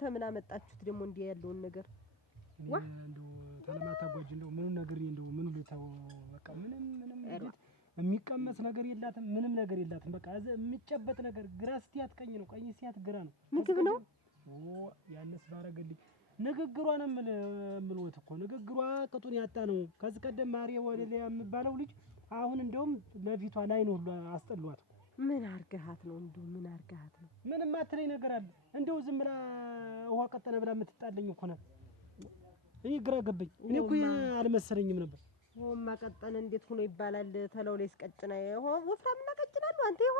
ተምን አመጣችሁት ደግሞ እንዴ ያለውን ነገር ዋ እንደው ተለማታጓጅ እንደው ምኑ ነገር እንደው ምኑ ልታው በቃ ምንም የሚቀመስ ነገር የላትም ምንም ነገር የላትም በቃ የሚጨበጥ ነገር ግራ ስቲያት ቀኝ ነው ቀኝ ስቲያት ግራ ነው ምግብ ነው ያንስ ባረገልኝ ንግግሯንም ምልወት እኮ ንግግሯ ቅጡን ያጣ ነው ከዚህ ቀደም ማሪያ ወለለ የሚባለው ልጅ አሁን እንደውም ለፊቷ ላይ ነው አስጠሏት ምን አርጋሃት ነው እንደው ምን አርጋሃት ነው ምንም አትለኝ ነገር አለ እንደው ዝም ብላ ውሃ ቀጠነ ብላ የምትጣለኝ እኮ ነው እኔ ግራ ገበኝ እኔ እኮ አልመሰለኝም ነበር ወማ ቀጠነ እንዴት ሆኖ ይባላል ተለው ላይ ስቀጭና ወፍራምና ቀጭናሉ አንተ ይሆ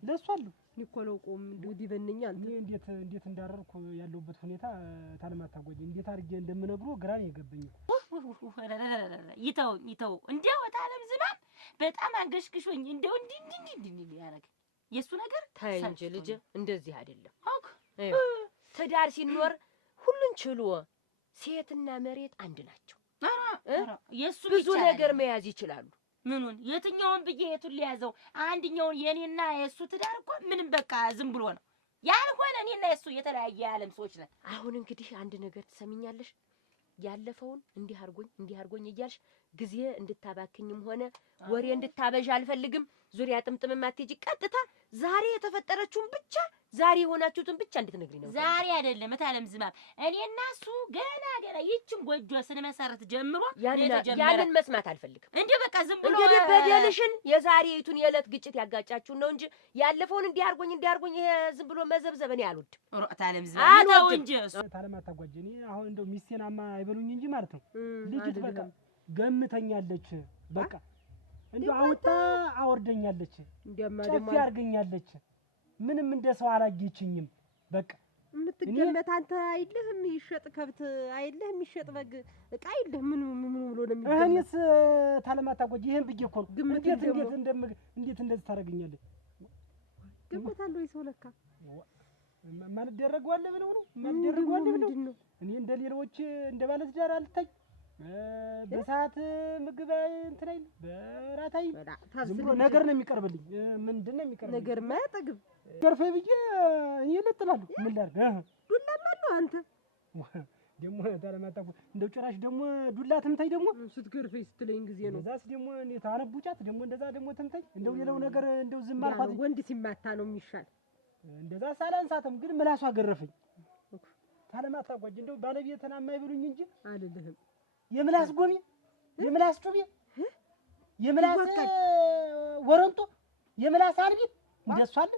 ለሷ አሉ ኒኮለው ቆም ዲበንኛ አንተ እንዴት እንዳረርኩ ያለውበት ሁኔታ ታለማታጓጅ እንዴት አርጌ እንደምነግሮ ግራን የገበኝ ይተው እንዴው ታለም ዝናብ በጣም አንገሽግሾኝ እንደው እንዲ ያረግ የሱ ነገር ታይ እንጂ ልጅ እንደዚህ አይደለም ትዳር ሲኖር ሁሉን ችሎ ሴትና መሬት አንድ ናቸው የሱ ብዙ ነገር መያዝ ይችላሉ ምኑን የትኛውን ብዬ የቱን ሊያዘው አንድኛውን የኔና የሱ ትዳር እኮ ምንም በቃ ዝም ብሎ ነው ያልሆነ እኔና የሱ የተለያየ ዓለም ሰዎች ነን አሁን እንግዲህ አንድ ነገር ትሰሚኛለሽ ያለፈውን እንዲህ አርጎኝ እያልሽ ጊዜ እንድታባክኝም ሆነ ወሬ እንድታበዣ አልፈልግም ዙሪያ ጥምጥም ማትጂ ቀጥታ ዛሬ የተፈጠረችውን ብቻ ዛሬ የሆናችሁትን ብቻ እንድትነግሪ ነው ዛሬ አይደለም ታለም ዝማም እኔና እሱ ገና ይችን ጎጆ ስንመሰረት ጀምሮ ያንን መስማት አልፈልግም እንዴ በቃ ዝም ብሎ እንግዲህ በደልሽን የዛሬቱን የዕለት ግጭት ያጋጫችሁን ነው እንጂ ያለፈውን እንዲህ አርጎኝ ይሄ ዝም ብሎ መዘብዘብ እኔ አልወድም ታለም ዝማም ነው እንጂ ታለማታጓጅ እኔ አሁን እንደው ሚስቴናማ አይበሉኝ እንጂ ማለት ነው ልጅት በቃ ገምተኛለች በቃ እንደው አውጣ አወርደኛለች እንደማ ያርገኛለች ምንም እንደሰው አላጌችኝም በቃ የምትገመት አንተ አይልህም ይሸጥ ከብት አይልህም ይሸጥ በግ እቃ አይልህ ምን ብሎ ነው የሚገመት እኔስ ታለማታጓጅ ይሄን ብዬ እኮ እንዴት እንደዚህ ታረጋኛለህ ገምታለሁ ይሰው ለካ ማን ደረገዋል ብለው ነው ማን ደረገዋል ብለው እኔ እንደሌሎች እንደባለትዳር አልታይ በሰዓት ምግብ እንትን አይል በራታይ ዝም ብሎ ነገር ነው የሚቀርብልኝ ምንድነው የሚቀርብልኝ ነገር ማያጠግብ ገርፌ ብዬ ይለጥላለሁ ምን ላድርግ ዱላማ ነው አንተ ደሞ ታለማታቁ እንደው ጭራሽ ደሞ ዱላ ትምታይ ደሞ ስትገርፈኝ ስትለኝ ጊዜ ነው ዛስ ደሞ እንዴ ታነቡጫት ደሞ እንደዛ ደሞ ትምታይ እንደው ሌላው ነገር እንደው ዝም አልኳት ወንድ ሲማታ ነው የሚሻል እንደዛ ሳላንሳተም ግን ምላሷ ገረፈኝ ታለማታቋጅ እንደው ባለቤተና የማይብሉኝ እንጂ አይደለም የምላስ ጎሚ የምላስ ጩቤ የምላስ ወረንጦ የምላስ አልቢት እንደሷል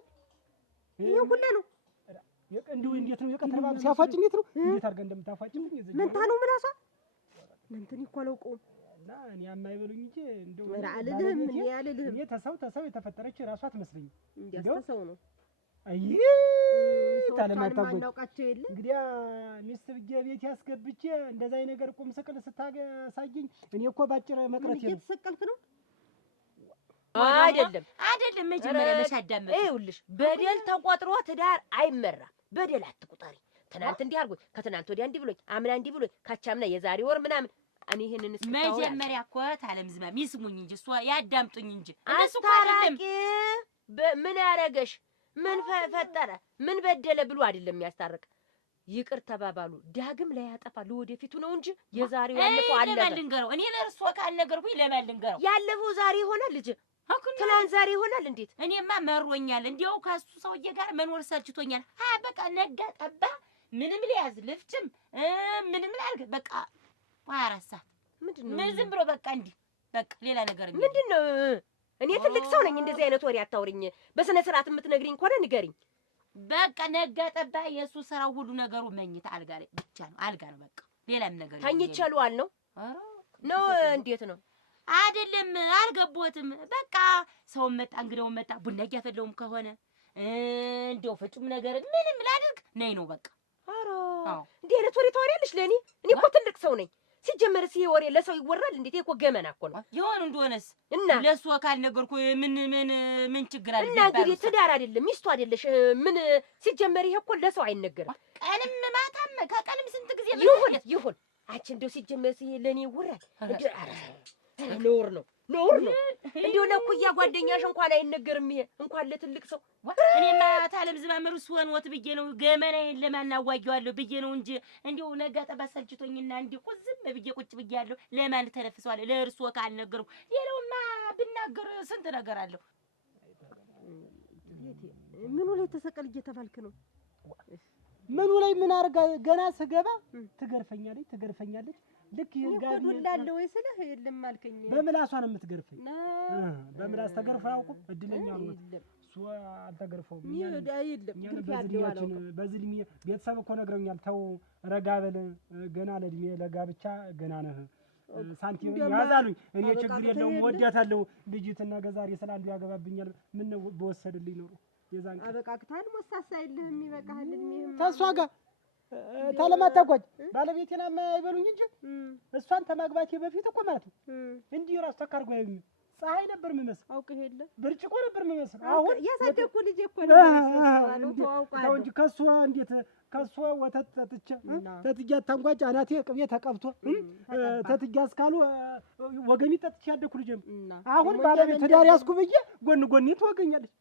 ይሄ ሁሉ ነው እንደው እንዴት ነው የቀተል ባብ ሲያፋጭ እንዴት ነው እንዴት አድርገህ እንደምታፋጭኝ ምን ታኑ ምላሷ እንትን ይኮለውቀው እና እኔ የማይበሉኝ እንጂ እንደው አልልህም እኔ አልልህም እኔ ተሰው የተፈጠረች ራሷ አትመስለኝ እንደው ተሰው ነው አይ ታለማታጎ ማናውቃቸው የለ እንግዲያ ሚስት ብዬ ቤት ያስገብቼ እንደዛ ነገር ቁም ስቅል ስታሳየኝ እኔ እኮ ባጭር መቅረት ነው ተሰቀልክ ነው አይደለም መጀመሪያ መሻዳመጥ ይኸውልሽ በደል ተቆጥሮ ትዳር አይመራም በደል አትቁጠሪ ትናንት እንዲህ አርጎኝ ከትናንት ወዲያ እንዲህ ብሎኝ አምና እንዲህ ብሎኝ ካቻምና የዛሬ ወር ምናምን እኔ ይሄንን መጀመሪያ እኮ ታለም ዝማም ይስሙኝ እንጂ እሷ ያዳምጡኝ እንጂ እነሱ ታራቂ ምን ያረገሽ ምን ፈጠረ ምን በደለ ብሎ አይደለም የሚያስታርቅ ይቅር ተባባሉ ዳግም ላይ ያጠፋ ለወደፊቱ ነው እንጂ የዛሬው ያለፈው አለ ለማልንገረው እኔ ለርሶ ካልነገርኩኝ ለማልንገረው ያለፈው ዛሬ ይሆናል ልጅ ትናንት ዛሬ ይሆናል እንዴት እኔማ መሮኛል እንዴው ካሱ ሰውዬ ጋር መኖር ሰልችቶኛል በቃ ነጋ ጠባ ምንም ሊያዝ ልፍጭም ምንም ላልግ በቃ ዋራሳ ምንድነው ምን ዝም ብሎ በቃ እንዴ በቃ ሌላ ነገር ምንድነው እኔ ትልቅ ሰው ነኝ እንደዚህ አይነት ወሬ አታውሪኝ በስነ ስርዓት የምትነግሪኝ ኮነ ንገሪኝ በቃ ነጋ ጠባ የሱ ስራው ሁሉ ነገሩ መኝታ አልጋ ላይ ብቻ ነው አልጋ ነው በቃ ሌላም ነገር ተኝቻለዋል ነው እንዴት ነው አይደለም አልገቦትም በቃ ሰው መጣ እንግዳው መጣ ቡና ያፈለውም ከሆነ እንደው ፍጹም ነገር ምንም ላድርግ ነይ ነው በቃ አሮ እንዴ አይነት ወሬ ታወሪያለሽ ለኔ እኔ እኮ ትልቅ ሰው ነኝ ሲጀመር ሲሄ ወሬ ለሰው ይወራል እንዴት እኮ ገመና እኮ ነው ይሆን እንደሆነስ እና ለሱ አካል ነገርኩ ምን ችግር አለ እና እንግዲህ ትዳር አይደለም ሚስቱ አይደለሽ ምን ሲጀመር ይሄ እኮ ለሰው አይነገርም ቀንም ማታም ከቀንም ስንት ጊዜ ይሁን አንቺ እንደው ሲጀመር ሲሄ ለኔ ይወራል እንዴ ነውር ነው ነውር ነው። እንዲሁ ለኩያ ጓደኛሽ እንኳን አይነገርም ይሄ እንኳን ለትልቅ ሰው። እኔማ ታለም ዝማመሩ ስሆን ወት ብዬ ነው ገመናዬን ለማን አዋጊዋለሁ ብዬ ነው እንጂ እንዲሁ ነጋ ጠባ ሰልችቶኝና እንዲሁ ዝም ብዬ ቁጭ ብያለሁ። ለማን ተነፍሰዋለሁ? ለእርሶ ካልነገሩ ሌላውማ ብናገር ስንት ነገር አለው። ምኑ ላይ ተሰቀል እየተባልክ ነው? ምኑ ላይ ምን አርጋ ገና ስገባ ትገርፈኛለች። ልክ ይጋዱ ይላል ወይ ስለህ የለም አልከኝ። በምላሷ ነው የምትገርፈኝ። በምላስ ተገርፎ ያውቁ እድለኛ ነው እሱ አልተገርፈውም። የለም ግርፍ ያለው አላውቅም። በዚህ እድሜ ቤተሰብ እኮ ነግረውኛል። ተው ረጋ በል ገና ለእድሜ ለጋብቻ ገና ነህ ሳንቲም ያዛሉኝ። እኔ ችግር የለውም ወዲያታለሁ ልጅትና ገዛሬ ስላንዱ ያገባብኛል። ምን ነው በወሰድልኝ ኖሮ የዛን አበቃቅታል ሞሳሳ የለህም ይበቃሃል። እድሜህም ተሷ ጋር ታለማታጓጅ ባለቤቴና አይበሉኝ እንጂ እሷን ተማግባቴ በፊት እኮ ማለት ነው እንዲህ ራስ ተካርጎ ያዩኝ ፀሐይ ነበር የምመስል። አውቀህ የለ ብርጭቆ ነበር የምመስል። አሁን ያሳደኩ ልጅ እኮ ነው ተዋውቃለሁ እንጂ ከሷ እንዴት ከሷ ወተት ተትጃ ታንጓጅ አናቴ ቅቤ ተቀብቶ ተትጃ እስካሉ ወገኔ ጠጥቼ ያደኩ ልጅ። አሁን ባለቤት ትዳር ያስኩ ብዬ ጎን ትወገኛለች።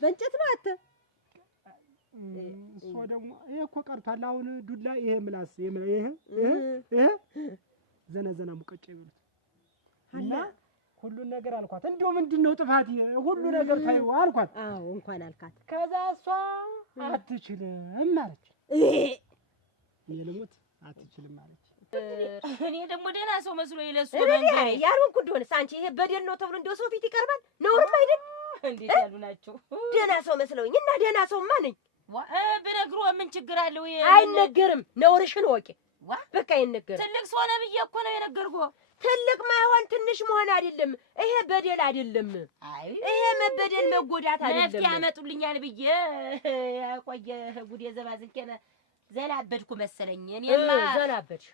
በእንጨት ነው አተ እሷ ደግሞ ይሄ እኮ ቀርቷል። አሁን ዱላ ይሄ ምላስ ይሄ ዘነዘና ሙቀጫ ይበሉት እና ሁሉን ነገር አልኳት። እንዲሁ ምንድነው ጥፋት ሁሉ ነገር ታዩ አልኳት። አዎ እንኳን አልካት። ከዛ እሷ አትችልም አለች። የለሙት አትችልም አለች። እኔ ደግሞ ደህና ሰው መስሎ ይለሱ መንገር ያልሆንኩ እንደሆነ ሳንቺ ይሄ በደል ነው ተብሎ እንደው ሰው ፊት ይቀርባል? ነውርም አይደል? እንዴት ያሉ ናቸው? ደህና ሰው መስለውኝ እና ደህና ሰውማ ነኝ። ብነግሮ ምን ችግር አለው? አይነገርም። ነውርሽን ወቂ። በቃ አይነገርም። ትልቅ ሰው ነው ብዬ እኮ ነው የነገርኩህ። ትልቅ ማይሆን ትንሽ መሆን አይደለም። ይሄ በደል አይደለም። ይሄ መበደል መጎዳት አይደለም። መፍትሄ ያመጡልኛል ብዬ ያቆየ ጉዴ ዘባዝንኬነ ዘላበድኩ መሰለኝ። እኔማ ዘላበድሽ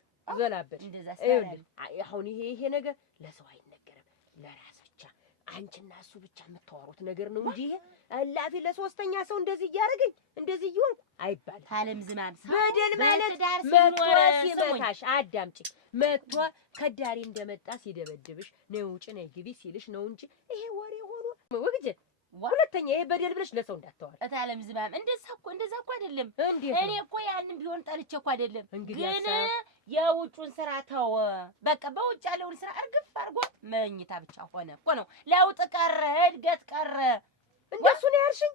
እንደዛ ሰራኝ። አሁን ይሄ ነገር ለሰው አይነገርም። ለራስ ብቻ አንቺና እሱ ብቻ የምታወሩት ነገር ነው እንጂ እላፊ ለሶስተኛ ሰው እንደዚህ እያደረገኝ እንደዚህ ይሆን አይባልም። ታለም ዝናብ በደል ማለት መጥቶ ሲመታሽ አዳምጪ፣ መጥቶ ከዳሪ እንደመጣ ሲደበድብሽ ነው ውጭ ነይ ግቢ ሲልሽ ነው እንጂ ይሄ ወሬ ሆኖ ወግጀ ሁለተኛ ይሄ በደል ብለሽ ለሰው እንዳታወሪ። ታለም ዝናብ እንደዛ እኮ አይደለም። እኔ እኮ ያንን ቢሆን ጠልቼ እኮ አይደለም። ግን የውጩን ስራ ተወ። በቃ በውጭ ያለውን ስራ እርግፍ አድርጎ መኝታ ብቻ ሆነ እኮ ነው። ለውጥ ቀረ፣ እድገት ቀረ። እንደሱ ነው ያልሽኝ?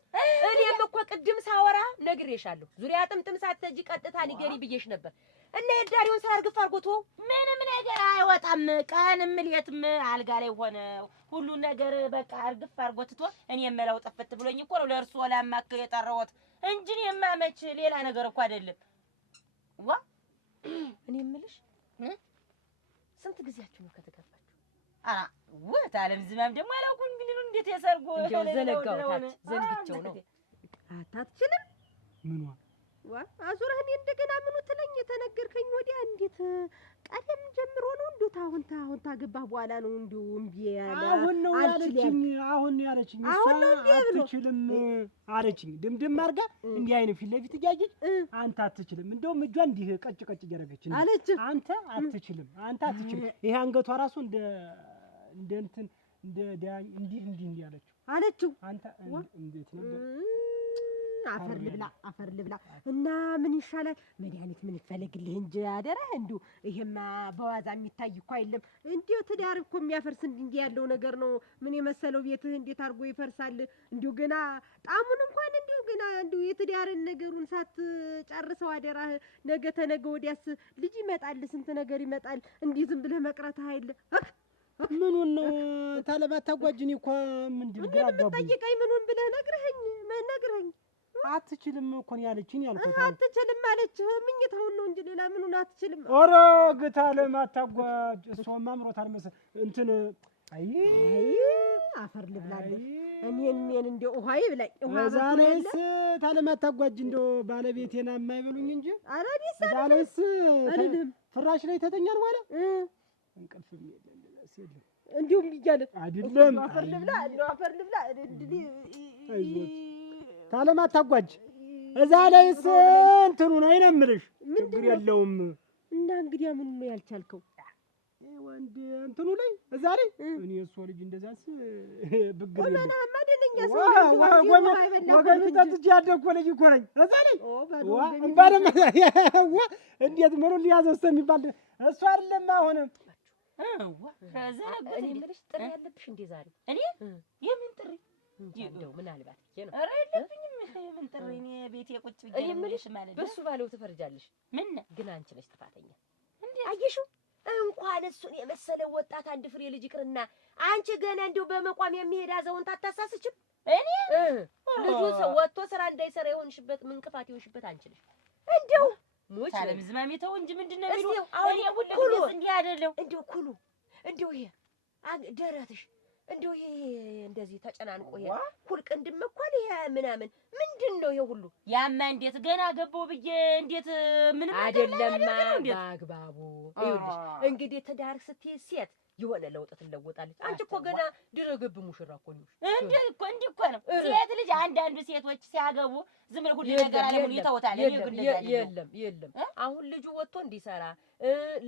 እኔም እኮ ቅድም ሳወራ ነግሬሻለሁ። ዙሪያ ጥምጥም ሳትሄጂ ቀጥታ ንገሪ ብዬሽ ነበር። እና የዳሪውን ስራ እርግፍ አድርጎ ተወው። ምንም ነገር አይወጣም። ቀንም ሌትም አልጋ ላይ ሆነ ሁሉ ነገር በቃ እርግፍ አድርጎ ትቶ እኔ የምለው ጥፍት ብሎኝ እኮ ነው ለእርሱ ላማክር የጠራሁት እንጂ እኔማ መች ሌላ ነገር እኮ አይደለም። እኔ የምልሽ ስንት ጊዜያችሁ ነው ከተጋባችሁ? ታለም ዝናብ ደግሞ አላውኩም እንግዲህ እንዴት የሰርጉ ዘነጋውታት ዘንግቼው ነው። አታትችልም ምኗ አዙረህ እኔ እንደገና ምኑ ትለኝ የተነገርከኝ ወዲያ እንዴት ቀደም ጀምሮ ነው እንዴ? አሁን ታገባህ በኋላ ነው እንዴ እምቢ ያለ? አሁን ነው ያለችኝ። እሷ አትችልም አለችኝ። ድምድም አድርጋ እንዲህ አይነት ፊት ለፊት እያየች አንተ አትችልም፣ እንደውም እጇ እንዲህ ቀጭ እያደረገች አለች። አንተ አትችልም። ይሄ አንገቷ ራሱ እንደ እንትን እንደ ዳኝ እንዲህ አለችው። አንተ እንዴት ነበር? አፈር ልብላ እና ምን ይሻላል? መድኃኒት ምን ይፈልግልህ እንጂ አደረህ። እንዲሁ ይሄማ በዋዛ የሚታይ እኮ አይደለም። እንዲሁ ትዳር እኮ የሚያፈርስ እንዲህ ያለው ነገር ነው። ምን የመሰለው ቤትህ እንዴት አድርጎ ይፈርሳል? እንዲሁ ገና ጣሙን እንኳን እንዲሁ የትዳርን ነገሩን ሳትጨርሰው አደራህ። ነገ ተነገ ወዲያስ ልጅ ይመጣል፣ ስንት ነገር ይመጣል። እንዲህ ዝም ብለህ መቅረትህ አይደለም። ምኑን ነው ታለማታጓጅኝ እኮ ምንድን ግራ አጋቡኝ። ጠይቀኝ ምኑን ብለህ ነግረኸኝ አትችልም እኮ ነው ያለችኝ። ያልኩት አትችልም አለችህ። ምኝታውን ነው እንጂ ሌላ ምኑን አትችልም። ኧረ ግታ ለማታጓጅ እሷማ አምሮታል መሰለኝ እንትን አይ አፈር ልብላለህ። እኔን እንደው ውሃ ይብላኝ። እዛ ላይስ ታለማታጓጅ እንደው ባለቤቴና የማይብሉኝ እንጂ አራዲስ ዛሬስ ፍራሽ ላይ ተተኛን በኋላ እንቅልፍ የለም እንዲሁም ይያለ አይደለም። አፈር ልብላ ታለማታጓጅ እዛ ላይስ እንትኑ ነው አይነምልሽ ችግር የለውም። እና እንግዲህ ምን ነው ያልቻልከው? እንደ እንትኑ ላይ እዛ ላይ እኔ እሱ ልጅ እንደዛስ ብግር የለም ማደነኛ ሰው ወገን ጠጥቼ ያደግኩ ልጅ እኮ ነኝ። እዛ ላይ እምባለም እንዴት ምኑን ሊያዘው እስከሚባል እሱ አይደለም አሁንም እኔ የምልሽ ጥሪ ያለብሽ እንዴ ዛሬ? እኔ የምን ጥሪ እንደው ምናልባት ነው። ኧረ የለብኝም የምን ጥሪ። እኔ ቤቴ ቁጭ ብዬ እኔ የምልሽ ማለት በሱ ባለው ትፈርጃለሽ። ምን ግን አንቺ ነሽ ጥፋተኛ። አየሽው? እንኳን እሱን የመሰለ ወጣት አንድ ፍሬ ልጅ ይቅርና አንቺ ገና እንደው በመቋም የሚሄድ አዛውንት አታሳስችም? እኔ ልጁ ወጥቶ ስራ እንዳይሰራ የሆንሽበት ምንቅፋት የሆንሽበት አንቺ ነሽ። እንደው ሞች ታለም ዝማሜ ተው እንጂ ምንድነው የሚሉ አሁን ሁሉ እንዲህ አይደለም። እንደው ኩሉ እንደው ይሄ ደረትሽ እንደው ይሄ እንደዚህ ተጨናንቆ ይሄ ኩል ቅንድም መኳል ይሄ ምናምን ምንድነው ይሄ ሁሉ? ያማ እንዴት ገና ገባው ብዬ እንዴት ምንም አይደለማ ባግባቡ። ይኸውልሽ እንግዲህ ትዳር ስትይ ሴት የሆነ ለውጥ ትለወጣለች። አንቺ እኮ ገና ድረገብ ሙሽራ እኮ ነሽ። እንዲህ እኮ ነው ሴት ልጅ። አንዳንዱ ሴቶች ሲያገቡ ዝም ብለው ሁሉ ነገር አለሙን ይተውታል። የለም አሁን ልጁ ወጥቶ እንዲሰራ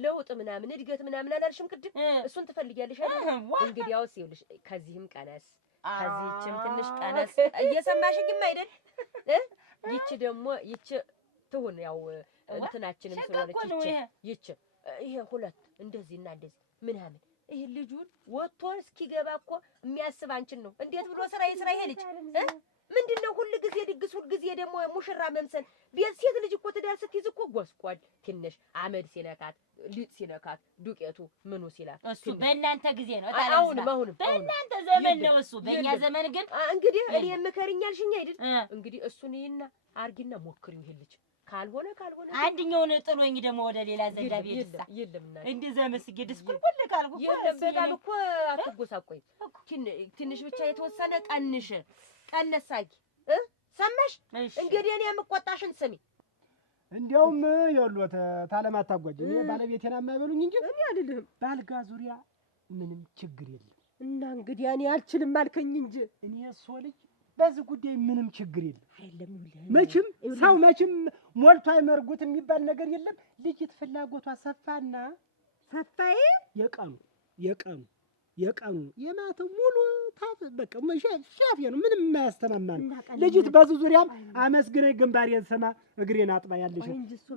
ለውጥ ምናምን እድገት ምናምን አላልሽም ቅድም? እሱን ትፈልጊያለሽ አይደል? እንግዲህ ያውስ ይኸውልሽ ከዚህም ቀነስ ከዚህችም ትንሽ ቀነስ እየሰማሽኝም አይደል? ይቺ ደግሞ ይቺ ትሁን ያው እንትናችንም ስለሆነች ይቺ ይሄ ሁለት እንደዚህና እንደዚህ ምናምን ይሄ ልጁን ወጥቶ እስኪገባ እኮ የሚያስብ አንቺን ነው። እንዴት ብሎ ስራ ይስራ ይሄ ልጅ? ምንድነው ሁሉ ጊዜ ድግስ፣ ሁሉ ጊዜ ደግሞ ሙሽራ መምሰል? ሴት ልጅ እኮ ትዳር ስትይዝ እኮ ጎስቋል ትንሽ አመድ ሲነካት ሊጥ ሲነካት ዱቄቱ ምኑ ሲላት እሱ በእናንተ ጊዜ ነው። አሁንም በእናንተ ዘመን ነው እሱ። በእኛ ዘመን ግን እንግዲህ እኔ የምከርኛልሽኝ አይደል? እንግዲህ እሱን ይሄና አርጊና ሞክሪው ይሄ ልጅ ካልሆነ አንድኛውን ጥሎኝ ደግሞ ወደ ሌላ ዘንዳ ቤትሳ እንደዛ መስጊድ ስኩልኩል ካልኩ በጣም እኮ አትጎሳቆይ። ትንሽ ብቻ የተወሰነ ቀነሳጊ ሰማሽ? እንግዲህ እኔ የምቆጣሽን ስሚ። እንዲያውም ይኸውልዎት ታለማታጓጅ እኔ ባለቤቴን የማይበሉኝ እንጂ እኔ አይደለም ባልጋ ዙሪያ ምንም ችግር የለም። እና እንግዲህ እኔ አልችልም አልከኝ እንጂ እኔ እሱ ልጅ በዚህ ጉዳይ ምንም ችግር የለም። አይደለም መቼም ሰው ሞልቶ አይመርጉት የሚባል ነገር የለም። ልጅት ፍላጎቷ ሰፋና ሰፋዬ የቀኑ የማተው ሙሉ ታፍ በቃ ሻፊ ነው። ምንም የማያስተማማን ልጅት በዚህ ዙሪያም አመስግነኝ ግንባሬን ስማ እግሬን አጥባ ያለሽ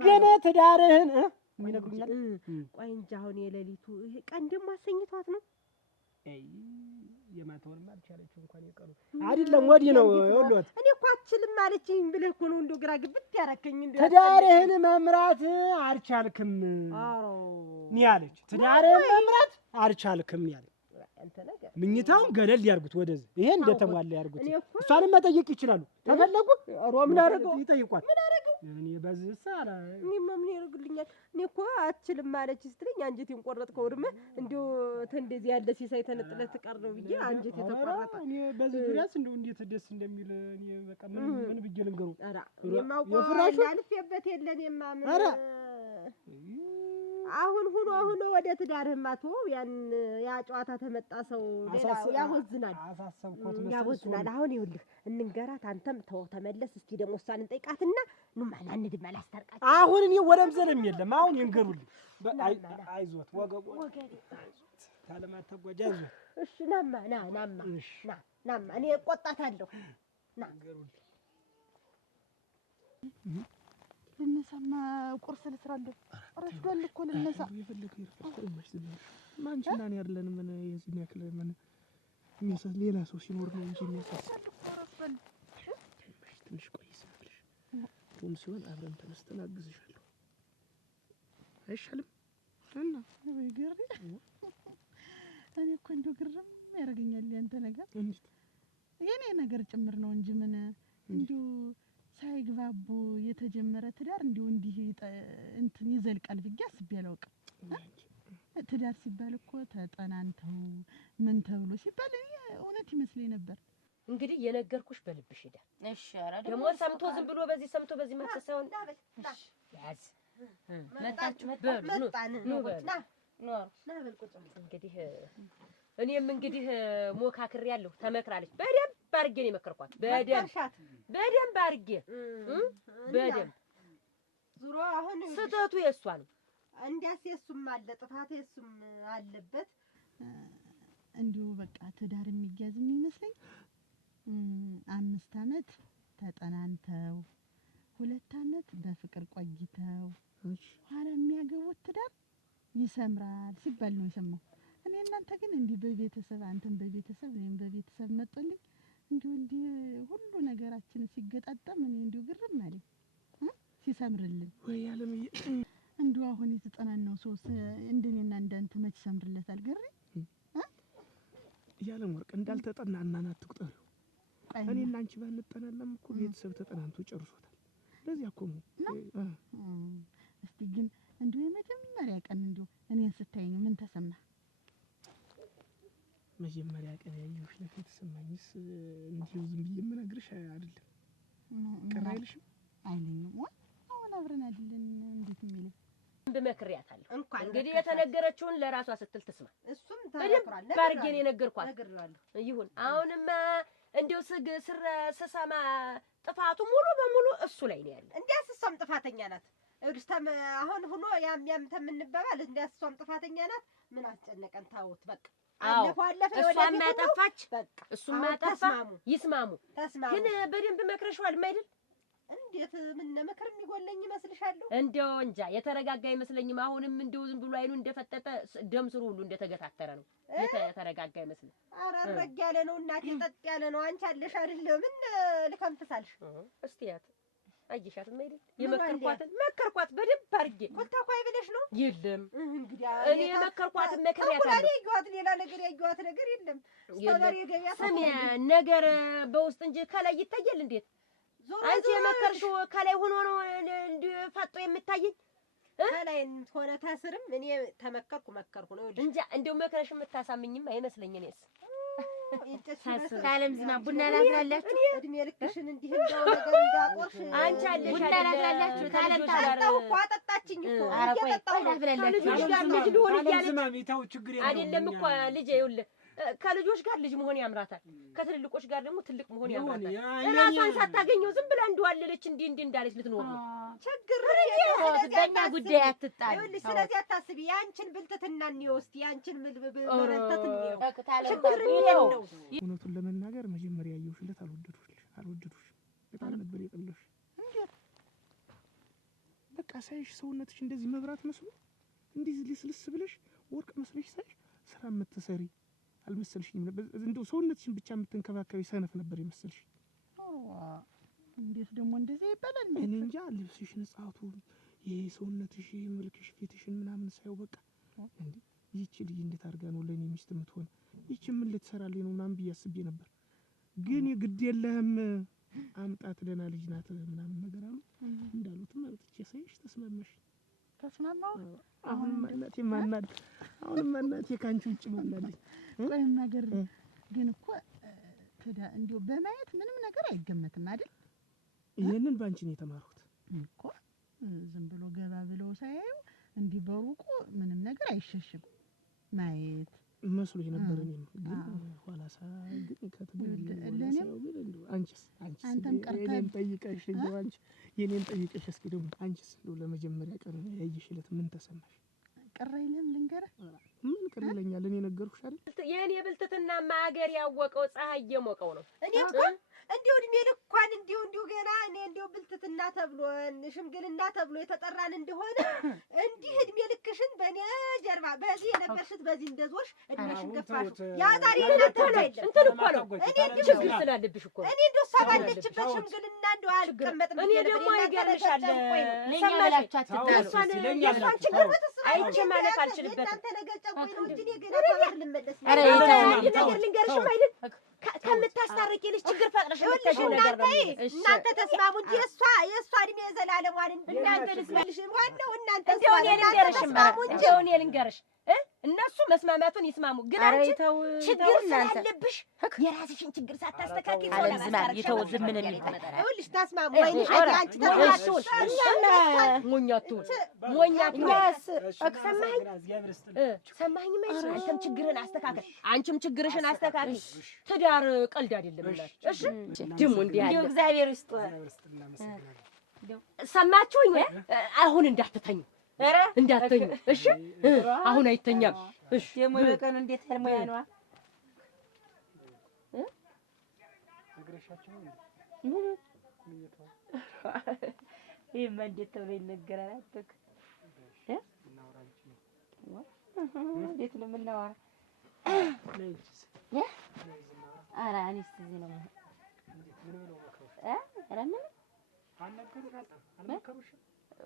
ገና ትዳርህን የሚነግሩኛል። ቆይ እንጂ አሁን የሌሊቱ ቀን ደግሞ አሰኝቷት ነው። የማተውን ማልቻለች እንኳን የቀኑ አይደለም ወዲህ ነው ይኸውልዎት። እኔ እኮ አልችልም ማለችኝ ብለህ እኮ ነው እንደው ግራ ግብት ያረከኝ። እንደው ትዳርህን መምራት አልቻልክም ነው ያለች። ትዳርህን መምራት አልቻልክም ነው ያለች። ምኝታውን ገለል ያርጉት ወደዚህ ይሄ እንደተሟላ ያርጉት። እሷንም መጠየቅ ይችላሉ ተፈለጉ። ሮም ናረገው ይጠይቋል። ምን አረገው? እኔ በዚህ ሳራ እኔማ ምን ያደርግልኛል? እኔ እኮ አትችልም ማለች ስትለኝ አንጀቴን ቆረጥከው። እርም እንደው እንደዚህ ያለ ሲሳይ ተነጥለህ ትቀር ነው ብዬ አንጀቴ ተቆረጠ። እኔ በዚህ ዙሪያስ እንደው እንዴት ደስ እንደሚል እኔ በቃ ምን ብዬ ልንገሩ? የፍራሹ አልፌበት የለኔማ ምን አሁን ሆኖ ወደ ትዳርህማ ተወው። ያ ጨዋታ ተመጣ ሰው ሌላ ያወዝናል። ያወዝናል። አሁን ይኸውልህ እንንገራት። አንተም ተወው ተመለስ። እስኪ ደግሞ እሷን እንጠይቃትና ኑማና እንድማ ላስታርቃት። አሁን እኔ ወደም ዘለም የለም። አሁን ይንገሩልኝ። አይዞት ወገቡ ታለማተጓጃ አይዞት። እሺ ናማ እኔ እቆጣታለሁ። ና ልነሳማ ቁርስ ልስራለሁ። ረፍዷል እኮ ልነሳ። ማንችና ነው ያለን ምን የዚህ ያክል ምን የሚያሳስ ሌላ ሰው ሲኖር ነው እንጂ የሚያሳስ ትንሽ ቆይ ስልሽ ቶም ሲሆን አብረን ተነስተን አግዝሻለሁ አይሻልም? እና ወይ ግሪ እኔ እኮ እንደው ግርም ያደርገኛል ያንተ ነገር። የኔ ነገር ጭምር ነው እንጂ ምን እንደው ሳይግባቡ የተጀመረ ትዳር እንዲህ እንትን ይዘልቃል ብዬ አስቤ አላውቅም። ትዳር ሲባል እኮ ተጠናንተው ምን ተብሎ ሲባል እውነት ይመስለኝ ነበር። እንግዲህ የነገርኩሽ በልብሽ ሄዳ። እሺ ኧረ ደግሞ ሰምቶ ዝም ብሎ በዚህ ሰምቶ በዚህ መክሰስ ሳይሆን ያዝ መጣችሁ እንግዲህ እኔም እንግዲህ ሞካክሬያለሁ። ተመክራለች። በደንብ አድርጌ ነው የመከርኳት። በደንብ አድርጌ በደንብ ዙሮ አሁን ስህተቱ የእሷ ነው። እንዲያስ የሱም አለ ጥፋት የሱም አለበት። እንዲሁ በቃ ትዳር የሚያዝ የሚመስለኝ 5 ዓመት ተጠናንተው 2 ዓመት በፍቅር ቆይተው ኋላ የሚያገቡት ትዳር ይሰምራል ሲባል ነው የሰማው። እኔ እናንተ ግን እንዲህ በቤተሰብ አንተም በቤተሰብ እኔም በቤተሰብ መጥቶልኝ እንዲህ ሁሉ ነገራችን ሲገጣጠም እኔ እንዲሁ ግርም አለኝ ሲሰምርልን። ወይ ዓለምዬ እንዲሁ አሁን የተጠናናው ሰው እንደኔና እንዳንተ መች ሰምርለታል? ገሬ ያለም ወርቅ እንዳልተጠና እናና አትቁጠሩ። እኔና አንቺ ባንጠናናም እኮ ቤተሰብ ተጠናንቶ ጨርሶታል። ለዚህ እኮ ነው። እስቲ ግን እንዲሁ የመጀመሪያ ቀን እንዲሁ እኔን ስታይኝ ምን ተሰማ? መጀመሪያ ቀን ያየሁሽ ለፊት ተሰማኝስ እንዲሁ ዝም ብዬ የምነግርሽ አይደለም። ቅር አይልሽም? አይለኝም። ወይ አሁን አብረን አይደለን እንዴት የሚለኝ በመክሪያታለሁ። እንግዲህ የተነገረችውን ለራሷ ስትል ትስማ። እሱም ተነግሯል። ባርጌን የነገርኳት ይሁን። አሁንም እንዲው ስሰማ ጥፋቱ ሙሉ በሙሉ እሱ ላይ ነው ያለው። እንዲያስ እሷም ጥፋተኛ ናት። አሁን ሆኖ ያም ተምንበባል እንዲያስ እሷም ጥፋተኛ ናት። ምን አስጨነቀን? ታውት በቃ አለፈ። እሷም ማጠፋች በቃ እሱም ማጠፋ ይስማሙ። ግን በደንብ መክረሽዋል አይደል? እንዴት ምን ምክር የሚጎለኝ ይመስልሻል? እንደው እንጃ የተረጋጋ አይመስለኝም። አሁንም እንደው ዝም ብሎ አይኑ እንደፈጠጠ ደም ስሩ ሁሉ እንደተገታተረ ነው። የተረጋጋ አይመስልም። ኧረ ረግ ያለ ነው እናቴ፣ ጠጥ ያለ ነው። አንቺ አለሽ አይደል? ምን ልከምትሳልሽ? እስቲ ያት አየሻት አይደል? መከርኳት በደንብ አድርጌ ኮታኳይ ብለሽ ነው? የለም እንግዲህ እኔ መከርኳት መከሪያታለሁ። ሌላ ነገር ያየኋት ነገር የለም። ሰበሬ ገበያ ሰሚያ ነገር በውስጥ እንጂ ከላይ ይታያል። እንዴት አንቺ የመከርሽው ከላይ ሆኖ ነው እንዲፈጦ የምታየኝ? ከላይ ሆነ ታስርም እኔ መከርኩ ነው እንጂ እንደው መከረሽ የምታሳምኝም አይመስለኝ። እኔስ ካለም ዝና ቡና ላፍላላችሁ እድሜ ልክሽን እንዲህ እንደው ነገር እንዳቆርሽ አንቺ አለሽ ቡና ላፍላላችሁ ካለም ታጣው እኮ አጠጣችኝ እኮ አረቆይ ላፍላላችሁ ልጅ ሊሆን እያለች አይደለም እኮ ልጅ ይኸውልህ ከልጆች ጋር ልጅ መሆን ያምራታል። ከትልልቆች ጋር ደግሞ ትልቅ መሆን ያምራታል። ራሷን ሳታገኘው ዝም ብላ እንደዋለለች እንዲህ እንዳለች ልትኖር ነው። ችግር በእኛ ጉዳይ አትጣል። ይኸውልሽ ስለዚህ አታስቢ። ያንቺን ብልትትና ነው እስቲ ያንቺን መረተት ነው ችግር ነው። እውነቱን ለመናገር መጀመሪያ ያየሁሽለት አልወደዱሽ በጣም ነበር የጠላሽ። እንዴት በቃ ሳይሽ ሰውነትሽ እንደዚህ መብራት መስሎ እንደዚህ ልስልስ ብለሽ ወርቅ መስለሽ ሳይሽ ስራ የምትሰሪ አልመሰልሽኝም ነበር። እንደው ሰውነትሽን ብቻ የምትንከባከቢ ሰነፍ ነበር የመሰልሽ። እንዴት ደግሞ እንደዚህ ይባላል? እኔ እንጃ። ልብስሽ፣ ንጻቱ፣ የሰውነትሽ፣ መልክሽ፣ ፊትሽን ምናምን ሳይው በቃ እንዴ ይቺ ልጅ እንዴት አድርጋ ነው ለኔ ሚስት የምትሆን? ይቺ ምን ልትሰራልኝ ነው ምናምን ብዬ አስቤ ነበር። ግን የግድ የለህም አምጣት ደህና ልጅ ናት ምናምን ነገር አሉ። እንዳሉትም አልጥቼ ሳይሽ ተስማማሽ። ተስማማው። አሁንም እናቴ ካንቺ ውጭ ማናለኝ? ቆይ ነገር ግን እኮ እንዲሁ በማየት ምንም ነገር አይገመትም አይደል? ይሄንን ባንቺ ነው የተማርኩት እኮ። ዝም ብሎ ገባ ብለው ሳያዩ እንዲህ በሩቁ ምንም ነገር አይሸሽም ማየት መስሎኝ ነበር። እኔም ግን ኋላ ግን ከተደለለው ግን እንደው አንቺስ አንተም ቀርተን ጠይቀሽ እንደው አንቺ የኔን ጠይቀሽ እስኪ ደግሞ አንቺስ እንደው ለመጀመሪያ ቀን ያየሽለት ምን ተሰማሽ? ቅር አይልም? ልንገርህ ምን ቅር ይለኛል? እኔ ነገርኩሽ አይደል? የኔ ብልትትና ማገር ያወቀው ፀሐይ የሞቀው ነው። እኔ እኮ እንዲሁ እድሜ ልኳን እንዲሁ ገና እኔ እንዲሁ ብልትትና ተብሎ ሽምግልና ተብሎ የተጠራን እንደሆነ እንዲህ እድሜ ልክሽን በእኔ ጀርባ በዚህ የነበርሽት በዚህ እንደዞርሽ እድሜሽን ገፋሽ። ያ ዛሬ እንትን እኮ ነው። እኔ ችግር ስላለብሽ እኮ እኔ እንደው እሷ ባለችበት ሽምግልና እንደው አልቀመጥም። እኔ ደግሞ ይገርምሻል ለኛ ብላችሁ አትጣሉ። የእሷን ችግር አይቼ ማለት አልችልበትም። እናንተ ነገር ጨቆይ ነው እንጂ እኔ ገና ተባር ልመለስ ነው። ኧረ ነገር ልንገርሽም አይደል ከምታስታርቂ ልጅ ችግር ፈጥረሽ የምትተሽው ነገር ነው። እናንተ ተስማሙ እንጂ የእሷ እድሜ የዘላለሟን እናንተ ልስማልሽ ዋናው እናንተ እንደው እኔ ልንገርሽ እነሱ መስማማቱን ይስማሙ። ግን አንቺ ችግር ስላለብሽ የራስሽን ችግር ሳታስተካክል ሰው ለማስታረቅ ይተው ዝም ምን ይኸውልሽ ተስማሙ ወይ አንቺ ተስማማችሁ ሞኛቱን ሰማኸኝ ማለት አንተም ችግርህን አስተካክል፣ አንቺም ችግርሽን አስተካክል። ትዳር ቀልድ አይደለም ማለት እሺ። ደሞ እንዲህ ያለ እግዚአብሔር ይስጥ። ሰማችሁኝ? አሁን እንዳትተኙ እንዳትተኙ እሺ። አሁን አይተኛም። እሺ ደግሞ በቀኑ እንዴት ህልሙያ ነው ነግረሻቸው ነው ይሄማ እንዴት ተብሎ ይነገራል? አትክ እንዴት ነው የምናወራ? ኧረ እኔስ እዚህ ነው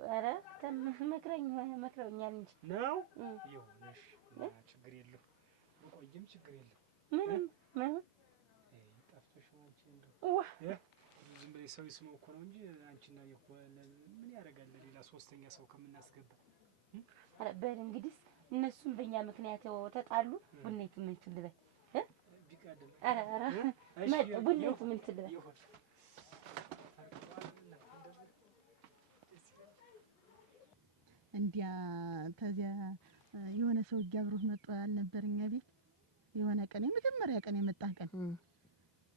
ኧረ መክረውኛል እንጂ ነው። ይኸውልሽ ችግር የለም ብቆይም ችግር የለም። ምንም ጠፍተሽ ነው አንቺ እንደው ዝም ብለሽ ሰው ይስመው እኮ ነው እንጂ አንቺና እኮ ምን ያደርጋል ሌላ ሶስተኛ ሰው ከምናስገባ። ኧረ በል እንግዲህ እነሱም በእኛ ምክንያት ተጣሉ። ቡኔቱ ምን ትልበል ቢቀድም ኧረ ቡኔቱ ምን ትልበል እንዲያ ተዚያ የሆነ ሰው አብሮት መጥቶ አልነበር እኛ ቤት የሆነ ቀን የመጀመሪያ ቀን የመጣህ ቀን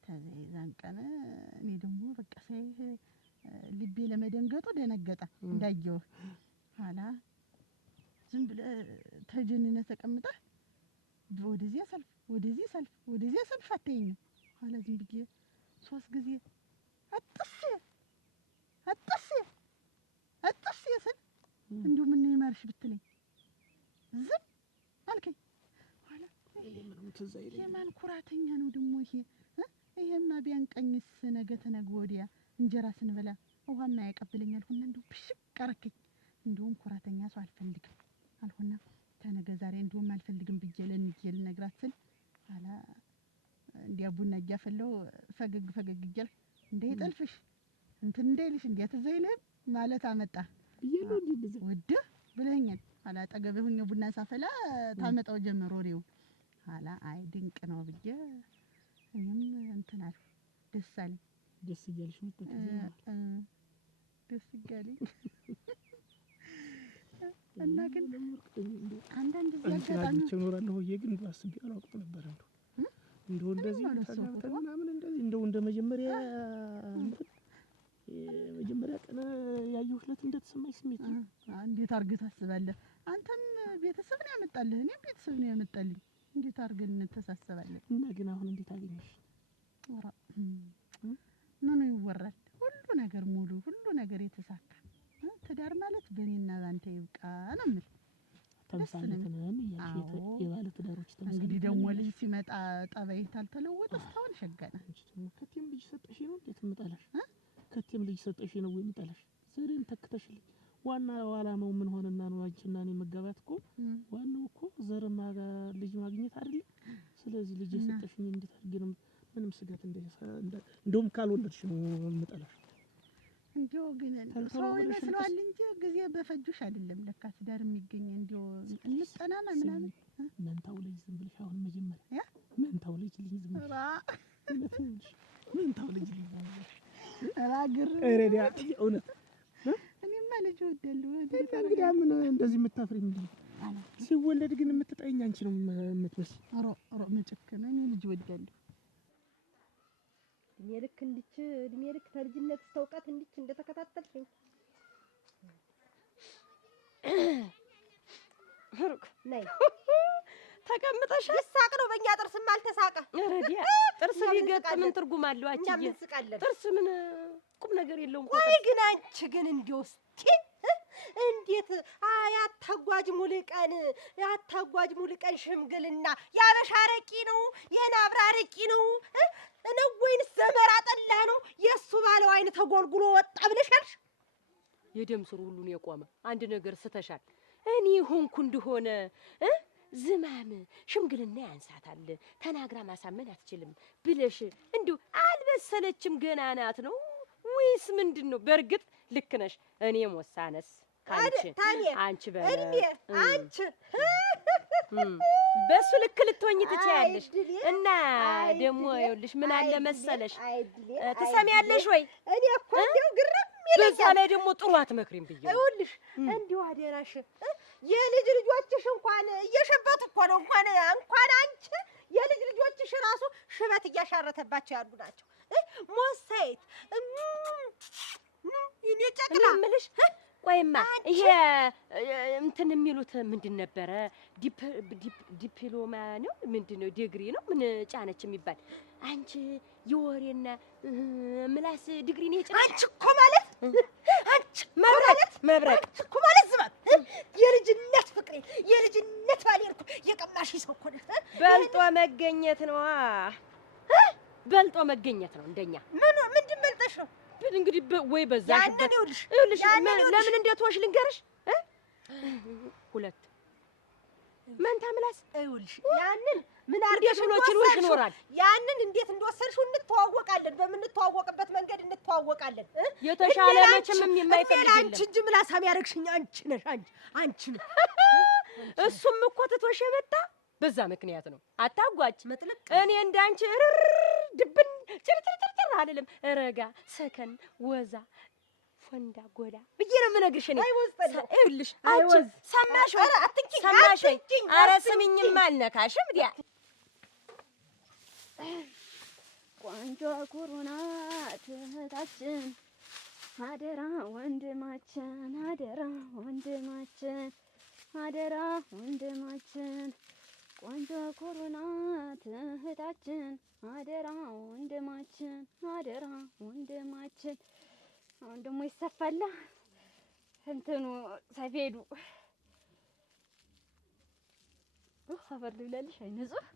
ተዛን ቀን እኔ ደግሞ በቃ ሳይህ ልቤ ለመደንገጡ ደነገጠ እንዳየው ኋላ ዝም ብለህ ተጀንነ ተቀምጠህ ወደዚህ ሰልፍ ወደዚህ ሰልፍ አትይኝ ኋላ ዝም ብዬ 3 ጊዜ አጥፍ ስል እንደው ምን ይማርሽ ብትለኝ ዝም አልከኝ። ኋላ የማን ኩራተኛ ነው ደግሞ ይሄማ ቢያንቀኝስ ነገ ተነገ ወዲያ እንጀራ ስንበላ ውሃማ ያቀብለኛል ሁና እንደው ብሽቅ አረከኝ። እንደውም ኩራተኛ ሰው አልፈልግም አልሆና ተነገ ዛሬ እንደውም አልፈልግም ብዬ ለንጌል ነግራት ስል ኋላ እንዲያ ቡና እያፈለው ፈገግ እያልክ እንዳይጠልፍሽ እንትን እንዳይልሽ እንዴት ዘይልህም ማለት አመጣ ብዬ ነው እንዴ ወደ ብለኛል። ኋላ አጠገቤ ሆኜ ቡና ሳፈላ ታመጣው ጀመረ ወሬው። ኋላ አይ ድንቅ ነው ብዬ እኔም እንትን አልኩ ደስ አለኝ። ደስ እያልሽ ነው ደስ እያለኝ እና ግን አንዳንድ ጊዜ አጋጣሚ ኖራለሁ ግን አስቤ አላውቅም ነበር እንደው እንደዚህ ተጋብተን ምናምን እንደዚህ እንደው እንደ መጀመሪያ ቀን ያየሁት ዕለት እንደተሰማኝ ስሜት ነው። እንዴት አድርገህ ታስባለህ? አንተም ቤተሰብ ነው ያመጣልህ፣ እኔም ቤተሰብ ነው ያመጣልኝ። እንዴት አድርገን እንተሳሰባለን? እና ግን አሁን እንዴት አገኘሽ? ኧረ ምኑ ይወራል? ሁሉ ነገር ሙሉ፣ ሁሉ ነገር የተሳካ ትዳር ማለት በእኔና ባንተ ይብቃ ነው የምልህ። ተምሳሌትንም እያልሽ የባለ ትዳሮች ተምሳሌት። እንግዲህ ደግሞ ልጅ ሲመጣ ጠባይ ታልተለወጠ እስካሁን ሸጋና ከቴም ልጅ ሰጠሽ ነው እንዴት የምጠላሽ? ከቴም ልጅ ሰጠሽ ነው ወይ የምጠላሽ? ዘሬን ተክተሽልኝ ዋናው ዓላማው ምን ሆነና ነው አንቺና እኔ መጋባት እኮ ዋናው እኮ ዘርና ልጅ ማግኘት አይደል? ስለዚህ ልጅ ሰጠሽኝ እንዴት አድርጌ ነው ምንም ስጋት እንደውም ካልወለድሽ ነው የምጠላሽ። እንዲው ግን ሰው ይመስላል እንጂ ጊዜ በፈጁሽ አይደለም ለካ ትዳር የሚገኝ እንዲው እንጠናና ምናምን መንታው ልጅ ዝም ብለሽ አሁን መጀመሪያ መንታው ልጅ ዝም ብለሽ መንታው ልጅ አራግር እረዲያ እውነት እኔማ ልጅ ወደልው እንግዲህ ምን እንደዚህ የምታፍሪ ምንድን ነው? ሲወለድ ግን የምትጠይኝ አንቺ ነው የምትመስል። ኧረ መጨከነ እኔ ልጅ ወደልው እድሜ ልክ ተልጅነት እስከ እውቀት እንድች እንደተከታተልሽኝ ነይ ተቀምጠሻል። ይሳቅ ነው በእኛ ጥርስም አልተሳቀ። ረዲያ ጥርስ ቢገጥ ምን ትርጉም አለው? አንቺ ጥርስ ምን ቁም ነገር የለውም። ቆይ ግን አንቺ ግን እንዲወስቲ እንዴት ያታጓጅ ሙሉቀን ሽምግልና ያበሻ አረቂ ነው የናብራ አረቂ ነው ነው ወይንስ ዘመራ ጠላ ነው? የሱ ባለው አይን ተጎልጉሎ ወጣ ብለሻልሽ? የደም ስሩ ሁሉ ነው የቆመ። አንድ ነገር ስተሻል። እኔ ሆንኩ እንደሆነ ዝማም ሽምግልና ያንሳታል ተናግራ ማሳመን አትችልም ብለሽ እንዲሁ አልበሰለችም ገና ናት ነው ወይስ ምንድነው? በርግጥ ልክ ነሽ። እኔም ወሳነስ አንቺ በሱ ልክ ልትሆኚ ትችያለሽ። እና ደግሞ ይኸውልሽ ምን አለ መሰለሽ ትሰሚያለሽ ወይ? እኔ እኮ እንደው ግርም በዛ ላይ ደግሞ ጥሩ አትመክሪም ብዬሽ ይኸውልሽ እንዲሁ አደራሽ የልጅ ልጆችሽ እንኳን እየሸበቱ እኮ ነው እንኳን አንቺ የልጅ ልጆችሽ ራሱ ሽበት እያሻረተባቸው ያሉ ናቸው። ሞሳይት እኔ ጨቅላ እምልሽ ቆይማ ይሄ እንትን የሚሉት ምንድን ነበረ? ዲፕሎማ ነው ምንድን ነው? ዲግሪ ነው ምን ጫነች የሚባል አንቺ የወሬና ምላስ ዲግሪ ነው የጫነች አንቺ እኮ ማለት አንቺ መብረቅ እኮ ማለት ዝም የልጅነት ፍቅሬ የልጅነት ባሌን እኮ የቀማሽ ሰው እኮ ነሽ። በልጦ መገኘት ነው በልጦ መገኘት ነው እንደኛ ምንድን በልጠሽ ነው? እንግዲህ ወይ በዛ ያንን ይኸውልሽ ለምን እንዴት ወሽ ልንገርሽ ሁለት መንታ ምላስ ይኸውልሽ ያንን ምን አርገሽ ብሎችን ይኖራል። ያንን እንዴት እንደወሰድሽው እንተዋወቃለን። በምንተዋወቅበት መንገድ እንተዋወቃለን። የተሻለ መቼም የማይፈልግ የለም። አንቺ እንጂ ምላሳም ያደረግሽኝ አንቺ ነሽ። አንቺ እሱም እኮ ትቶሽ የመጣ በዛ ምክንያት ነው። አታጓች መጥለቅ እኔ እንዳንቺ ድብን ጭርጭርጭር አልልም። ረጋ ሰከን ወዛ ፈንዳ ጎዳ ብዬ ነው የምነግርሽ። እኔ ይኸውልሽ አንቺ ሰማሽ ወይ ሰማሽ ወይ? ኧረ ስሚኝማ አልነካሽም። ዲያ ቆንጆ ኩሩ ናት እህታችን አደራ ወንድማችን አደራ ወንድማችን አደራ ወንድማችን ቆንጆ ኩሩ ናት እህታችን አደራ ወንድማችን አደራ ወንድማችን። አሁን ደግሞ ይሰፋላ እንትኑ ሰፌዱ አፈር ልብላለሽ። አይ ንጹህ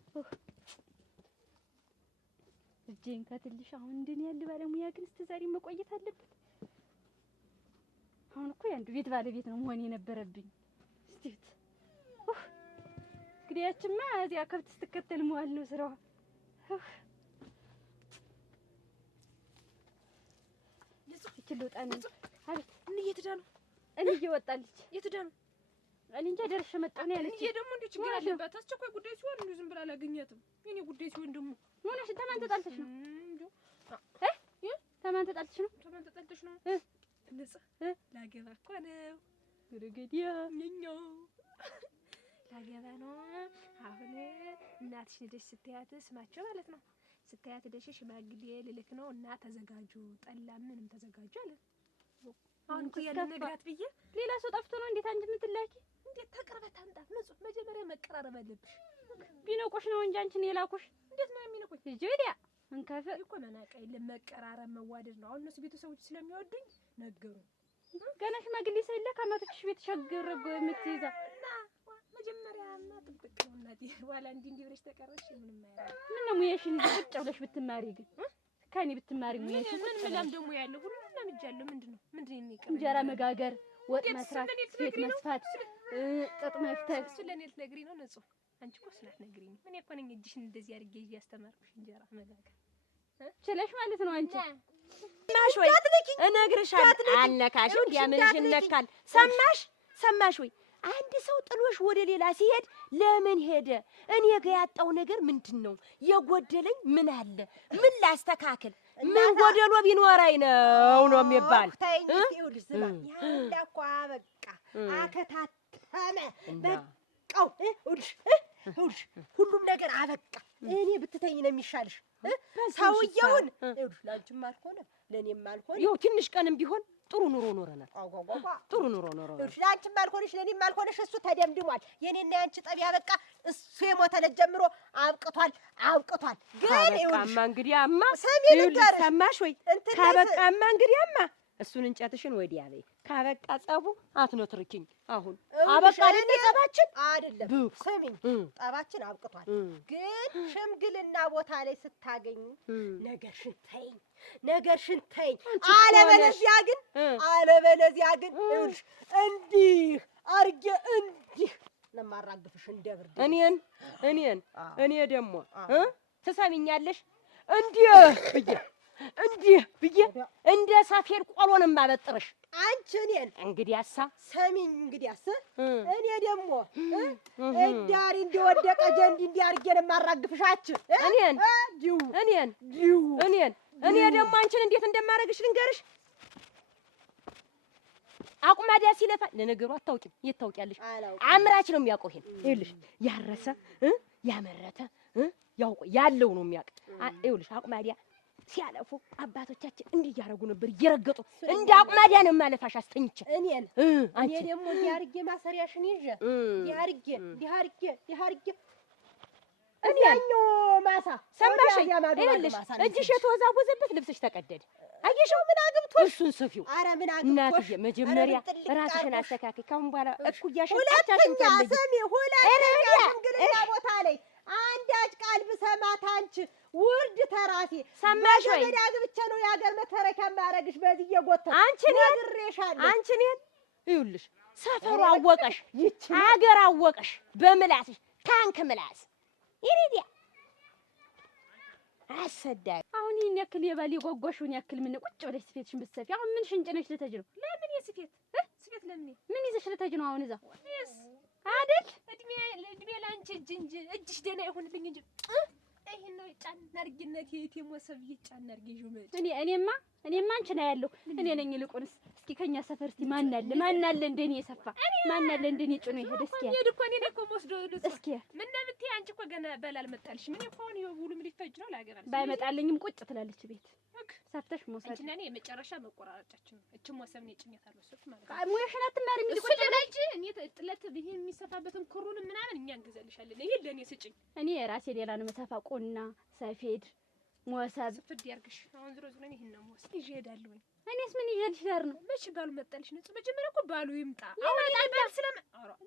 እጄን ከትልሽ አሁን እንደኔ ያለ ባለሙያ ግን እስከ ዛሬ መቆየት አለበት። አሁን እኮ የአንዱ ቤት ባለቤት ነው መሆን የነበረብኝ። እስቲ እንግዲህ ያችማ እዚያ ከብት ስትከተል መዋል ነው ስራዋ። ልውጣ አቤት እየትዳ ነው እየወጣለች የትዳ ነው? እኔ እንጃ ደርሼ መጣሁ ነው ያለች። ይሄ ደግሞ እንዴ ችግር አለበት። አስቸኳይ ጉዳይ ሲሆን እንዴ ዝም ብላ አላገኛትም። የኔ ጉዳይ ሲሆን ደግሞ ሆነሽ ተማን ተጣልተሽ ነው ተማን ተጣልተሽ ነው ተማን ተጣልተሽ ነው ንጽ ላገባ እኮ ነው ረገዲያ ነኛው ላገባ ነው። አሁን እናትሽ ደስ ስትያት ስማቸው ማለት ነው ስታያት ደሽ ሽማግሌ ልልክ ነው እና ተዘጋጁ፣ ጠላ ምንም ተዘጋጁ አለ። አሁን እኮ ያለ ነግራት ብዬ ሌላ ሰው ጠፍቶ ነው እንዴት አንቺ የምትላኪ? እንዴት ተቀርበት አምጣት ንጹህ መጀመሪያ መቀራረብ አለብሽ። ቢነቁሽ ነው እንጂ አንቺን የላኩሽ። እንዴት ነው የሚነቁሽ? ልጅ ወዲያ እንከፍ እኮ መናቃ የለም መቀራረብ መዋደድ ነው። አሁን እነሱ ቤተሰቦች ስለሚወዱኝ ነገሩ ገና ሽማግሌ ሳይላክ አማቶችሽ ቤት ሸግረግ የምትይዛ እና መጀመሪያማ ጥብቅ ነው እናቴ። በኋላ እንዲህ ብለሽ ተቀረሽ ምንም አይደለም። ምን ነው ሙያሽን ቁጭ ብለሽ ብትማሪ ግን ከኔ ብትማሪ ሙያሽን ምን ምላም ደግሞ ያለው ሁሉ ለምጃለሁ። ምንድነው እንጀራ መጋገር፣ ወጥ መስራት፣ ቤት መስፋት፣ ጥጥ መፍተል እሱ ለኔ ልትነግሪኝ ነው ንጹህ? አንቺ እኮ ስላትነግሪኝ ምን እኮ ነኝ እጅሽን እንደዚህ አድርጌ እያስተማርኩሽ እንጀራ መጋገር ችለሽ ማለት ነው አንቺ ሰማሽ ወይ? እነግርሻለሁ አልነካሽም። ዲያምንሽ ነካል። ሰማሽ ወይ? አንድ ሰው ጥሎሽ ወደ ሌላ ሲሄድ ለምን ሄደ? እኔ ጋር ያጣው ነገር ምንድነው? የጎደለኝ ምን አለ? ምን ላስተካክል? ምን ጎደሎ ቢኖረኝ ነው የሚባል። ታይኝ ይኸውልሽ ዝማ ያንዳኳ በቃ አከታተመ በቃው። ይኸውልሽ ሁሉም ነገር አበቃ። እኔ ብትተኝ ነው የሚሻልሽ። ሰውየውን ይኸውልሽ ላንቺም አልሆነ ለኔም አልሆነ ይኸው ትንሽ ቀንም ቢሆን ጥሩ ኑሮ ኖረናል። ጥሩ ኑሮ ኖረናል። እሺ ላንቺም አልሆነሽ ለኔም አልሆነሽ እሱ ተደምድሟል። የኔና ያንቺ ጠብ ያበቃ። እሱ የሞተለት ጀምሮ አብቅቷል። ግን ይኸውልሽ እንግዲያማ ሰሚ ልንገርሽ ሰማሽ ወይ? ካበቃማ እንግዲያማ እሱን እንጨትሽን ወዲያ በይ። ካበቃ ጸቡ አትነትርኪኝ። አሁን አበቃ አይደል? ጸባችን አይደለም። ስሚኝ ጠባችን አብቅቷል። ግን ሽምግልና ቦታ ላይ ስታገኝ ነገርሽን ተይኝ። አለበለዚያ ግን ይኸውልሽ እንዲህ አርጌ እንዲህ ለማራግፍሽ እንደብርድ እኔ ደግሞ ትሰሚኛለሽ እንዲህ ብዬ እንደ ሳፌር ቆሎን ማበጥርሽ አንቺ እኔን እንግዲያሳ ሰሚኝ እኔ ደግሞ እዳሪ እንደወደቀ ጀንዲ እንዲህ አድርጌ ነው የማራግፍሻችሁ። እኔ ደግሞ አንቺን እንዴት እንደማረግሽ ልንገርሽ። አቁማዲያ ሲለፋ ለነገሩ አታውቂም። የት ታውቂያለሽ? አምራች ነው የሚያውቀው። ይኸውልሽ ያረሰ ያመረተ ያውቀው ያለው ነው የሚያውቅ። ይኸውልሽ አቁማዲያ ሲያለፉ አባቶቻችን እንዲህ እያደረጉ ነበር እየረገጡ እንደ አቁማዳ ነው ማለፋሽ አስተኝቼ እኔን እኔ ደግሞ እንዲህ አድርጌ ማሰሪያሽን ይዤ እንዲህ አድርጌ እኛኛው ማሳ ሰማሽ ይኸውልሽ እጅሽ የተወዛወዘበት ልብስሽ ተቀደደ አየሽው ምን አግብቶ እሱን ሰፊው ኧረ ምን አግብቶሽ እናትዬ መጀመሪያ ራስሽን አስተካክይ ካሁን በኋላ እኩያሽን ሁለተኛ ስሚ ሁለተኛ ሽምግልና ቦታ ላይ አንዳች ቃል ብሰማት አንቺ ውርድ ተራሴ ሰማሽ ወይ አግብቼ ነው የሀገር መተረኪያ ማረግሽ በዚህ እየጎተተ አንቺ እኔን ይኸውልሽ ሰፈሩ አወቀሽ ሀገር አወቀሽ በምላስሽ ታንክ ምላስ ይሪዲያ አሰዳይ አሁን ይሄን ያክል የባሌ ጎጎሽውን ያክል ምን ቁጭ ብለሽ ስፌትሽን ብትሰፊ አሁን ምን ሽንጭነሽ ልተጅ ነው? ለምን የስፌት ስፌት ለምን ምን ይዘሽ ልተጅ ነው? አሁን እዛ አይደል እድሜ ላንቺ እንጂ እጅሽ ደህና ይሁንልኝ እንጂ ይሄን ነው ጫን አድርጊነት የቴ ሞሰብ ይጫን አድርጊው ማለት እኔማ አንቺ ነው ያለው እኔ ነኝ። ይልቁንስ እስኪ ከኛ ሰፈር እስኪ ማን አለ እንደኔ የሰፋ ማን አለ እንደኔ ጭኖ ይሄድ እስኪ እኔ እኮ ወስዶ እስኪ ምን ነብቴ አንቺ እኮ ገና በላል መጣልሽ ምን ይሆን ይውሉ ምን ሊፈጅ ነው ላገራል ባይመጣልኝም ቁጭ ትላለች ቤት ሰፍተሽ ሞሰብ አንቺ ነኝ የመጨረሻ መቆራረጫችን እቺ ሞሰብ ነው ጭኛት አልወሰድኩ ማለት ነው። ሙያሽን አትማሪም እንዴ ቁጭ ብለሽ እኔ ጥለት ይሄ የሚሰፋበትን ክሩን ምናምን እኛ እንገዛልሻለን። ይሄ ለኔ ስጭኝ እኔ ራሴ ሌላ ነው መሰፋ ቁና ሰፌድ ሞሰብ ፍድ ያርግሽ። አሁን ዝሮ ይሄን ነው ሞሰብ ይዤ እሄዳለሁ። እኔስ ምን ይዤልሽ ዳር ነው መች ባሉ መጣልሽ ነው? መጀመሪያ እኮ ባሉ ይምጣ። አሁን ባል ስለማ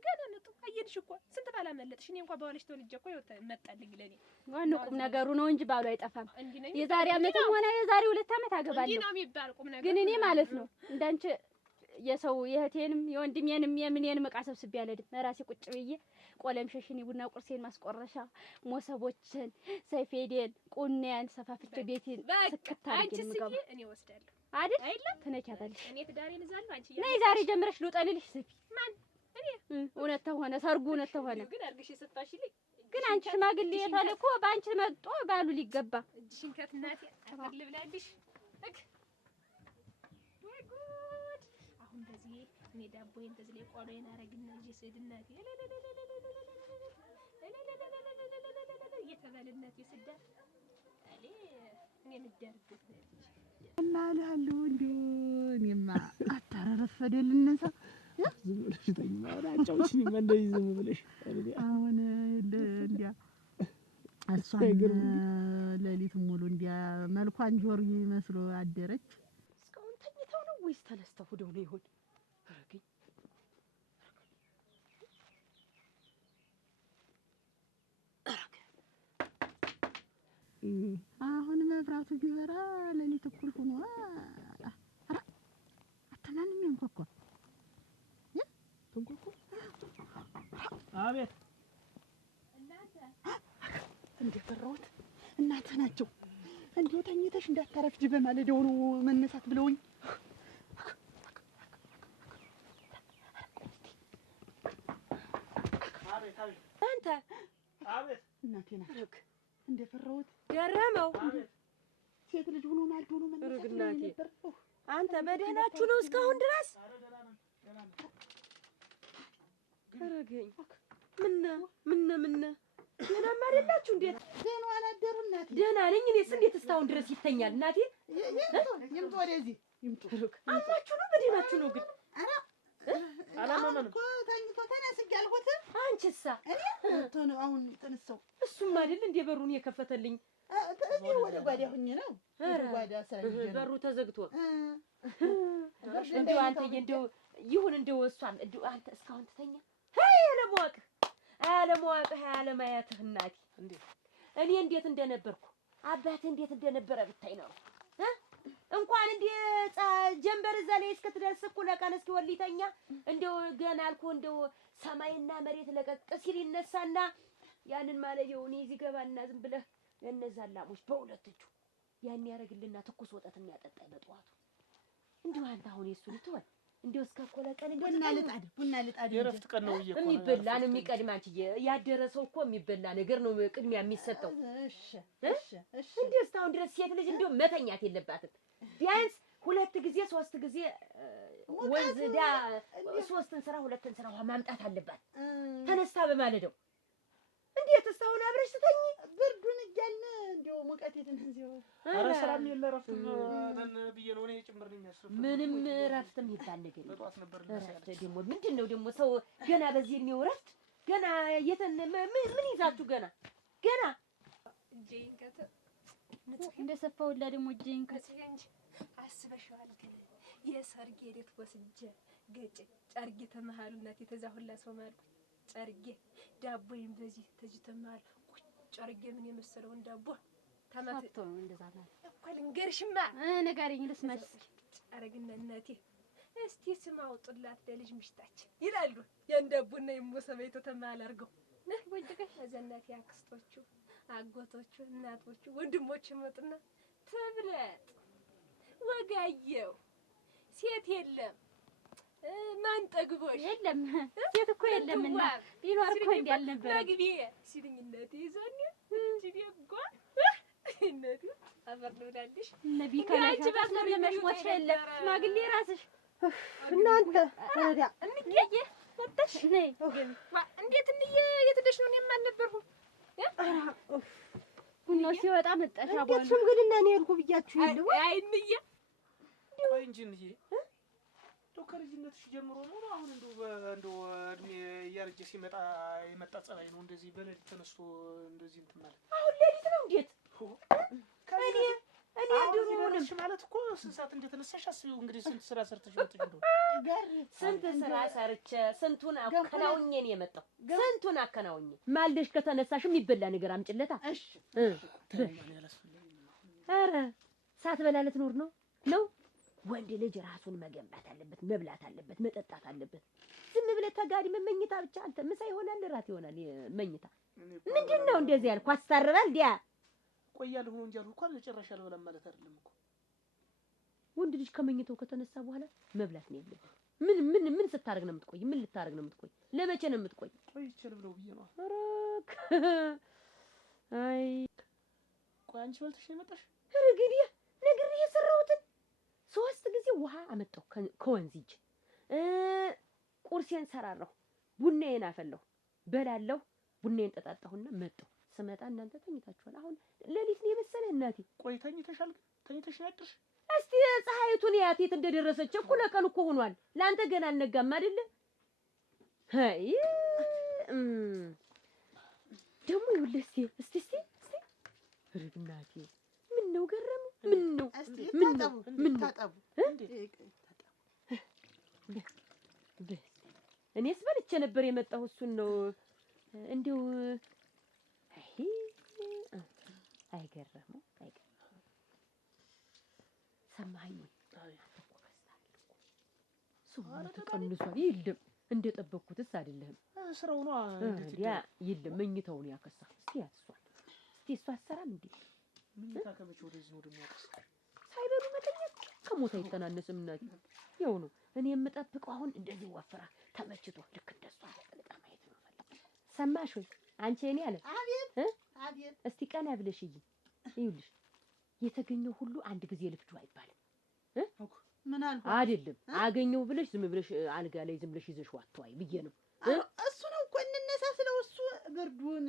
ገና ነው አየልሽ እኮ ስንት ባላ መለጥሽ። እኔ እንኳን ባልሽ ተወልጄ እኮ መጣልኝ ለኔ። ዋናው ቁም ነገሩ ነው እንጂ ባሉ አይጠፋም። የዛሬ አመትም ሆነ የዛሬ 2 አመት አገባለሁ። እንዴ ነው የሚባል ቁም ነገር ግን እኔ ማለት ነው እንዳንቺ የሰው የእህቴንም የወንድሜንም የምኔንም ዕቃ ሰብስቤ አልሄድም። ራሴ ቁጭ ብዬ ቆለም ሸሽኔ ቡና ቁርሴን ማስቆረሻ ሞሰቦችን ሰፌዴን ቁናያን ሰፋፍቼ ቤቴን ስክት አድርጌ የምገባ እኔ ወስዳለሁ አይደል ትነቻታለሽ። እኔ ትዳሬን እዛለሁ አንቺ ነይ ዛሬ ጀምረሽ ልውጣልልሽ ስፊ ማን እኔ እውነት ተሆነ ሰርጉ እውነት ተሆነ ግን አድርግሽ የሰፋሽልኝ ግን አንቺ ሽማግሌ የታለ እኮ በአንቺ መጥቶ ባሉ ሊገባ እጅሽን ከትናቴ አፈር ልብላልሽ እክ ወይ ጉድ አሁን በዚህ እኔ ዳቦዬን እንደዚህ ላይ ቆሎዬን አረግና እጄ ስድናቴ እየተባለናት የስዳ እኔ ምዳርግት እና እልሃለሁ እንደው እኔማ አታረፈደል እንነሳ ዝም ብለሽ ተኝ ማራጫውሽኝ እንደዚህ ዝም ብለሽ አሁን እንዲያ እሷን ሌሊቱን ሙሉ እንዲያ መልኳን ጆሪ መስሎ አደረች። እስካሁን ተኝተው ነው ወይስ ተነስተው ሄደው ነው ይሆን? አሁን መብራቱ ቢበራ ሌሊት እኩል ሆኖ አተማንም ያንኳኳ አቤት እንደፈራሁት እናንተ ናቸው። እንዲሁ ተኝተሽ እንዳታረፍጂ በማለዳው ነው መነሳት ብለውኝ አንተ አቤት እናቴ ናቸው። እንደፈራሁት ገረመው ሴት ልጅ ሆኖ ማልዶ ነው መነሳት ነበር። አንተ በደህናችሁ ነው እስካሁን ድረስ? አረገኝ ምን ደህናማ አይደላችሁ? እንዴት ደህና አላደሩ እናቴ? ደህና ነኝ እኔስ። እንዴት እስካሁን ድረስ ይተኛል እናቴ? ይምጡ ወደዚህ ይምጡ። አላችሁ ነው በደህናችሁ ነው? ግን አላማማን እኮ ተኝቶ ተነስ እያልኩት አንቺሳ እኔ አሁን ተነሳው። እሱም አይደል እንደ በሩን የከፈተልኝ ወደ ጓዳ ሁኜ ነው። ወደ ጓዳ ሳይጀ በሩ ተዘግቶ እንደው አንተዬ እንደው ይሁን እንደው እሷን እንደው አንተ እስካሁን ትተኛ አለማወቅህ አለማየትህ እናቴ እኔ እንዴት እንደነበርኩ አባትህ እንዴት እንደነበረ ብታይ ነው እንኳን እንደ ጀንበር እዛ ላይ እስክትደርስ እኩለ ቀን እስኪወሊተኛ እንደው ገና አልኩ እንደው ሰማይና መሬት ለቀቅ ሲል ይነሳና ያንን ማለየው እኔ እዚህ ገባና ዝም ብለህ እነዛ ላሞች በሁለት እጁ ያን ያረግልና ትኩስ ወተት የሚያጠጣኝ በጠዋቱ እንደው አንተ አሁን የሱን ትወል እንደው እስከ እኩለ ቀን ቡና ልጣድ የረፍት ቀን ነው እየቆነ የሚበላ ነው የሚቀድም አንቺዬ ያደረሰው እኮ የሚበላ ነገር ነው ቅድሚያ የሚሰጠው። እሺ እንደው እስካሁን ድረስ ሴት ልጅ እንደው መተኛት የለባትም። ቢያንስ 2 ጊዜ 3 ጊዜ ወንዝ ዳ 3 እንስራ 2 እንስራ ውሃ ማምጣት አለባት ተነስታ በማለደው። እንዴት እስካሁን አብረሽ ስተኝ ብርዱን እያልን እንደው ሙቀት የተነዘው ኧረ ስራም የለ እረፍትም ነን ብዬሽ ነው እኔ ጭምር ነኝ ያሰብኩት። ምንም እረፍትም ይባል ነገር የለም። በጠዋት ነበር እረፍት ደግሞ ምንድን ነው ደግሞ ሰው ገና በዚህ እድሜው እረፍት ገና ምን ይዛችሁ ገና እጄን ከተ እንደሰፋውላ ደግሞ እጄን ከተ እንጂ አስበሽዋል ግን የሰርጌ ቤት ወስጄ ገጭ ጨርጌ ተመሃሉ እናቴ ተዛ ሁላ ሰው ማለት ጨርጌ ዳቦዬን በዚህ ተዚህ ተመሃል ቁጭ ጨርጌ ምን የመሰለውን ዳቦ ተማቶ ነው እንደዛ ማለት እኮ ልንገርሽማ ንገሪኝ ልስማሽ እስኪ ጨርግና እናቴ እስቲ ስም አውጡላት ለልጅ ምሽታችን ይላሉ ያን ዳቦና የሞሰበይቶ ተመሃል አድርገው ነህ ወጅከሽ አዘናት ያክስቶቹ አጎቶቹ እናቶቹ ወንድሞቹ መጡና ትብለጥ ወጋየው ሴት የለም ማን ጠግቦሽ የለም ሴት እኮ የለምና ቢኖር እኮ እንዲያል ነበር ማግቢ ሲልኝ እናቴ ይዛኝ እንጂ ቢጓ እናቴ አፈር ልውላልሽ ነቢ ካላች ባስለም ለመሽሞት የለም ማግሊ ራስሽ እናንተ ታዲያ እንዴ ወጣሽ ነይ እንዴት እንዬ የትደሽ ነው የማን ነበርኩ ቡናው ሲወጣ መጣሽ አቦል ሽምግልና ነው የሄድኩ ብያችሁ ይልው አይ እንዬ ቆይ እንጂ እንዬ ከልጅነትሽ ጀምሮ ነው አሁን እንደው እድሜ እያረጀ ሲመጣ የመጣ ጸባይ ነው እንደዚህ በሌሊት ተነስቶ እንደዚህ እንትን ማለት አሁን ሌሊት ነው እንዴት እኔ ድሮውንም ማለት እኮ ስንት ሰዓት እንደተነሳሽ አስቢው እንግዲህ ስንት ስራ ሰርተሽ ወጥሽ እንደው ስንት ስራ ሰርቼ ስንቱን አከናውኜ ነው የመጣው ስንቱን አከናውኜ ማልደሽ ከተነሳሽ የሚበላ ነገር አምጭለታ እሺ ኧረ ሳትበላ ልትኖር ነው ወንድ ልጅ ራሱን መገንባት አለበት መብላት አለበት መጠጣት አለበት ዝም ብለህ ተጋዲ መመኝታ ብቻ አንተ ምሳ ይሆናል ራት ይሆናል መኝታ ምንድነው እንደዚህ ያልኩ አስተርባል ዲያ ቆያለሁ ነው እንጂ አልኩ አይደል ጨራሽ አልበላም ማለት አይደለም እኮ ወንድ ልጅ ከመኝታው ከተነሳ በኋላ መብላት ነው ያለበት ምን ስታረግ ነው የምትቆይ ምን ልታረግ ነው የምትቆይ ለመቼ ነው የምትቆይ ቆይ ይችላል ብለው ብዬ ነው አይ ቆይ አንቺ በልተሽ ነው የመጣሽ እንግዲህ ነገር የሰራሁትን 3 ጊዜ ውሃ አመጣሁ ከወንዝ እጅ ቁርሴን ሰራራሁ ቡናዬን አፈላሁ በላለሁ ቡናዬን ጠጣጣሁና መጣሁ ስመጣ እናንተ ተኝታችኋል አሁን ሌሊት ነው የመሰለ እናቴ ቆይ ተኝተሻል ግን ተኝተሽ ያድርሽ እስቲ ፀሐይቱን ያት የት እንደደረሰች እኩለ ቀን እኮ ሆኗል ላንተ ገና አልነጋም አይደለ አይ ደግሞ ይኸውልህ እስቲ ርግናቴ ምን ነው ገረሙ ምን ነው ምን ታጠቡ እኔስ በልቼ ነበር የመጣሁ እሱን ነው እንዴው አይገርም ሰማኸኝ ሱማን ተቀንሷል ይልም እንደጠበቅኩትስ አይደለም ስራው ነው ያ ይልም መኝታውን ያከሳ እስቲ ያስሷል እስቲ እሷ አሰራም እንዴ ምን ታከመች ወደዚህ ነው ደግሞ ያከሳ ሳይበሩ መተኛት ከሞት አይተናነስም እናቴ ያው ነው እኔ የምጠብቀው አሁን እንደዚህ ወፍራ ተመችቶ ልክ እንደሷ አለቀለጣ ማየት ነው ፈልግ ሰማሽ ወይ አንቺ እኔ አለ አቤት እስቲ ቀና ብለሽ ይኸውልሽ የተገኘው ሁሉ አንድ ጊዜ ልፍጁ አይባልም ምን አልኩ አይደለም አገኘው ብለሽ ዝም ብለሽ አልጋ ላይ ዝም ብለሽ ይዘሽው አትዋይ ብዬ ነው እሱ ነው እኮ እንነሳ ስለው እሱ ብርዱን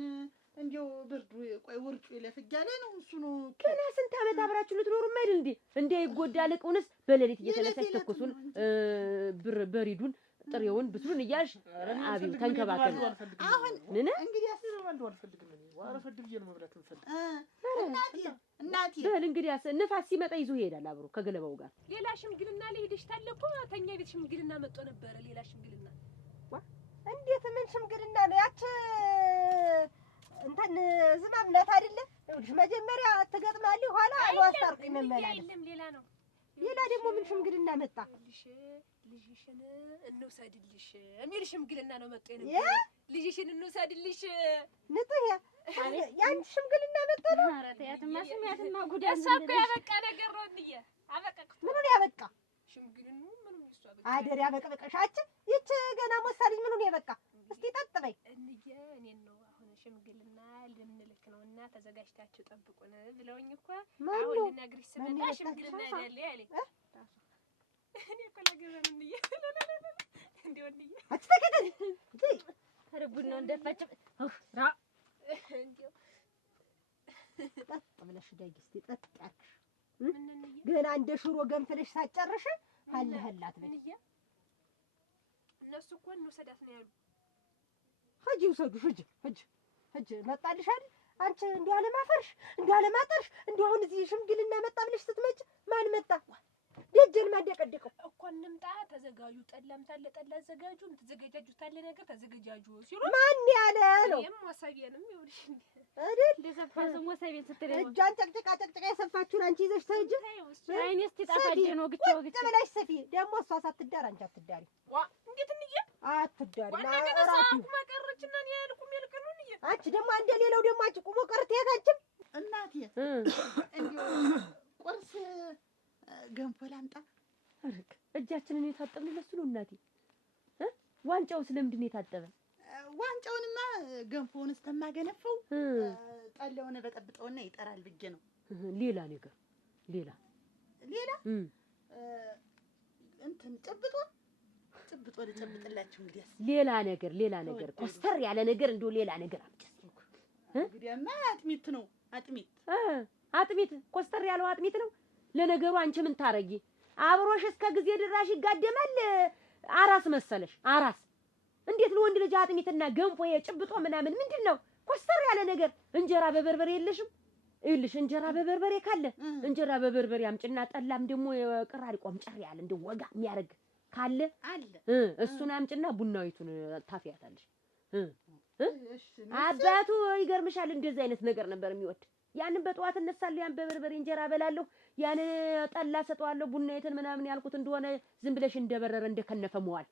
እንደው ብርዱ ቆይ ውርጩ ይለፍጃለ ነው እሱ ነው ገና ስንት ዓመት አብራችሁ ልትኖሩ አይደል እንዴ ይጎዳል ቁንስ በሌሊት እየተነሳሽ ተኩሱን በሪዱን ጥሬውን ብስሉን እያልሽ አቢው ተንከባከብ አሁን ምን እንግዲህ አስረዋለሁ አልፈልግም እኔ ዋረፈድ ብዬ ነው መብላት የምፈልግ እናቴ በል እንግዲህ ንፋስ ሲመጣ ይዞ ይሄዳል አብሮ ከገለባው ጋር ሌላ ሽምግልና ልሄድሽ ታለኩ ተኛ ቤት ሽምግልና መጥቶ ነበረ ሌላ ሽምግልና እንዴት ምን ሽምግልና ነው ያች እንትን ዝማም ናት አይደለ ይኸውልሽ መጀመሪያ ትገጥማለህ ኋላ አልዋስታርኩ ይመመላል ሌላ ደግሞ ምን ሽምግልና መጣ ልጅሽን እንውሰድልሽ የሚል ሽምግልና ነው መጥቶ የነበረ ልጅሽን እንውሰድልሽ ንጥህ ያን ሽምግልና መጣ ነው ኧረ ተያትማ ጉዳይ እኮ ያበቃ ነገር ነው እንዴ አበቃ ምኑን ያበቃ ሽምግልኑ ምኑን ይሷ በቃ አደር ያበቃሽ ይች ገና ሞሳልኝ ምኑን ያበቃ እስቲ ጠጥበይ እንዬ እኔን ነው አሁን ሽምግልና ልንልክ ነውና ተዘጋጅታችሁ ጠብቁን ብለውኝ እኮ አሁን ልነግርሽ ስመጣ ሽምግልና አይደል ያለኝ እኔ እኮ ለገበን እንዬ እንዴ ወንዬ አትተከተል ኧረ ቡናው እንደፈጭ ራ እንዴ ጠጥ ብለሽ ዳጊ እስቲ ጠጥ ያልሽ ገና እንደ ሽሮ ገንፍለሽ ሳጨርሽ አለህላት በይ። እነሱ እኮ እንውሰዳት ነው ያሉ። ሂጂ ውሰዱ ሂጂ መጣልሽ አይደል አንቺ እንደው አለማፈርሽ እንደው አለማጠርሽ እንደው አሁን እዚህ ሽምግልና መጣ ብለሽ ስትመጪ ማን መጣ ደጀን ማደቀደቀው እኮ እንምጣ ተዘጋጁ፣ ጠላም ታለ ጠላ አዘጋጁ፣ የምትዘጋጃጁት ታለ ነገር ተዘጋጃጁ ሲሉ ማን ያለ ነው? እኔም ወሳቢያንም ይኸውልሽ አይደል ለሰፋው ወሳቢን ስትለኝ እጇን ጨቅጭቃ የሰፋችሁን አንቺ ይዘሽ ተይጂ። አይኔ እስቲ ጣፋጀ ነው ግጭው ብለሽ ሰፊ ደግሞ እሷ ሳትዳር አንቺ አትዳሪ። ዋ እንዴት እንዬ አትዳሪ ማራቱ ማቀረችና ነው ያልኩም ይልከኑን ይየ አንቺ ደግሞ እንደ ሌላው ደግሞ አንቺ ቁሞ ቀርት ያታችም እናቴ እንዴ ቁርስ ገንፎ ላምጣ? አረክ እጃችንን የታጠብን ለሱ ነው እናቴ። ዋንጫው ስለምንድን ነው የታጠበ? ዋንጫውንማ ገንፎውን እስተማገነፈው ጠላውን በጠብጠውና ይጠራል ብዬ ነው። ሌላ ነገር ሌላ እንትን ጭብጦ ልጨብጥላችሁ እንግዲያስ ሌላ ነገር ኮስተር ያለ ነገር እንደው ሌላ ነገር አምጪ። እንግዲያማ አጥሚት ነው አጥሚት ኮስተር ያለው አጥሚት ነው። ለነገሩ አንቺ ምን ታረጊ? አብሮሽ እስከ ጊዜ ድራሽ ይጋደማል። አራስ መሰለሽ አራስ። እንዴት ለወንድ ልጅ አጥሚትና ገንፎ ጭብጦ ምናምን ምንድነው? ኮስተር ያለ ነገር። እንጀራ በበርበሬ የለሽም? ይልሽ እንጀራ በበርበሬ ካለ እንጀራ በበርበሬ አምጪና ጠላም ደግሞ ቅራሪ ቆምጨር ያለ እንደው ወጋ የሚያረግ ካለ አለ እሱን አምጪና ቡናዊቱን ታፊያታለሽ። አባቱ ይገርምሻል እንደዚህ አይነት ነገር ነበር የሚወድ። ያንን በጠዋት እነሳለሁ፣ ያን በበርበሬ እንጀራ በላለሁ፣ ያን ጠላ ሰጠዋለሁ፣ ቡናይትን ምናምን ያልኩት እንደሆነ ዝም ብለሽ እንደበረረ እንደከነፈ መዋል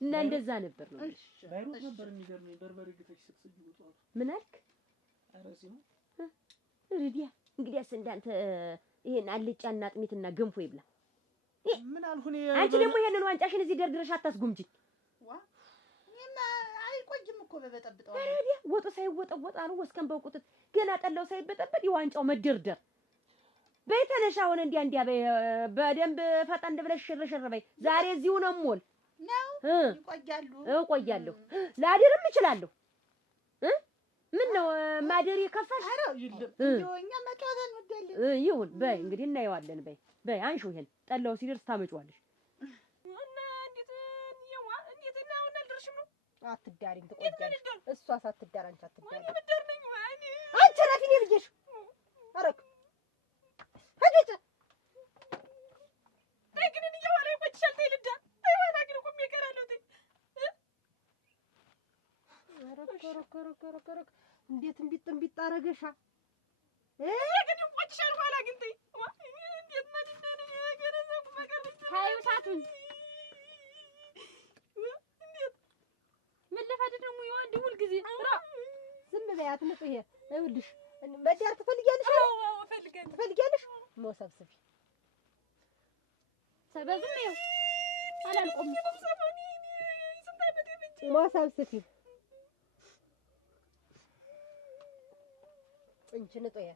እና እንደዛ ነበር ነው። ባይሮት ነበር የሚገርመኝ በርበሬ ግተሽ ስትሰጂው ጠዋት። ምን አልክ? አረሲ ነው ሪዲያ እንግዲያስ እንዳንተ ይሄን አልጫና አጥሚትና ገንፎ ይብላ። ምን አልሁን? አንቺ ደግሞ ይሄንን ዋንጫሽን እዚህ ደርድረሽ አታስጉምጂ። አይቆይም እኮ በበጠብጠው ሪዲያ ወጡ ሳይወጠወጥ አሉ ወስከን በቁጥጥ ገና ጠላው ሳይበጠበጥ የዋንጫው መደርደር በይተነሽ አሁን እንዲያ በደንብ ፈጠን ብለሽ ሽርሽር በይ። ዛሬ እዚሁ ነው ሞል ነው እቆያለሁ ላድርም እችላለሁ። ምን ነው ማደሪ ከፋሽ? አረ ይልም እኛ መጫወተን ወደልን ይሁን በይ እንግዲህ እናየዋለን። በይ አንሺው ይሄን ጠላው ሲደርስ ታመጪዋለሽ። እና እንዴት ነው አሁን አልደርሽም ነው? አትዳሪም ትቆያለሽ። እሷ ሳትዳር አንቺ አትዳሪ። እኔ ብደር ነኝ ማን አንቺ ረፊኔ ልጅሽ አረክ ሀገጨ ግን እየዋለ ይቆጭሻል። ተይ ልዳ አይዋና ግን ቆም ይቀራለሁ። ተይ አረክ እንዴት እንቢጥ አረገሻ ግን ይቆጭሻል። ኋላ ግን ተይ እንዴት ማድነን ገረዘው መቀርብ ታዩ ሳቱን ምን ለፋድ ደግሞ የወንድ ሁሉ ጊዜ ዝም በያት። ንጡ ይሄ ይኸውልሽ መዳር ትፈልጊያለሽ? አዎ ትፈልጊያለሽ? መሰብሰቢ ሰበብም ይኸው አላልቆም መሰብሰቢ እንቺ ንጡ ይሄ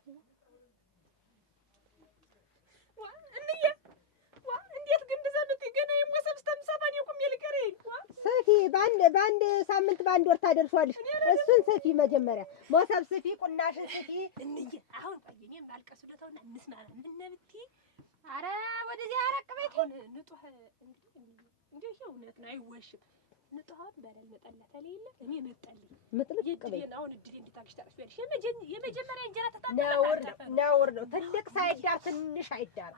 እንዴት ግን እንደዛበት ገና የሞሰብስተም ሰባን ይቆም ይልቀረኝ ሰፊ በአንድ ሳምንት በአንድ ወር ታደርሷለሽ። እሱን ሰፊ መጀመሪያ ሞሰብ ሰፊ ቁናሽን ሰፊ እንዴ አሁን ቆየኝ ማልቀሱለታውና እንስማና ምንነብቲ አረ ወደዚህ አረቅ ቤት ንጡህ እንዴ ይሄው እውነት ነው አይወሽም። ንጡሃት ባላል መጣላ ተለይለ እኔ መጣልኝ ምጥልቅ ቀበይ አሁን እድል እንድታክሽ ታርፊያለሽ። የመጀመሪያ እንጀራ ነውር ነው። ትልቅ ሳይዳር ትንሽ አይዳር።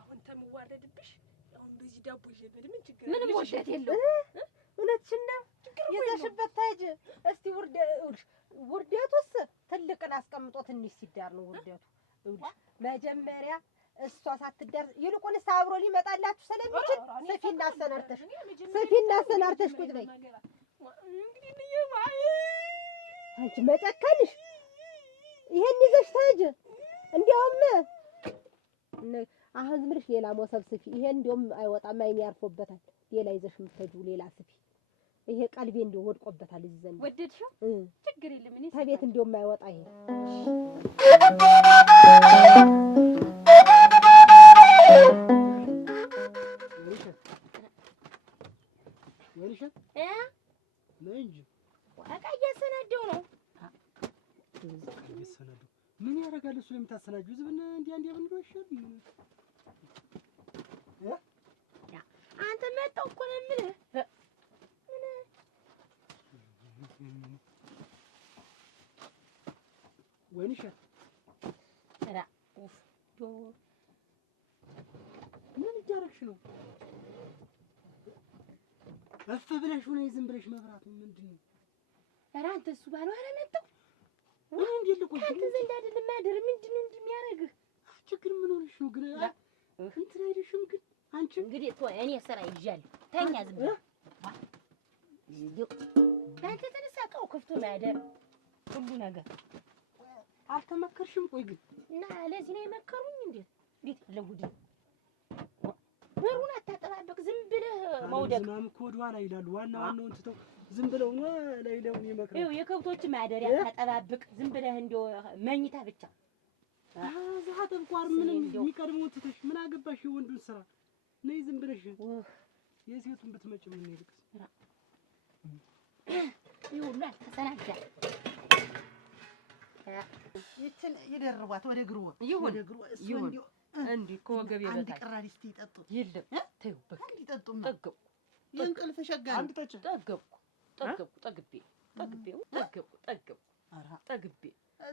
አሁን ተምዋረድብሽ አሁን በዚህ ዳቦ ይጀበል ምን ችግር ምንም ወደት የለው። እውነትሽን ነው ይዘሽበት ታጅ እስቲ ውርደቱስ ትልቅን አስቀምጦ ትንሽ ሲዳር ነው ውርደቱ። መጀመሪያ እሷ ሳትዳር ይልቁንስ አብሮ ሊመጣላችሁ ስለሚችል ሰፊና አሰናርተሽ ቁጭ በይ። አንቺ መጨከንሽ ይሄን ይዘሽ ታጅ እንዲያውም አሁን ዝም ብለሽ ሌላ መሰብ ስፊ። ይሄ እንዲያውም አይወጣም፣ አይኔ ያርፎበታል። ሌላ ይዘሽ የምትሄጂው ሌላ ስፊ። ይሄ ቀልቤ እንዲያው ወድቆበታል እዚህ ዘንድ። ወደድሽው? ችግር የለም እኔ ከቤት እንዲያውም አይወጣ ይሄ እቃ እያሰናደው ነው። አደርጋለሁ? ምን ያደርጋል እሱ ለምታሰናጁ ዝብና እንዲያ ምን ይወሻል? አንተ መጣው እኮ ነው የምልህ። ወይንሸት ኧረ ኡፍ ዶ ምን እያደረግሽ ነው? እፍ ብለሽ ሆነ ዝም ብለሽ መብራቱ ምንድን ነው? ኧረ አንተ እሱ ባለው ኧረ መጣው ወይ እንዴት ልቆይ አንተ ዘንድ አይደለም ማደር ምንድን ነው እንዲህ የሚያደርግህ? ችግር ምን ሆነሽ ነው ግን? እንትን አይደሽም ግን አንቺ እንግዲህ ተወው፣ እኔ ስራ ይዣለሁ። ተኛ ዝም ብለህ አንተ የተነሳ እቃው ከፍቶ ማደር ሁሉ ነገር አልተመከርሽም? ቆይ ግን እና ለዚህ ነው የመከሩኝ። እንዴት ለጉድ በሩን አታጠባበቅ፣ ዝም ብለህ መውደቅ። ዝናም እኮ ወደኋላ ይላሉ። ዋናውን ትተው ዝም ብለው ነው ላይለውን ይመክራሉ። ይኸው የከብቶች ማደሪያ አታጠባብቅ፣ ዝም ብለህ እንደው መኝታ ብቻ እዛ ተብቋር ምንም የሚቀድመው ትተሽ ምን አገባሽ የወንዱን ስራ? ነይ ዝም ብለሽ የሴቱን ብትመጪ ምን ይልቅስ ይሁን አልተሰናዳ ይችን ይደርቧት ወደ ግሩ ይሁን ወደ ግሩ እሱ ይሁን እንዲሁ እንዲህ ከወገብ አንድ ይበታል። ቅራሪ እስቲ ይጠጡ። የለም ተይው በቃ ይጠጡማ ጠገብኩ የእንቅልፍ ሸጋ አንድ ጠጭ ጠገብኩ ጠግቤ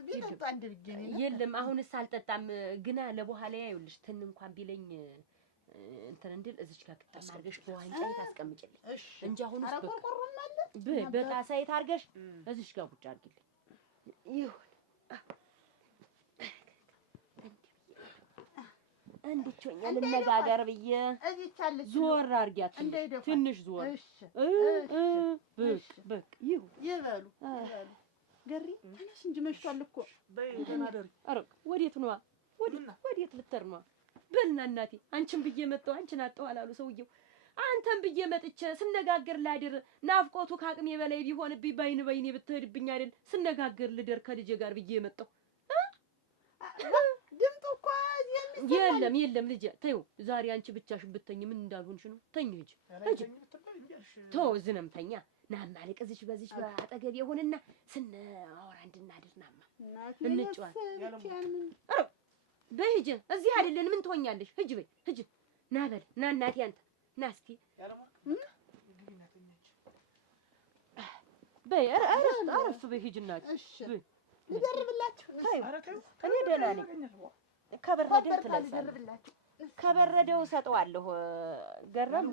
ቢጠጡ አንድ ልጅ ነው። የለም አሁንስ አልጠጣም። ግና ለበኋላ ይኸውልሽ ትን እንኳን ቢለኝ እንትን እንድል እዚች ጋር ግጥም አድርገሽ በዋንጫ ታስቀምጪልኝ እንጂ አሁንስ አረቆርቆሩም አለ በቃ ሳይት አድርገሽ እዚች ጋር ቁጭ አድርጊልኝ። ይሁን እንዴት ሆኛ ልነጋገር ብዬ እዚች አለች ዞር አድርጊያት ትንሽ ዞር በቃ ይበሉ ገሪ ተነስ እንጂ መሽቷል እኮ በተናደሪ ኧረ ወዴት ነዋ ወዴት ልትር ነዋ? በልና እናቴ አንቺን ብዬ መጣሁ አንቺን አጣሁ አላሉ ሰውየው። አንተን ብዬ መጥቼ ስነጋገር ላድር ናፍቆቱ ከአቅሜ በላይ ቢሆንብኝ በይኔ ብትሄድብኝ አይደል ስነጋገር ልደር ከልጄ ጋር ብዬ መጣሁ። ድምጡ እኮ የለም ልጄ ተይው። ዛሬ አንቺ ብቻሽን ብትተኝ ምን እንዳልሆንሽ ነው? ተኝ ሂጂ ተው ዝንም ተኛ ናማ ልቅዝሽ በዚሽ በአጠገብ የሆነና ስናወራ እንድናድር ናማ እንጫወት በይ ሂጂ። እዚህ አይደለን ምን ትሆኛለሽ? ሂጂ በይ ሂጂ። ና በል ና እናቴ አንተ ና እስኪ በይ አረፍ በይ ሂጂ እናቴ። እሺ ልደርብላችሁ። እኔ ደህና ነኝ። ከበረደው ትለብሳለህ። ከበረደው እሰጠዋለሁ። ገረም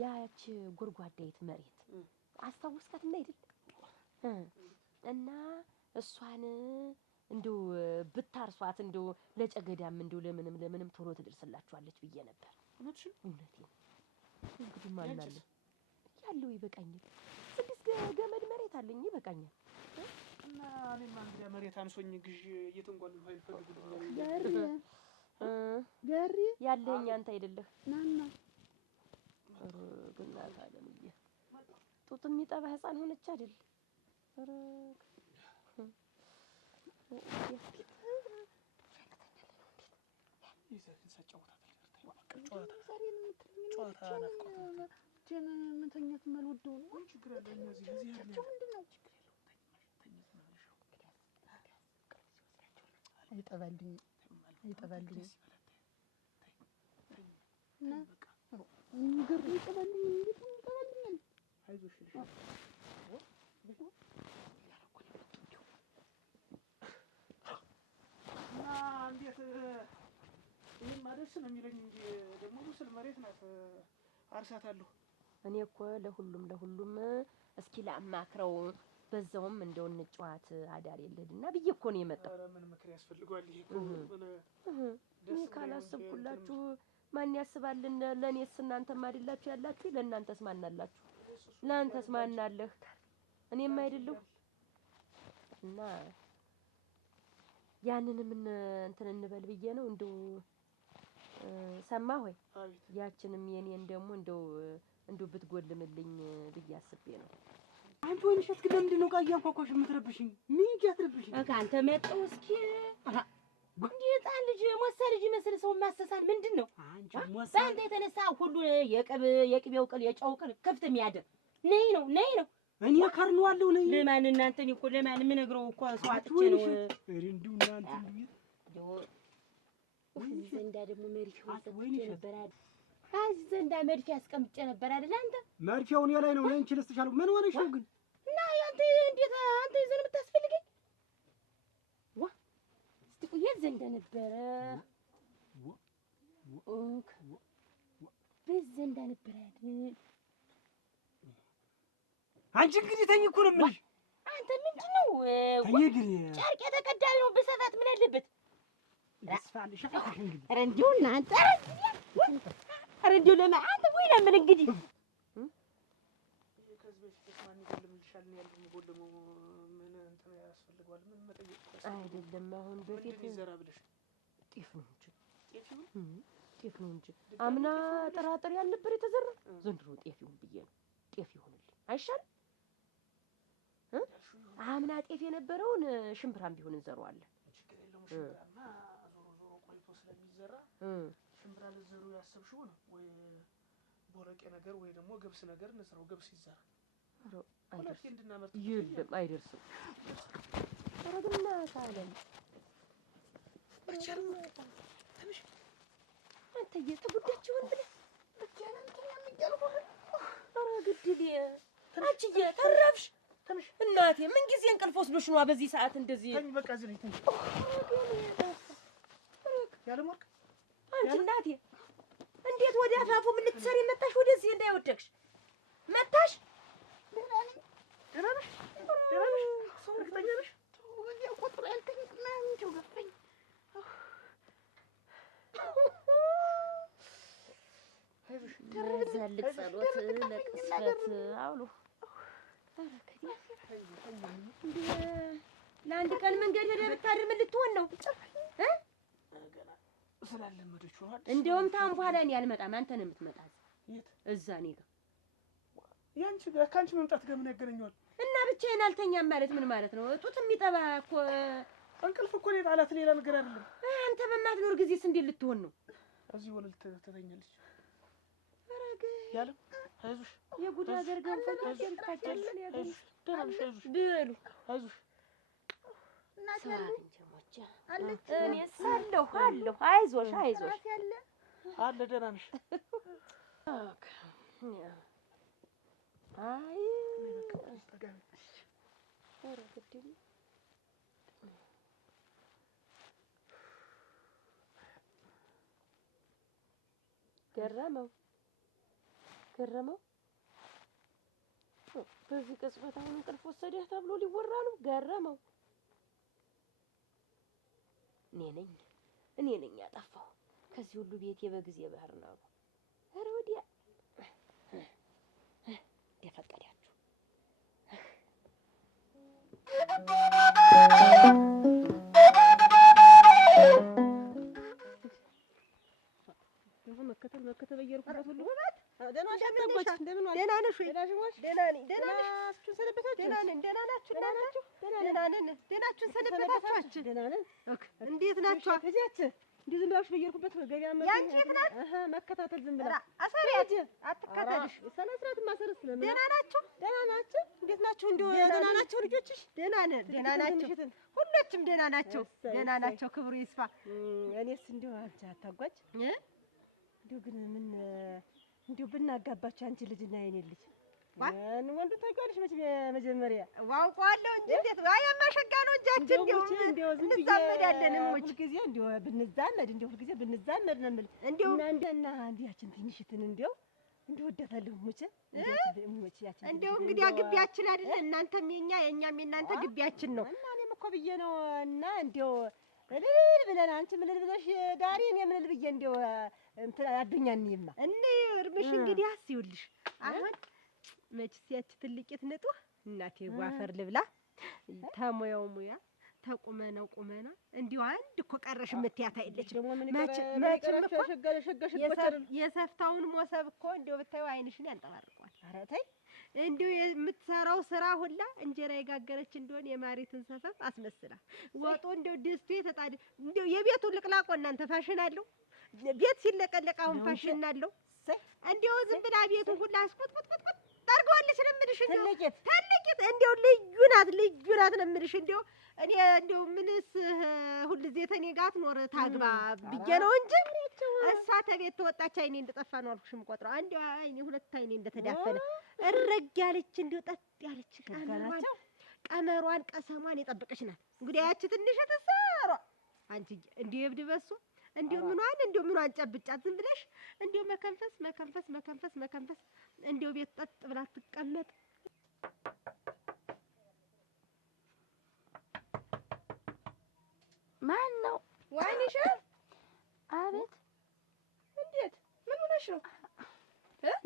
ያች ጎርጓዳይት መሬት አስታውስካት እና አይደል እና እሷን እንደው ብታርሷት እንደው ለጨገዳም እንደው ለምንም ቶሎ ትደርስላችኋለች ብዬ ነበር። እውነቴን እንግዲህ ማን አለ ያለው ይበቃኛል። 6 ገመድ መሬት አለኝ ይበቃኛል። እና እኔማ እንግዲህ መሬት አንሶኝ ግዥ እየተንጓለሁ አይፈልጉልኝ ገሪ ያለኝ አንተ አይደለህ ናና ግና ታለምዬ ጡት የሚጠባ ህፃን ሆነች አይደል? እንዴት ይሄን ማደስ ነው የሚለኝ እንጂ ደግሞ ምስል መሬት ናት አርሳታለሁ። እኔ እኮ ለሁሉም እስኪ ላማክረው በዛውም እንደው እንጫዋት አዳር የለድና ብዬ እኮ ነው የመጣው። ኧረ ምን ምክር ያስፈልገዋል ይሄ እኮ እኔ ካላሰብኩላችሁ ማን ያስባልን? ለእኔስ እናንተም አይደላችሁ ያላችሁ? ለእናንተስ ማን አላችሁ? ለአንተስ ማን አለህ? እኔም አይደለሁ እና ያንንም እንትን እንበል ብዬ ነው እንደው ሰማህ ወይ? ያችንም የኔን ደግሞ እንደው ብትጎልምልኝ ብዬ አስቤ ነው። አንቺ ወይንሸት ግን ለምንድን ነው ቃያ እንኳኳሽ የምትረብሽኝ? ምን ያትረብሽኝ? አንተ መጣው እስኪ እንዴት ልጅ ሞሳ ልጅ መስል ሰው ማሰሳል ምንድን ነው? አንቺ ሞሳ በአንተ የተነሳ ሁሉ የቅቤው ቅል የጨው ቅል ከፍት የሚያደር ነይ ነው እኔ ከርነዋለሁ ነኝ። ለማን እናንተ እኔ እኮ ለማን የምነግረው እኮ ሰው አጥቼ ነው። እንዲሁ እናንተ እንዲሁ እዚህ ዘንዳ ደግሞ መድፊያውን ሰጥቼ ነበር አይደል? እዚህ ዘንዳ መድፊያ አስቀምጬ ነበር አይደል? አንተ መድፊያውን የላይ ነው ለአንቺ ልስጥሻለሁ። ምን ሆነሽ ነው ግን? እና አንተ እንዴት አንተ ይዘን የምታስፈልገኝ? ዋ እስቲ ቆይ የት ዘንዳ ነበረ? ኦክ በዚህ ዘንዳ ነበር አይደል? አንቺ እንግዲህ ተኝ እኮ ነው የምልሽ። አንተ ምንድን ነው ተኝ ግን ጨርቄ ተቀዳሚ ነው በሰፋት ምን አለበት? ተስፋልሽ አሁን እንግዲህ ኧረ እንዲሁ እናንተ ኧረ እንዲሁ ለምን አንተ ወይ ለምን እንግዲህ ከዚህ በፊት ማን ይገልምልሻል ነው ያለው የሚጎልመው ምን እንትን ያስፈልገዋል ምን መጠየቅ አይደለም አሁን በፊት ይዘራ ብለሽ ጤፍ ነው እንጂ ጤፍ ነው እንጂ አምና ጥራጥሬ ያልነበር የተዘራ ዘንድሮ ጤፍ ይሁን ብዬ ነው። ጤፍ ይሁንልኝ አይሻልም? አምና ጤፍ የነበረውን ሽምብራም ቢሆን እንዘራዋለን። ችግር የለውም። ሽምብራማ ዞሮ ዞሮ ቆይቶ ስለሚዘራ ሽምብራ ልዘሩ ያሰብሽው ነው ወይ ቦረቄ ነገር ወይ ደግሞ ገብስ ነገር እንስራው። ገብስ ይዘራ የለም አይደርስም። ኧረ ግን እናታለን ትንሽ አንተዬ ተጎዳችሁን ብለህ ኧረ ግድል አንቺዬ ተረፍሽ። እናቴ ምን ጊዜ እንቅልፍ ወስዶሽ ነዋ በዚህ ሰዓት እንደዚህ? ተኝ በቃ እዚህ ላይ ተኝ። ያለ ወርቅ አንቺ እናቴ እንዴት ወደ አፋፉ ምን ልትሰሪ መጣሽ? ወደዚህ እንዳይወደቅሽ መጣሽ። ደህና ነሽ? ደህና ነሽ? እርግጠኛ ነሽ? ቁጥር ያልተኝ ምናምን እንደው ገፋኝ። ትልቅ ጸሎት ለቅስፈት አውሉ ለአንድ ቀን መንገድ ሄደህ ብታድር ምን ልትሆን ነው? ስላለመደችው እንደውም ታም በኋላ እኔ አልመጣም። አንተ ነው የምትመጣ እዛ እኔ ጋር። ያንቺ ጋር ከአንቺ መምጣት ጋር ምን ያገናኘዋል? እና ብቻዬን አልተኛም ማለት ምን ማለት ነው? ጡት የሚጠባ እኮ እንቅልፍ እኮ ሌላ አላት ሌላ ነገር አይደለም። አንተ በማትኖር ጊዜስ እንዴት ልትሆን ነው? እዚህ ወለል ትተኛለች። አረገ ያለም አይዞሽ የጉድ ሀገር ገንፈል ያልታጨልን ያገኝ አይዞሽ ብሉ አይዞሽ እኔ ሳለሁ አለሁ። አይዞሽ አይዞሽ አለ ደህና ነሽ? አይ ኧረ ግድ ገረመው በዚህ ቅጽበት አሁን እንቅልፍ ወሰደህ ተብሎ ሊወራ ነው? ገረመው እኔ ነኝ ያጠፋው። ከዚህ ሁሉ ቤት በጊዜ ባህር ነው። ኧረ ወዲያ እንደፈቀዳችሁ መከተል በየርኩበት ሁሉ ደህና ነሽ ወይ? ደህና ነኝ። ደህና ናችሁ ሰነበታችሁ? ደህና ነን። ደህና ናችሁ? ደህና ነን። ደህናችሁን ሰነበታችሁ? ደህና ነን። እንዴት ናችሁ? እዚያችሁ እንዲህ ዝም ብላችሁ በየርኩበት ገበያ ያንቺ የት ናት? መከታተል ዝም ብላ አሰሪ አትከታተልሽ። ሰነ ስርዓት ማሰረስ ለምን? ደህና ናችሁ? ደህና ናችሁ? እንዴት ናችሁ? እንደው ደህና ናችሁ ልጆችሽ? ደህና ነን። ደህና ናችሁ? ሁሎችም ደህና ናቸው። ደህና ናቸው። ክብሩ ይስፋ። እኔስ እንደው አንቺ አታጓጅ እንደው ግን ምን እንደው ብናጋባችሁ አንቺ ልጅና የኔ ልጅ ወንዱ ታውቂዋለሽ መቼም መጀመሪያ ዋውቀዋለሁ እንጂ እንዴት ያማሸጋ ነው እጃችን እንደው እንዛመዳለን ሁልጊዜ እንደው ብንዛመድ እንደው ሁልጊዜ ብንዛመድ ነው የምልህ እንደው እና እንዲያችን ትንሽትን እንደው ወደታለሁ ሙቼ እንደው እንግዲህ ግቢያችን አይደል እናንተም የኛም የእናንተ ግቢያችን ነው እና እኔም እኮ ብዬ ነው እና እንደው እልል ብለን አንቺ ምን እልል ብለሽ ዳሪ እኔ ምን እልል ብዬ እንደው እንትን አዱኛኝማ እኔ እርምሽ እንግዲህ አስይውልሽ አሁን መችስ ያቺ ትልቂት ንጡህ እናቴ ዋፈር ልብላ ተሙያው ሙያ ተቁመናው ቁመና እንዲሁ አንድ እኮ ቀረሽ የምትያት አይደለችም። መቼም እኮ የሰፍታውን ሞሰብ እኮ እንዲሁ ብታዩ አይንሽን ያንጠባርቀዋል። ኧረ ተይ እንዲሁ የምትሰራው ስራ ሁላ እንጀራ የጋገረች እንደሆነ የማሪትን ሰፈፍ አስመስላ ወጡ እንዲሁ ድስቱ የተጣደ እንዲሁ የቤቱ ልቅላቆ እናንተ ፋሽን አለው ቤት ሲለቀለቅ አሁን ፋሽን አለው። እንዲሁ ዝም ብላ ቤቱ ሁላ አስቁጥቁጥቁጥ አድርገዋለች ነው የምልሽ። ትልቂት እንደው ልዩ ናት ነው የምልሽ። እንደው እኔ እንደው ምንስ ሁልጊዜ ተኔ ጋር አትኖር ታግባ ብዬሽ ነው እንጂ እሷ ተቤት ተወጣች አይኔ እንደጠፋ ነው አልኩሽ የምቆጥረው። እንደው አይኔ ሁለት አይኔ እንደተዳፈነ እረግ ያለች እንደው ጠጥ ያለች ቀመሯን ቀሰሟን የጠበቀች ናት። እንግዲህ ያቺ ትንሽ ተሰሯ አንቺ እንደው ይብድ በሱ እንደው ምኗን ጨብጫት ዝም ብለሽ እንደው መከንፈስ እንደው ቤት ጠጥ ብላ ትቀመጥ። ማን ነው? ወይንሽ አቤት። እንዴት ምን ሆነሽ ነው?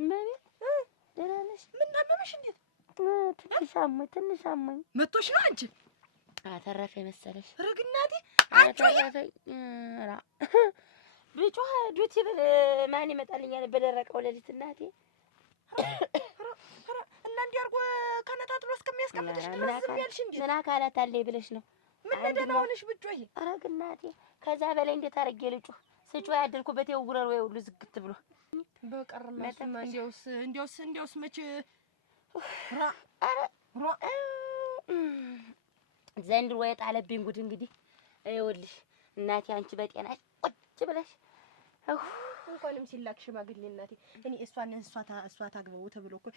መቤት ደህና ነሽ? ምን አመመሽ? እንዴት ትንሽ አሞኝ መቶሽ ነው አንቺ? አተረፈ መሰለሽ? ረግናቴ አተረፈ ብጮህ ዱቲ ብል ማን ይመጣልኛል? በደረቀው ሌሊት እናቴ እና እንዲህ አድርጎ ከነጣጥሎ እስከሚያስቀምጥሽ ድረስ ዝም ያልሽ እንዴ? ምን አካላት አለኝ ብለሽ ነው? ምን ደህና ሆነሽ ብጮህ? ረግ እናቴ ከዛ በላይ እንዴት አድርጌ ልጩህ? ስጮህ ያደርኩበት የውጉረር ወይ ሁሉ ዝግት ብሎ በቀርማ እንዲያውስ መቼ ዘንድሮ የጣለብኝ ጉድ እንግዲህ ይኸውልሽ እናቴ አንቺ በጤናሽ ቁጭ ብለሽ እንኳንም ሲላክ ሽማግሌ እናቴ እኔ እሷ ታግበው ተብሎ እኮ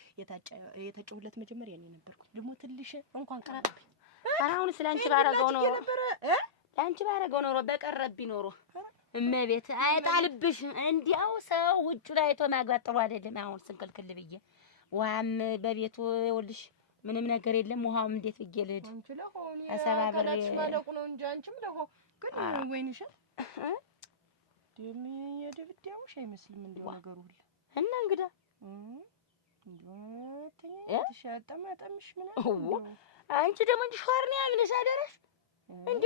የተጨውለት መጀመሪያ እኔ ነበርኩ። ደግሞ ትልሽ እንኳን ቀረብኝ። አሁን ስላንቺ ባረገው ኖሮ ላንቺ ባረገው ኖሮ በቀረብኝ ኖሮ እመቤት አይጣልብሽ። እንዲያው ሰው ውጭ ላይ አይቶ ማግባት ጥሩ አይደለም። አሁን ስንክልክል ብዬ ውሃም በቤቱ ይኸውልሽ ምንም ነገር የለም። ውሃውም እንዴት ብዬ ልሂድ? አሰባብሬ ማለቁ ነው እንጂ አንቺም ለሆ ግን ወይንሽ የደብዳውሽ አይመስልም እንደው ነገሩ ሁሉ እና እንግዳ ተሻጠማጠምሽ ምን አንቺ ደግሞ እንጂ ሾርኔ ያምነሽ አደረሽ እንደ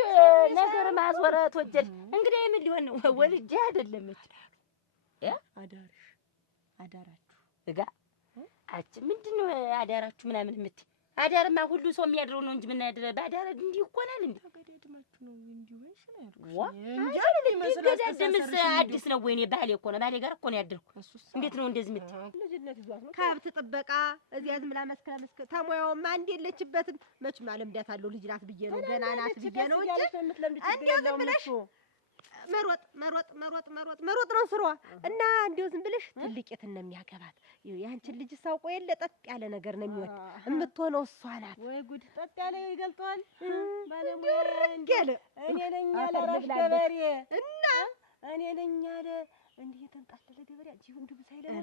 ነገር ማስወራት ወጀል እንግዳ ምን ሊሆን ነው? ወልጄ አይደለም እቺ አዳራችሁ እጋ አቺ ምንድነው አዳራችሁ ምናምን የምትይ? አዳርማ ሁሉ ሰው የሚያድረው ነው እንጂ ምን ያድረ ባዳር እንዲህ ይኮናል እንዴ? ተገዳድማችሁ ነው እንዲሁ ወይስ ነው ገዳድምስ አዲስ ነው ወይ? እኔ ባሌ እኮ ነው ባሌ ጋር እኮ ነው ያደርኩ። እንዴት ነው እንደዚህ የምትይ? ልጅነት ይዟት ነው ከብት ጥበቃ እዚያ ዝም ብላ መስከ ተሞያውማ አንድ የለችበትም። መቼም አለምዳታለሁ ልጅ ናት ብዬ ነው ገና ናት ብዬ ነው እንጂ ዝም ብለሽ መሮጥ ነው ስሯ። እና እንዲሁ ዝም ብለሽ ትልቂትን ነው የሚያገባት። ያንቺን ልጅ ሳውቆ የለ ጠጥ ያለ ነገር ነው የሚወድ የምትሆነው እሷ ናት። ወይ ጉድ! ጠጥ ያለ ይገልጠዋል ባለሙያ ያለ እኔ ነኝ ያለ ራሽ ገበሬ እና እኔ ነኝ ያለ እንዲህ የተንጣለለ ገበሬ እዚህ እንዱ ሳይለኝ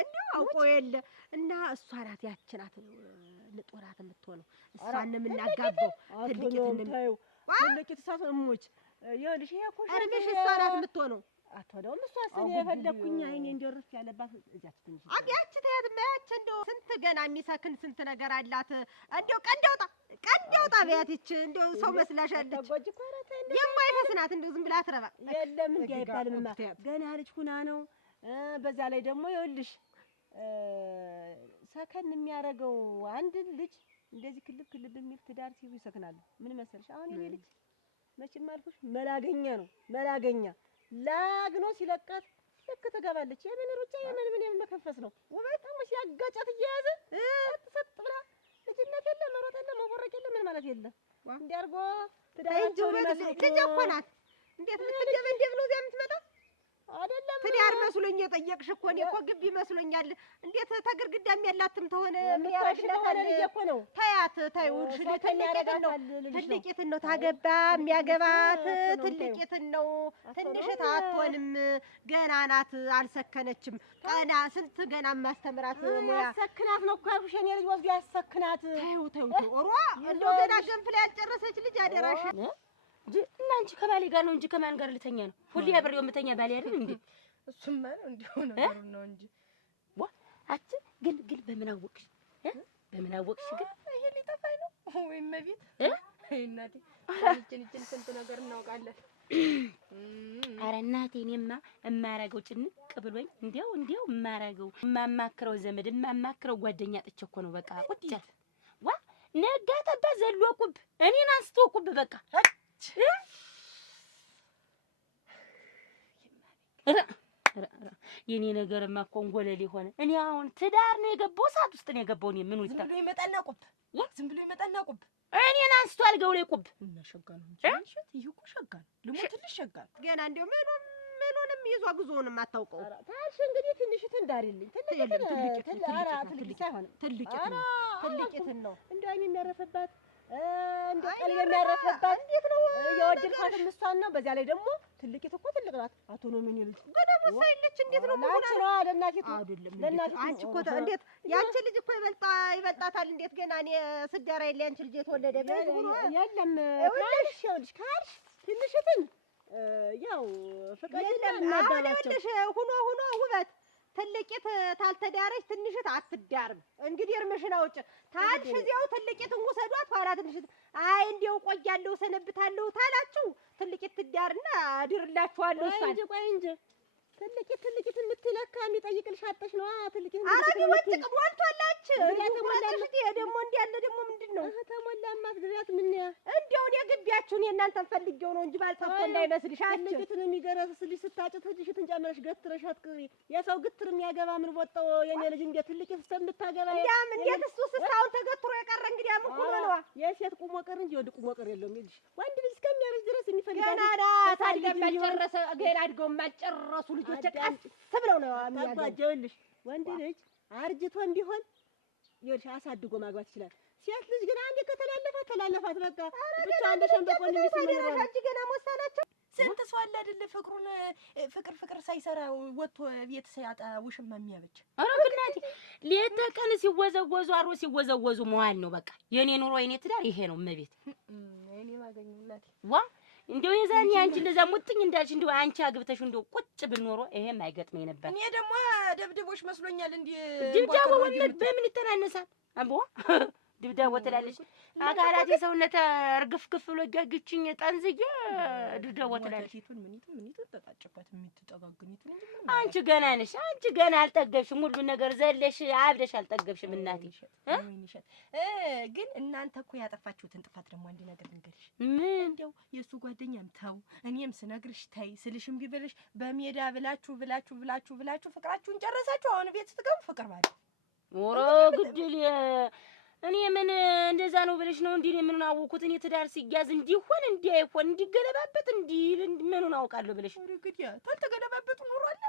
እንዲሁ አውቆ የለ እና እሷ ናት ያቺ ናት ንጦራት የምትሆነው እሷን ነው የምናጋባው። ትልቂትን ነው ትልቂት ሳትሞች ይኸውልሽ ይሄ እኮ እርግሽ እሷ ናት የምትሆነው። አትወደውም እሷ እኔ የፈለኩኝ አይኔ እንደርፍ ያለባት እዛች ትንሽ ያቺ ተያትማ ያቺ እንደው ስንት ገና የሚሰክን ስንት ነገር አላት። እንደው ቀንድ ያውጣ በያትች እንደው ሰው መስላሻለች። የማይፈስናት እንደው ዝም ብላ አትረባ። የለም እንዲህ አይባልምማ ገና ልጅ ሁና ነው። በዛ ላይ ደግሞ ይኸውልሽ ሰከን የሚያደርገው አንድ ልጅ እንደዚህ ክልብ የሚል ትዳር ሲይዙ ይሰክናሉ። ምን መሰልሽ አሁን ይሄ ልጅ መቼም አልኩሽ መላገኛ ላግኖ ሲለቃት ልክ ትገባለች። የምን ሩጫ የምን መከንፈስ ነው? ውበታሙ ሲያጋጫት እየያዘ ሰጥ ብላ ልጅነት የለ መሮጥ የለ መቦረቅ የለ ምን ማለት የለ እንዲህ አድርጎ ትዳራቸው ልጅ እኮ ናት። እንዴት ልትደበደብ ነው እዚያ የምትመጣ? አይደለም ትዳር መስሎኝ የጠየቅሽ እኮ እኔ እኮ ግቢ መስሎኛል። እንዴት ተግርግዳ የሚያላትም ተሆነ ምን ያረግላታል እኮ ነው። ታያት ታዩሽ ትልቂትን ነው ታገባ የሚያገባት ትልቂትን ነው። ትንሽ አትሆንም ገና ናት አልሰከነችም። ቀና ስንት ገና ማስተምራት ሙያ ያሰክናት ነው እኮ ያልኩሽ የኔ ልጅ ወስዶ ያሰክናት። ታዩ ኦሯ እንደው ገና ገንፍላ ያልጨረሰች ልጅ አደራሽ እና አንቺ ከባሌ ጋር ነው እንጂ ከማን ጋር ልተኛ ነው? ሁሌ አብሬው የምተኛ ባሌ አይደል እንዴ? እሱማ ነው እንዲሁ ነው እንጂ አቺ ግን በምን አወቅሽ? በምን አወቅሽ? ግን ይሄ ሊጠፋኝ ነው ወይ መቤት? እናቴ እችን ስንት ነገር እናውቃለን። ኧረ እናቴ እኔማ እማረገው ጭንቅ ብሎኝ እንዲያው እማረገው እማማክረው ዘመድ እማማክረው ጓደኛ ጥቼ እኮ ነው በቃ ቁጭ ዋ ነጋ ጠባ ዘሎኩብ እኔን አንስቶኩብ በቃ የኔ ነገርማ እኮ እንጎለል ሆነ። እኔ አሁን ትዳር ነው የገባው እሳት ውስጥ ነው የገባው። እኔ ምን ዝም ብሎ ይመጣና ቁብ ዝም ብሎ ይመጣና ቁብ እኔን አንስቶ አልገው ላይ ቁብ እና ሸጋ ነው እንጂ እሸት ይሄ እኮ ሸጋ ነው። ልሞትልሽ ሸጋ ነው። ገና እንደው ምኑንም ይዟ ጉዞውንም አታውቀው። ታልሽ እንግዲህ ትንሽት እንዳሪልኝ ትልቂትን ነው እንደው አይኔ የሚያረፈባት እንደው ቀልብ የሚያረፈባት እንዴት ነው የወደድኳት እሷን ነው። በዚያ ላይ ደግሞ ትልቂት እኮ ትልቅ ናት። አቶ ነው ምን ይልሽ ገና ወሳይልሽ እንዴት ነው ማለት ነው? ለእናቲቱ አይደለም ለእናቲቱ አንቺ እኮ እንዴት ያንቺ ልጅ እኮ ይበልጣታል። እንዴት ገና እኔ ስዳራ የለ ያንቺ ልጅ የተወለደ የለም ካልሽ ትንሽትን ያው ፍቅርና እናዳባቸው ሁኖ ውበት ትልቂት ታልተዳረች ትንሽት አትዳርም። እንግዲህ እርምሽን አውጭ ታልሽ እዚያው ትልቂትን ውሰዷት። ኋላ ትንሽት አይ እንዲያው ቆያለሁ ሰነብታለሁ ታላችሁ ትልቂት ትዳርና አድርላችኋለሁ። እሷን ቆይ እንጂ ትልቂት የምትለካ የሚጠይቅልሽ አጥሽ ነው። ትልቂት አራቢ ወጥቅ ሞልቷላችሁ ያተሞላልሽ ደግሞ እንዲያለ ደግሞ ምንድነው ተሞላማ ድሪያት ምን እንዲያው የግቢያችሁን የእናንተን ፈልጌው ነው እንጂ ባልታውቆ እንዳይመስልሽ። ትልቂትን የሚገረስልሽ ስታጭት ትጅሽትን ጨመረሽ ገትረሽ አትቅሪ። የሰው ግትር የሚያገባ ምን ወጣው የኔ ልጅ እንደ ትልቂት ስለምታገባ ያም እንዴት እሱ ስሳውን ተገትሮ የቀረ እንግዲህ ምን ቁሞ ነው የሴት ቁሞ ቀር እንጂ ወንድ ቁሞ ቀር የለውም። ይልሽ ወንድ ልጅ እስከሚያረጅ ድረስ የሚፈልጋል ገና ታዲያ ማጨረሰ ገና አድገው ማጨረሱ ልጆች ቀስ ብለው ነው የሚያጓጀውልሽ። ወንድ ልጅ አርጅቶም ቢሆን ይልሽ አሳድጎ ማግባት ይችላል። ሴት ልጅ ግን አንዴ ከተላለፋት በቃ ብቻ አንድ ሸንበቆ እንደሚስመረው አንቺ ገና ሞሳናቸው ስንት ሰው አለ አይደለ? ፍቅር ሳይሰራ ወጥቶ ቤት ሳያጣ ውሽማ የሚያበጅ። ኧረ ግናቲ ሌት ተቀን ሲወዘወዙ አሮ ሲወዘወዙ መዋል ነው በቃ የኔ ኑሮ የኔ ትዳር ይሄ ነው። እመቤት እኔ ማገኘው እናቴ ዋ እንደው የዛኔ አንቺ እንደዛ ሙጥኝ እንዳልሽ እንደው አንቺ አግብተሽ እንደው ቁጭ ብንኖሮ ይሄም አይገጥመኝ ነበር። እኔ ደግሞ ደብድቦሽ መስሎኛል። እንዴ ድብዳቦ ወለድ በምን ይተናነሳል? አቦ ድብዳቦ ትላለች አካላት የሰውነት እርግፍግፍ ብሎ ጋግችኝ ጠንዝዬ ድብዳቦ ትላለች። ምኒቱን ተጣጭበት የምትጠጋግኒቱን እንጂ አንቺ ገና ነሽ። አንቺ ገና አልጠገብሽም። ሁሉ ነገር ዘለሽ አብደሽ አልጠገብሽም እናቴ። ግን እናንተ እኮ ያጠፋችሁትን ጥፋት ደግሞ አንድ ነገር ልንገርሽ። ምን እንደው የሱ ጓደኛም ተው እኔም ስነግርሽ ተይ ስልሽ እምቢ ብለሽ በሜዳ ብላችሁ ፍቅራችሁን ጨረሳችሁ። አሁን ቤት ስትገቡ ፍቅር ባለ ኦሮ ግድል እኔ ምን እንደዛ ነው ብለሽ ነው እንዴ? ምን አወኩት እኔ ትዳር ሲያዝ እንዲሆን እንዲያይሆን እንዲገለባበት ምኑን አውቃለሁ ብለሽ እንግዲህ ታልተገለባበጡ ኑሮ አለ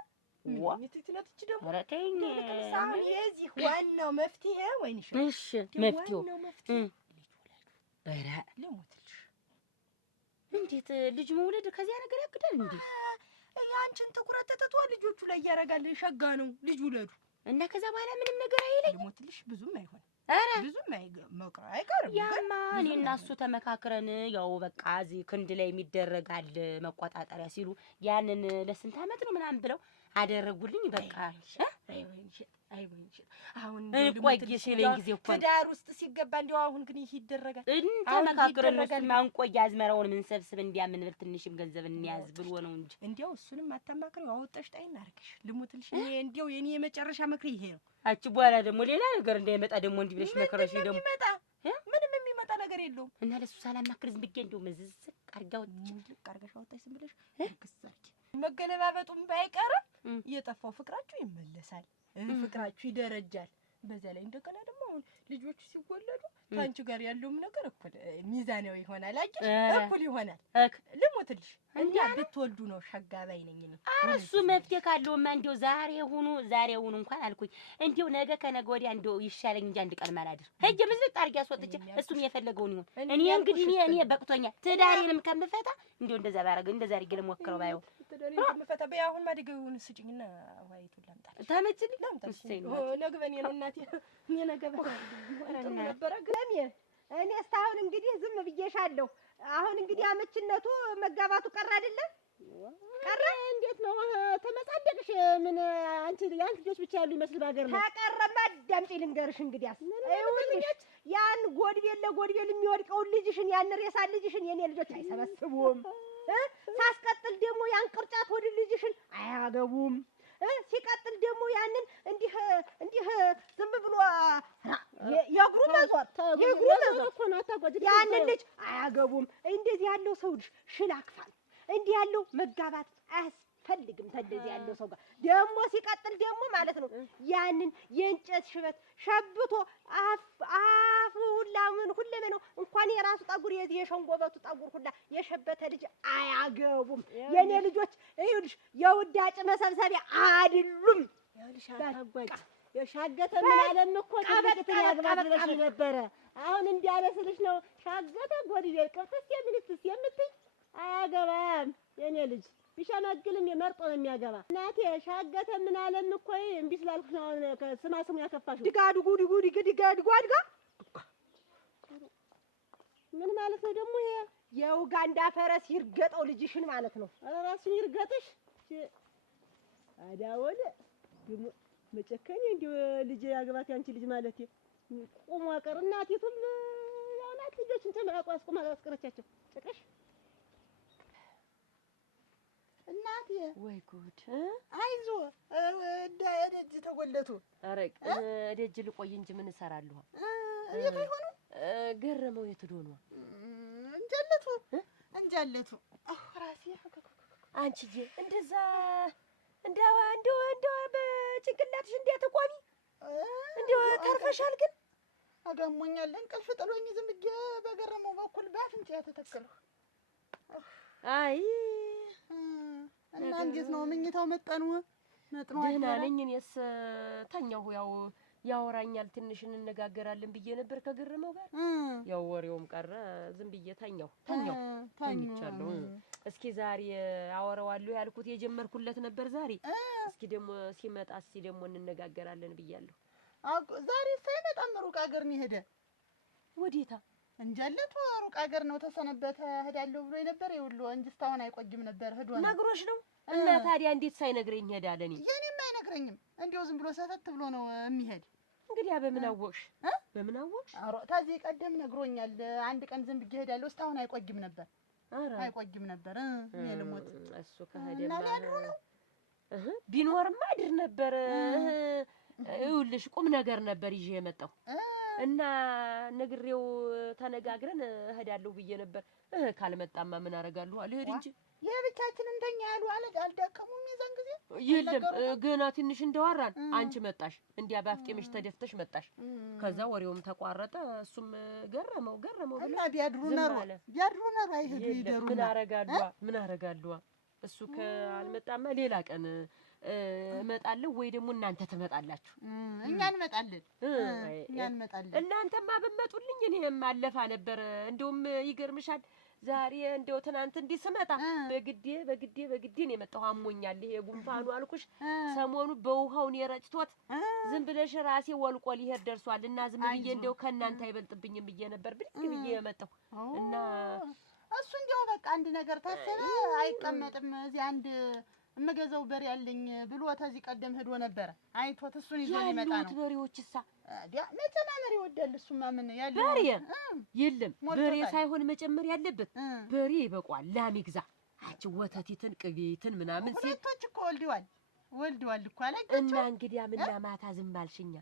ምትትነትች ደግሞ ኧረ ተይኝ። የዚህ ዋናው መፍትሄ ወይንሽ እሺ መፍትሄው በራ ለሞትልሽ እንዴት ልጅ መውለድ ከዚያ ነገር ያግዳል እንዴ? ያንቺን ትኩረት ተተቷ ልጆቹ ላይ ያረጋል። ሸጋ ነው ልጅ ውለዱ እና ከዛ በኋላ ምንም ነገር አይለኝ። ለሞትልሽ ብዙም አይሆን ኧረ ብዙም መቅራ አይቀርም። ያማ እኔ እና እሱ ተመካክረን ያው በቃ እዚህ ክንድ ላይ የሚደረጋል መቆጣጠሪያ ሲሉ ያንን ለስንት ዓመት ነው ምናምን ብለው አደረጉልኝ። በቃ አይወንሽ አሁን ቆይ ሲለኝ ጊዜ እኮ ትዳር ውስጥ ሲገባ እንደው አሁን ግን ይሄ ይደረጋል። ተመካክረን እሱን ማንቆይ አዝመራውን ምን ሰብስብ እንዲያምን ብል ትንሽም ገንዘብ እንያዝ ብሎ ነው እንጂ እንደው እሱንም አታማክሪው። አወጣሽ ጣይና አርገሽ ልሞትልሽ። እኔ እንደው የኔ የመጨረሻ ምክር ይሄ ነው። አቺ በኋላ ደግሞ ሌላ ነገር እንዳይመጣ ደግሞ እንዲህ ብለሽ መከረሽ ደግሞ ምንም የሚመጣ ነገር የለውም። እና ለሱ ሳላማክር ዝም ብዬ እንደው መዝዝ አርጋው ልቅ አርገሽ አወጣሽ ዝም ብለሽ ክሳች መገለባበጡም ባይቀርም የጠፋው ፍቅራችሁ ይመለሳል። ፍቅራችሁ ይደረጃል። በዛ ላይ እንደገና ደግሞ ልጆቹ ሲወለዱ ታንቺ ጋር ያለውም ነገር እኩል ሚዛናዊ ይሆናል። አጭ እኩል ይሆናል። ልሞትልሽ እንዴ ብትወልዱ ነው ሸጋ ባይ ነኝ እኔ። እሱ መፍትሄ ካለውማ እንደው ዛሬውኑ እንኳን አልኩኝ እንደው ነገ ከነገ ወዲያ እንደው ይሻለኝ እንጂ አንድ ቀን ማላድር ሄጄ ምዝጥ አድርጌ አስወጥቼ እሱም የፈለገውን ይሁን። እኔ እንግዲህ እኔ በቅቶኛል። ትዳሬንም ከምፈታ እንደው እንደዛ ባረግ እንደዛ አድርጌ ልሞክረው ባይሆን ትዳሬን ከምፈታ በይ አሁን ማድገውን ስጭኝና ዋይቱን ላምጣልሽ። ታመጭልኝ ነግበኔ ነው እናቴ። እኔ ነገበ ነበረ ግለኔ እኔ እስካሁን እንግዲህ ዝም ብዬሻለሁ። አሁን እንግዲህ አመችነቱ መጋባቱ ቀረ አይደለም? ቀረ። እንዴት ነው ተመጻደቅሽ? ምን አንቺ ያንቺ ልጆች ብቻ ያሉ ይመስል ባገር ነው። ተቀረማ አዳምጪ ልንገርሽ። እንግዲያስ ይኸውልሽ ያን ጎድቤል ለጎድቤል የሚወድቀውን ልጅሽን ያን ሬሳ ልጅሽን የኔ ልጆች አይሰበስቡም። ሳስቀጥል ደግሞ ያን ቅርጫት ወደ ልጅሽን አያገቡም። ሲቀጥል ደግሞ ያንን እንዲህ ዝም ብሎ የእግሩ መዞር እኮ ነው። አታጓጅ ያንን ልጅ አያገቡም። እንደዚህ ያለው ሰው ሽላክፋል። እንዲህ ያለው መጋባት አልፈልግም እንደዚህ ያለው ሰው ጋር ደግሞ ሲቀጥል ደግሞ ማለት ነው ያንን የእንጨት ሽበት ሸብቶ አፍ ሁላ ምን ሁሌ ነው እንኳን የራሱ ጠጉር የሸንጎበቱ ጠጉር ሁላ የሸበተ ልጅ አያገቡም። የኔ ልጆች ይኸውልሽ የውዳጭ መሰብሰቢያ አይደሉም። ይኸውልሽ አታጓጭ የሻገተ ምን አለም እኮ ትልቅትን ያግባት ብለሽ ነበረ። አሁን እንዲያለስልሽ ነው ሻገተ ጎድቤ ቅርጥስ የምንትስ የምትይ አያገባም። የኔ ልጅ ቢሸመግልም የመርጦ ነው የሚያገባ። እናቴ ሻገተ ምን አለም እኮ እምቢ ስላልኩሽ ነው ስሙ ያከፋሽ። ድጋድጉ ድጋድጉ አድጋ ምን ማለት ነው ደግሞ ይሄ? የኡጋንዳ ፈረስ ይርገጠው ልጅሽን ማለት ነው። ኧረ እራሱን ይርገጥሽ አዳወለ መጨከኝ እንዲሁ ልጅ ያገባት ያንቺ ልጅ ማለት ቁሞ ቀር እናቲቱም ያው ናት። ልጆችን ተመራቁ አስቆማ አስቀረቻቸው ጭቅሽ እናቴ ወይ ጉድ! አይዞ ደጅ ተጎለቱ። ኧረ ደጅ ልቆይ እንጂ ምን እሰራለሁ? የት ይሆኑ? ገረመው የት ሄዶ ነው? እንጀለቱ ራሴ አንቺዬ እንደዛ እንደው በጭንቅላትሽ እንዴት ቆሚ? እንደው ተርፈሻል። ግን አጋሞኛል። እንቅልፍ ጥሎኝ ዝም ብዬ በገረመው በኩል በአፍንጫ ተተከልኩ። አይ እና እንዴት ነው ምኝታው? መጠኑ ደህና ነኝ። እኔስ ተኛሁ። ያው ያወራኛል ትንሽ እንነጋገራለን ብዬ ነበር ከገረመው ጋር። ያው ወሬውም ቀረ። ዝም ብዬ ተኛሁ። እስኪ ዛሬ አወራዋለሁ ያልኩት የጀመርኩለት ነበር ዛሬ። እስኪ ደግሞ ሲመጣ ደግሞ እንነጋገራለን ብያለሁ። ዛሬ ሳይመጣም ሩቅ ሀገር ነው ሄደ። ወዴታ? እንጀለቱ ሩቅ ሀገር ነው ተሰነበተ ሄዳለሁ ብሎ ነበር። ይኸውልህ እንጂ እስካሁን አይቆይም ነበር ሄዶ ነው። ነግሮሽ ነው? እና ታዲያ እንዴት ሳይነግረኝ ሄዳለ? የኔም አይነግረኝም። እንዲያው ዝም ብሎ ሰተት ብሎ ነው የሚሄድ። እንግዲህ በምን አወቅሽ? በምን አወቅሽ? ታዚህ ቀደም ነግሮኛል። አንድ ቀን ዝም ብዬ ሄዳለሁ እስካሁን አይቆይም ነበር። አይቆይም ነበር። እኔ ልሞት እሱ ከሄደማ ቢኖርማ አድር ነበር። ይኸውልሽ ቁም ነገር ነበር ይዤ የመጣው እና ነግሬው ተነጋግረን እሄዳለሁ ብዬ ነበር። ካልመጣማ ምን አደርጋለሁ? አልሄድ እንጂ የብቻችን እንተኛ ያሉ አልደቀሙም። ይዘን ጊዜ የለም ገና ትንሽ እንደዋራን አንቺ መጣሽ። እንዲያ ባፍጤምሽ ተደፍተሽ መጣሽ። ከዛ ወሬውም ተቋረጠ። እሱም ገረመው እና ቢያድሩ ነው አይሄዱ ይደሩ። ምን አደርጋለሁ? እሱ ካልመጣማ ሌላ ቀን እመጣለሁ ወይ ደግሞ እናንተ ትመጣላችሁ። እኛ እንመጣለን። እናንተማ ብትመጡልኝ እኔም አለፋ ነበር። እንደውም ይገርምሻል ዛሬ እንደው ትናንት እንዲህ ስመጣ በግዴ ነው የመጣሁ። አሞኛል። ይሄ ጉንፋኑ አልኩሽ ሰሞኑ በውሃውን የረጭቶት ዝም ብለሽ ራሴ ወልቆ ሊሄድ ደርሷል እና ዝም ብዬ እንደው ከእናንተ አይበልጥብኝም ብዬ ነበር ብድግ ብዬ የመጣሁ እና እሱ እንደው በቃ አንድ ነገር ታሰበ አይቀመጥም። እዚህ አንድ እመገዛው በሬ ያለኝ ብሎ ተዚህ ቀደም ሄዶ ነበር። አይቶት እሱን ይዞ ሊመጣ ነው። በሬዎችሳ መጨመር ይወዳል። እሱማ ምን ያለ በሬ የለም። በሬ ሳይሆን መጨመር ያለበት በሬ ይበቋል። ላም ይግዛ። አንቺ ወተቲትን ቅቤትን ምናምን ሲል ሁለቶች እኮ ወልደዋል እኮ አላችሁ። እና እንግዲህ ምና ማታ ዝም አልሽኛ?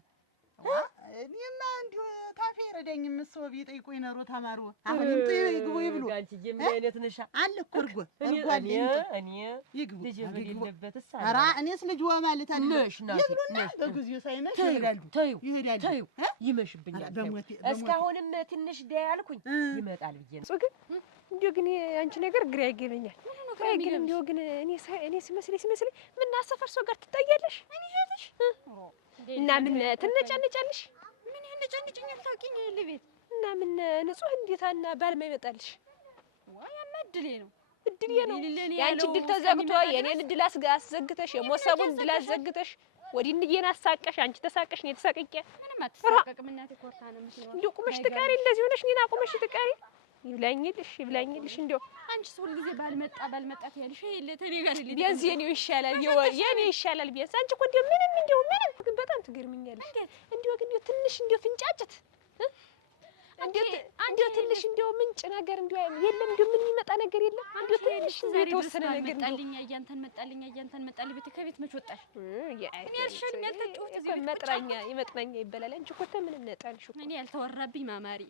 እኔማ እንዲሁ ታፌ ረዳኝም እሱ ቢጠይቁኝ ኖሮ ተማሩ አሁን ይምጡ ይግቡ ይብሉ። አንቺዬ ምን አይነት ነሽ? አለ እኮ እርጎ አለ እኔ ይግቡ ልጅ በሌለበትስ ኧረ እኔስ ልጅ ማለት አለ ነሽ ናት ነሽ በጊዜው ሳይመሽ ይሄዳሉ። ተይው ይመሽብኛል። እስካሁንም ትንሽ ዳይ አልኩኝ ይመጣል ብዬ ነው። ግን እንዲሁ ግን አንቺ ነገር ግራ ይገበኛል። ግን እንዲሁ ግን እኔ ሲመስለኝ ምን አሰፈር ሰው ጋር ትታያለሽ? እኔ እህትሽ እና ምን ትነጫነጫለሽ? ምን ያነጫነጭኛል? ታውቂኝ ለቤት እና ምን ንጹህ እንዴታና ባልማ ይመጣልሽ? ያማ እድሌ ነው ያንቺ እድል ተዘግቶ የኔን እድል አስዘግተሽ የሞሰቡን እድል አስዘግተሽ ወዲንዬን አሳቀሽ አንቺ ተሳቀሽ እኔ ተሳቀቄ ምንም አትሳቀቅም። እናቴ ኮርታ ነው የምትኖር። እንደው ቁመሽ ትቀሪ እንደዚህ ሆነሽ እኔን አቁመሽ ትቀሪ። ይብላኝልሽ እንደው አንቺስ ሁል ጊዜ ባልመጣ ትያለሽ። ተኔ ጋር ቢያንስ የኔው ይሻላል ቢያንስ። አንቺ እኮ እንደው ምንም ግን በጣም ትገርምኛለሽ። እንደው ግን ትንሽ እንደው ፍንጫጭት እንደው ትንሽ እንደው ምንጭ ነገር እንደው የለም። እንደው ምን የሚመጣ ነገር የለም። እንደው ትንሽ የተወሰነ ነገር መጣልኝ። አያንተን መጣልኝ ቤት ከቤት መች ወጣሽ? እኔ አልሻልም ያልተጫወት እዚህ መጥራኛ ይመጥናኛ ይበላል። አንቺ እኮ ምን ነጣልሽ እኮ እኔ ያልተወራብኝ ማማሪ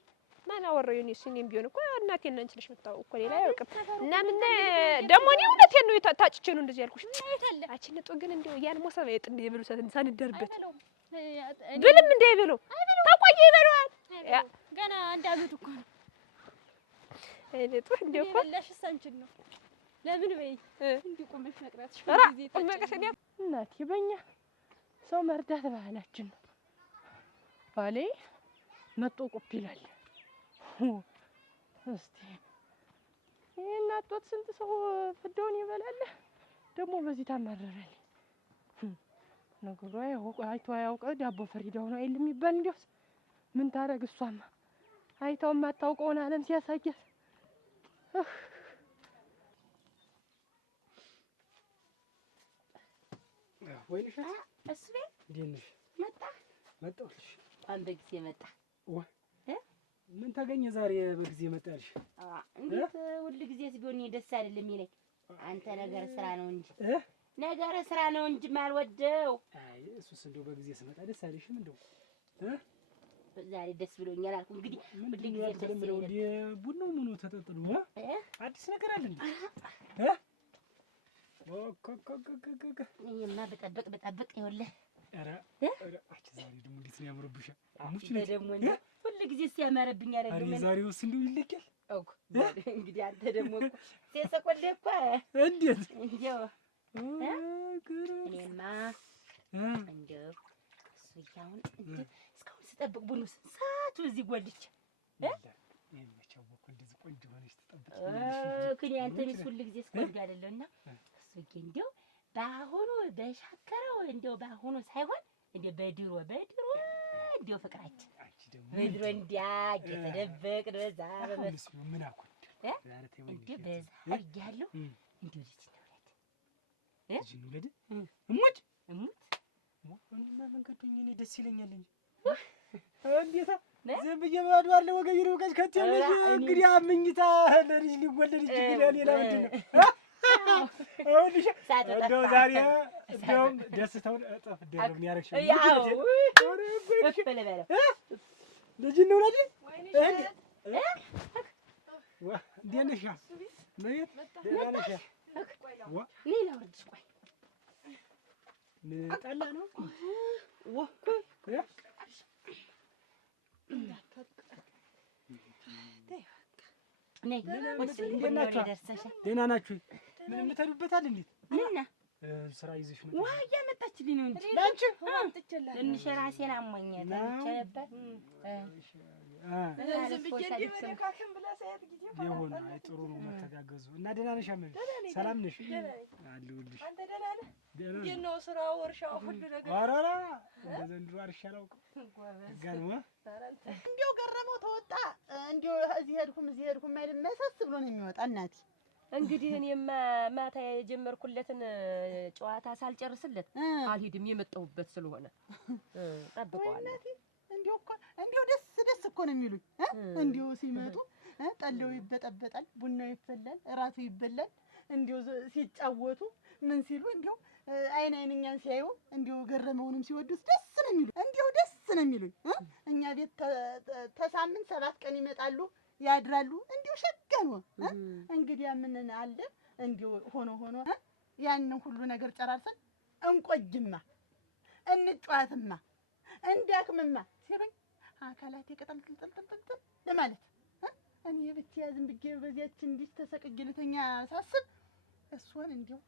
ማን አወራው? እኔም ቢሆን እኮ እናቴን ነው አንቺ ነሽ የምታውቀው እኮ ሌላ አያውቅም። እና ምን ደግሞ እኔ እውነቴን ነው ታጭቼ ነው እንደዚህ ያልኩሽ። አንቺ ንጡ ግን እንደው ያን ሞሰብ አይጥ እንደ ይበሉ ሳንደርበት ብልም እንደ ይበሉ ታቆየ ይበሉዋል። ገና አንድ አመት እኮ ነው። አይነቱ እንደ እኮ ለሽስ አንቺን ነው ለምን በይ እንዲህ ቁመሽ መቅረትሽ ጊዜ ተመቀሰኛ እናቴ በእኛ ሰው መርዳት ባህላችን ነው። ባሌ መጦ ቁብ ይላል። እስቲ ይሄን አጥቶት ስንት ሰው ፍዳውን ይበላል። ደግሞ በዚህ ታማረራል። ነገሩ አይቶ ያውቀ ዳቦ ፈሪዳው ነው አይደል የሚባል። እንዲያውስ ምን ታረግ እሷማ አይታው የማታውቀውን ዓለም ሲያሳያት ወይንሽ እሱ ቤት እንዴት ነሽ? መጣሁልሽ። በጊዜ መጣ። ምን ተገኘ ዛሬ በጊዜ መጣልሽ? እንዴት ሁሉ ጊዜስ ቢሆን ደስ አይደለም ይለኝ። አንተ ነገር ስራ ነው እንጂ ነገር ስራ ነው እንጂ ማልወደው። አይ እሱስ እንደው በጊዜ ስመጣ ደስ አይልሽም? እንደው ዛሬ ደስ ብሎኛል አልኩ። እንግዲህ ሁሉ ጊዜ ተለምደው እንደ ቡናው ምኑ ተጠጥሎ አዲስ ነገር አለ እንዴ? እኔማ ብጠብቅ ይኸውልህ። ኧረ አቺ ዛሬ ደግሞ እንዴት ነው ያምርብሻል! አሙች ደግሞ ሁሉ ጊዜ ሲያማርብኝ አይደለም። አሬ ዛሬውስ እንደው ይለቀል እኮ እንግዲህ አንተ ደግሞ እኮ ሲሰቆልህ እኮ እንዴት እንደው እኔማ እንደው እሱ ያውን እስካሁን ስጠብቅ ቡኑስ ሰዓቱ እዚህ ጎልች የመቻወኩ እንደዚህ ቆንጆ ሆነሽ ተጠብቂ እኔ አንተ ሚስ ሁሉ ጊዜ ስቆንጆ አይደለምና እሱ እንደው ባሁኑ በሻከረው እንደው ባሁኑ ሳይሆን እንደው በድሮ እንደው ፍቅራችን በድሮ እንዲያ እየተደበቅን በዛ በመስ ምን አኩት እንደው በዛ አድርጊያለሁ። እንደው ልጅ እንውለድ እሙት እኔማ መንገዱኝ እኔ ደስ ይለኛል እንጂ እንዴታ ዝም ብዬ ባዶ አለ ወገኝ ነው ከት ያለሽ እንግዲህ አምኝታ ለልጅ ሊወለድ ይችላል። ሌላ ምንድን ነው አሁንሽ እንደው ዛሬ እንደውም ደስታውን እጥፍ ደረብ ነው ያረግሽው። ያው ልጅ ነው ልጅ እንዴት ነሽ? ማለት ደህና ነሽ? ሌላ ወርድሽ ቆይ ምን ጠላ ነው? ደህና ናችሁ? ምን የምትሄዱበታል? እንዴት ምንና ስራ ይዘሽ መጣ? ዋ እያመጣችልኝ ነው እንጂ ላንቺ ትንሽ ራሴን አሞኛል ተኝቼ ነበር። ይሁን አይ ጥሩ ነው መተጋገዙ። እና ደህና ነሽ? ሰላም ነሽ? አለሁልሽ። አንተ ደህና ነህ? እንዴት ነው ስራው፣ እርሻው፣ ሁሉ ነገር? ኧረ በዘንድሮ እርሻ አላውቅም። ጋርማ እንዲያው ገረመው ተወጣ። እንዲያው እዚህ ሄድኩም አይደል መሰስ ብሎ ነው የሚወጣ። እናቴ እንግዲህ እኔማ ማታ የጀመርኩለትን ጨዋታ ሳልጨርስለት አልሄድም። የመጣሁበት ስለሆነ ጠብቀዋለሁ። እንዲያው ደስ እኮ ነው የሚሉኝ። እንዲያው ሲመጡ ጠላው ይበጠበጣል፣ ቡናው ይፈላል፣ እራቱ ይበላል። እንዲያው ሲጫወቱ ምን ሲሉ እንዲያው አይንኛን ሲያዩ እንዲያው ገረመውንም ሲወዱት ደስ ነው የሚሉኝ። እንዲያው ደስ ነው የሚሉኝ። እኛ ቤት ተሳምንት 7 ቀን ይመጣሉ ያድራሉ። እንዲያው ሸጋ ነው። እንግዲህ ምን አለ እንዲያው ሆኖ ያንን ሁሉ ነገር ጨራርሰን እንቆይማ እንጫዋትማ እንዳክምማ ሲሉኝ አካላቴ ቅጠል ለማለት እኔ ብቻ ዝም ብዬ በዚያች እንዲህ ተሰቅግልተኛ ሳስብ እሷን እንዲያው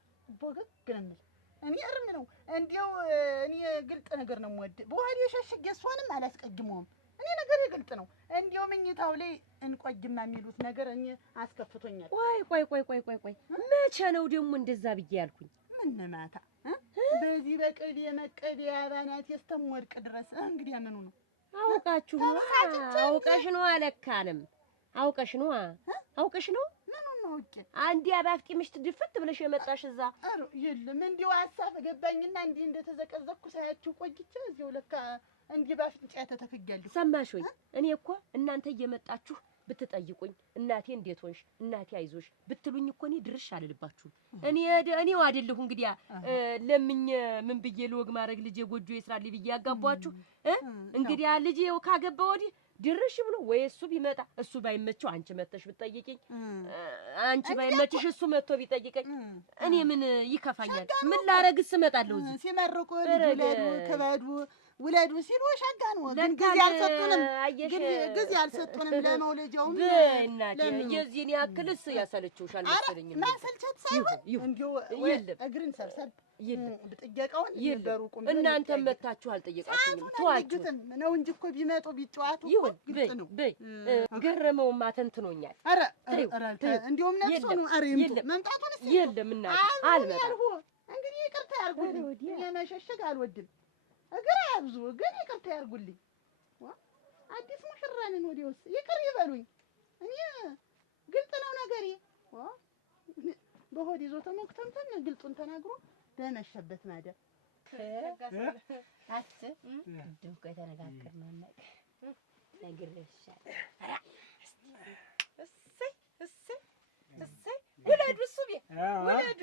ቦገግ ገነል እኔ እርም ነው እንዲያው እኔ ግልጥ ነገር ነው የምወድ በኋላ የሸሽግ እሷንም አላስቀድመውም። እኔ ነገር ግልጥ ነው። እንዲያው መኝታው ላይ እንቆይማ የሚሉት ነገር እኔ አስከፍቶኛል። ቆይ መቼ ነው ደግሞ እንደዛ ብዬ ያልኩኝ? ምን ማታ በዚህ በቅቤ መቀቤ አባናት የስተምወድቅ ድረስ እንግዲህ ምኑ ነው? አውቀሽ ነው አለካንም አውቀሽ ነው ምኑን ነው አውቄ አንዴ አባፍቂ ምሽት ድፍት ብለሽ የመጣሽ እዛ የለም እንዲው ሀሳብ ገባኝና እንዲህ እንደተዘቀዘቅኩ ሳያችሁ ቆይቼ እዚያው ለካ እንዲህ ባፍንጫ ተተፈጋለሁ። ሰማሽ ወይ? እኔ እኮ እናንተ እየመጣችሁ ብትጠይቁኝ እናቴ እንዴት ሆንሽ፣ እናቴ አይዞሽ ብትሉኝ እኮ እኔ ድርሽ አልልባችሁም። እኔው አይደለሁ እንግዲያ ለምኝ ምን ብዬ ልወግ ማድረግ ልጄ ጎጆ ይስራልኝ ብዬ ያጋባችሁ። እንግዲያ ልጄ ካገባ ወዲህ ድርሽ ብሎ ወይ እሱ ቢመጣ እሱ ባይመቸው አንቺ መተሽ ብትጠይቂኝ አንቺ ባይመችሽ እሱ መጥቶ ቢጠይቀኝ እኔ ምን ይከፋኛል? ምን ላረግስ እመጣለሁ እዚህ ሲመርቁ ልጅ ክበዱ ውለዱ ሲሉ ሸጋ ነው። ግን ጊዜ አልሰጡንም፣ ጊዜ አልሰጡንም ለመውለጃውም እናቴ የዚህን ያክልስ ያሰለችውሻል መሰለኝ። ማሰልቸት ሳይሆን እንዲሁ እግርን ሰብሰብ ብጥየቀውን ይበሩቁ እናንተም መታችሁ አልጠየቃችሁኝም። ተዋችሁ ነው እንጂ እኮ ቢመጡ ቢጫዋቱ ግልጽ ነው። ገረመውማ ተንትኖኛል። ኧረ እንዲሁም ነፍሱ ነው። ኧረ ይምጡ መምጣቱንስ የለም እናቴ አልመጣም። እንግዲህ ይቅርታ ያርጉልኝ። የመሸሸግ አልወድም። እግር ያብዙ ግን ይቅርታ ያርጉልኝ። አዲስ ሙሽራንን ወዲያውስ ይቅር ይበሉኝ። እኔ ግልጽ ነው ነገሬ። በሆድ ይዞ ተሞክተምተም ግልጹን ተናግሮ በመሸበት ማደር ቅድም እኮ የተነጋገርነውን ነገር ነግሬሻለሁ። እሰይ እሰይ እሰይ ውለዱ እሱ ቤት ውለዱ።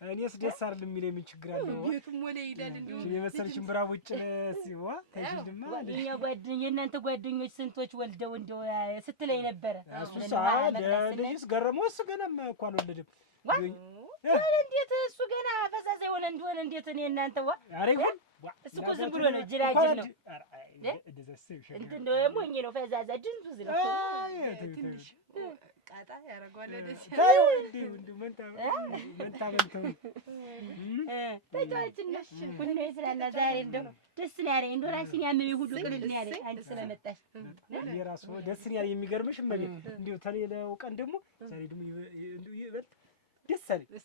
እኔስ ደስ አይደል የሚለኝ ምን ችግር አለው? ቤቱም ወለ ይላል እንዴ የመሰለሽ ሽምብራ ውጭ ሲዋ ተጅልማ የኛ ጓደኞች የእናንተ ጓደኞች ስንቶች ወልደው እንደው ስትለኝ ነበረ። እሱስ ልጅስ ገረመውስ ገናም እኮ አልወለድም። እንዴት እሱ ገና ፈዛዛ የሆነ እንደሆነ እንዴት እኔ እናንተ አሬጉን እሱ እኮ ዝም ብሎ ነው ጅላጅል ነው እንትን ነው ሞኝ ነው ፈዛዛ ድንቱ ዝለ ትንሽ ቃጣ ያረጋል ደስ ታዩ እንዴ መንታ ተጫዋችነሽ ሁሉ ይስራና ዛሬ እንደው ደስ ነው ያለኝ እንደው ራሴን ያመመኝ ሁሉ ቅልል ነው ያለኝ አንቺ ስለመጣሽ የራሱ ደስ ነው ያለኝ። የሚገርምሽ ማለት እንዴው ተሌለው ቀን ደግሞ ዛሬ ደግሞ እንዴው ይበልጥ ደስ አለኝ።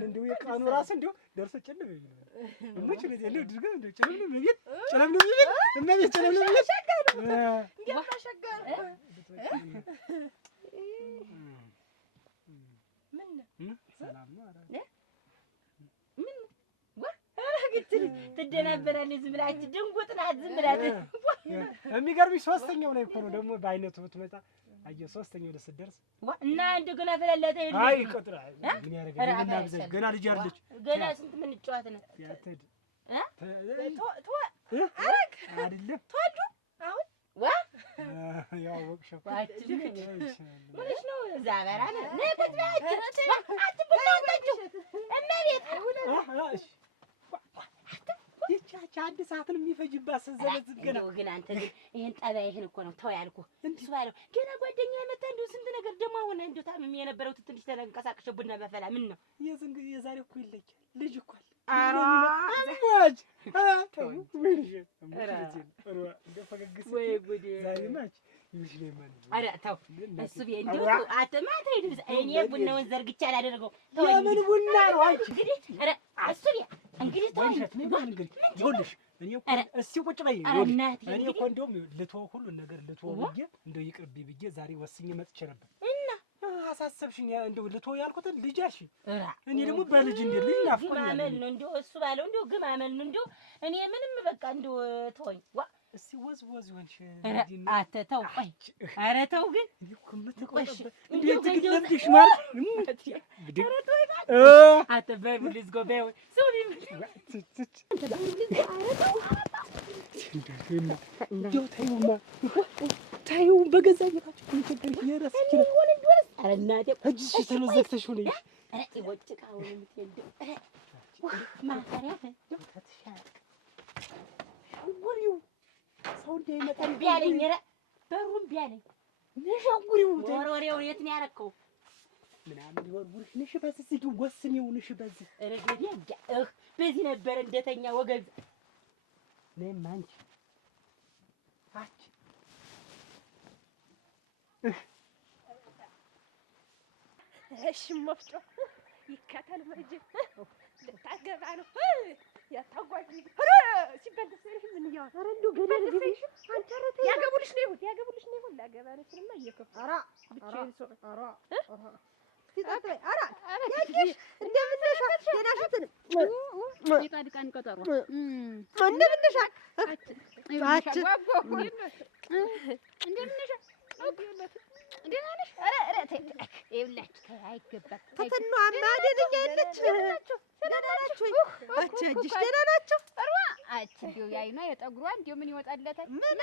እንዴው የቃኑ ራስ እንዴው ደርሶ ጨለመ ይላል እምች ነው ያለው ድርጋ እንዴው ጨለመ ነው እመቤት ጨለመ ነው እንዴው ማሸጋር ምን ሰላም ነው አረ ምን ወራግትል ትደናበራለች ዝም ብላችሁ ድንጉጥ ናት ዝም ብላችሁ የሚገርምሽ ሶስተኛው ላይ እኮ ነው ደግሞ በአይነቱ ብትመጣ አየ ሶስተኛው ለስደርስ እና እንደገና ፈለለተ ይልኝ አይ ቆጥራ ምን ያረጋል ገና ልጅ አለች ገና ስንት ምን ጫወት ነው ያተድ አረግ አይደለም ተወዱ አሁን ዋ ያው ወቅሽ ምንሽ ነው ዛበራ ነው ነቁት አትብላችሁ እመቤት ይቻቻ አንድ ሰዓትን የሚፈጅባት ሰዘለት ገና ግን አንተ ግን ይሄን ጠባይህን እኮ ነው ተው ያልኩህ እሱ ባለው ገና ጓደኛዬ መጣ እንደው ስንት ነገር ደግሞ አሁን እንደው ታምሜ የነበረው ትንሽ ተንቀሳቅሽ ቡና በፈላ ምን ነው የዛሬ እኮ ይለያል ልጅ እኮ አለ አራጅ ተው ወይ ጉዴ ዛሬ ማች ኧረ ተው እሱ እንደው አትማታ ሄድ እኔ ቡናውን ዘርግቼ አላደረገው ተው ምን ቡና ነው አንቺ እንግዲህ ኧረ እሱ እንግዲህ ተው ይኸውልሽ እኔ እኮ እስኪ ቁጭ በይ እኔ እኮ እንደውም ልተወው ሁሉን ነገር ልተወው ብዬ እንደው ይቅርብኝ ብዬ ዛሬ ወስኜ መጥቼ ነበር እና አሳሰብሽኝ እንደው ልተወው ያልኩትን ልጃሽ እኔ ደግሞ በልጅ እንደ ልጅ ናፍቆኛል ግማመል ነው እንደው እሱ ባለው እንደው ግማመል ነው እንደው እኔ ምንም በቃ እንደው ተወኝ ዋ እስቲ ወዝ ይሆንሽ አተተው ቆይ ኧረ ተው ግን እንዴት ትግለብሽ ማለት አተበይ ፕሊዝ ጎ በይ ሰው ታዩ በገዛ ቤታችሁ ኮንተር የራስ ይችላል ኧረ እናቴ እጅሽ ተነዘክተሽ ሆነሽ ኧረ ይወጭቃው የምትሄድ ማፈሪያ ተተሻለ ወሪው ሰው እንዳይመጣ ቢያለኝ ኧረ በሩን ቢያለኝ ነሽጉሪው ወሬው የት ነው ያረከው ምናምን ይወርውርሽ ነሽ በስስጂ ወስኔው ነሽ በዚህ ረገዲ በዚህ ነበር እንደተኛ ወገብ ነኝ አንቺ አች እሺ መፍጮ ይከተል መጅ ልታገባ ነው ያታጓጅ ሲባል ተሰሪሽ ምን ይያው ኧረ እንደው ገደል ግቢሽ አንተ ረተ ያገቡልሽ ነው ይሁን ላገባ ነው ስለማ እየከፈ ኧረ ብቻዬን ሰው ኧረ ሲጣጣይ ኧረ ያኪሽ እንደምንነሻ ደናሽትን ይጣድቃን ቀጠሮ እንደምንነሻ አች እንደምንነሻ ደህና ነሽ? ኧረ ተይ ይኸውላችሁ አይገባም ተተኗማ ደህና ያለች ደህና ናችሁ ወይ? አቻ እጅሽ ደህና ናቸው? አች እንዲያው ያይና የጠጉሯ እንዲያው ምን ይወጣለታል? ምን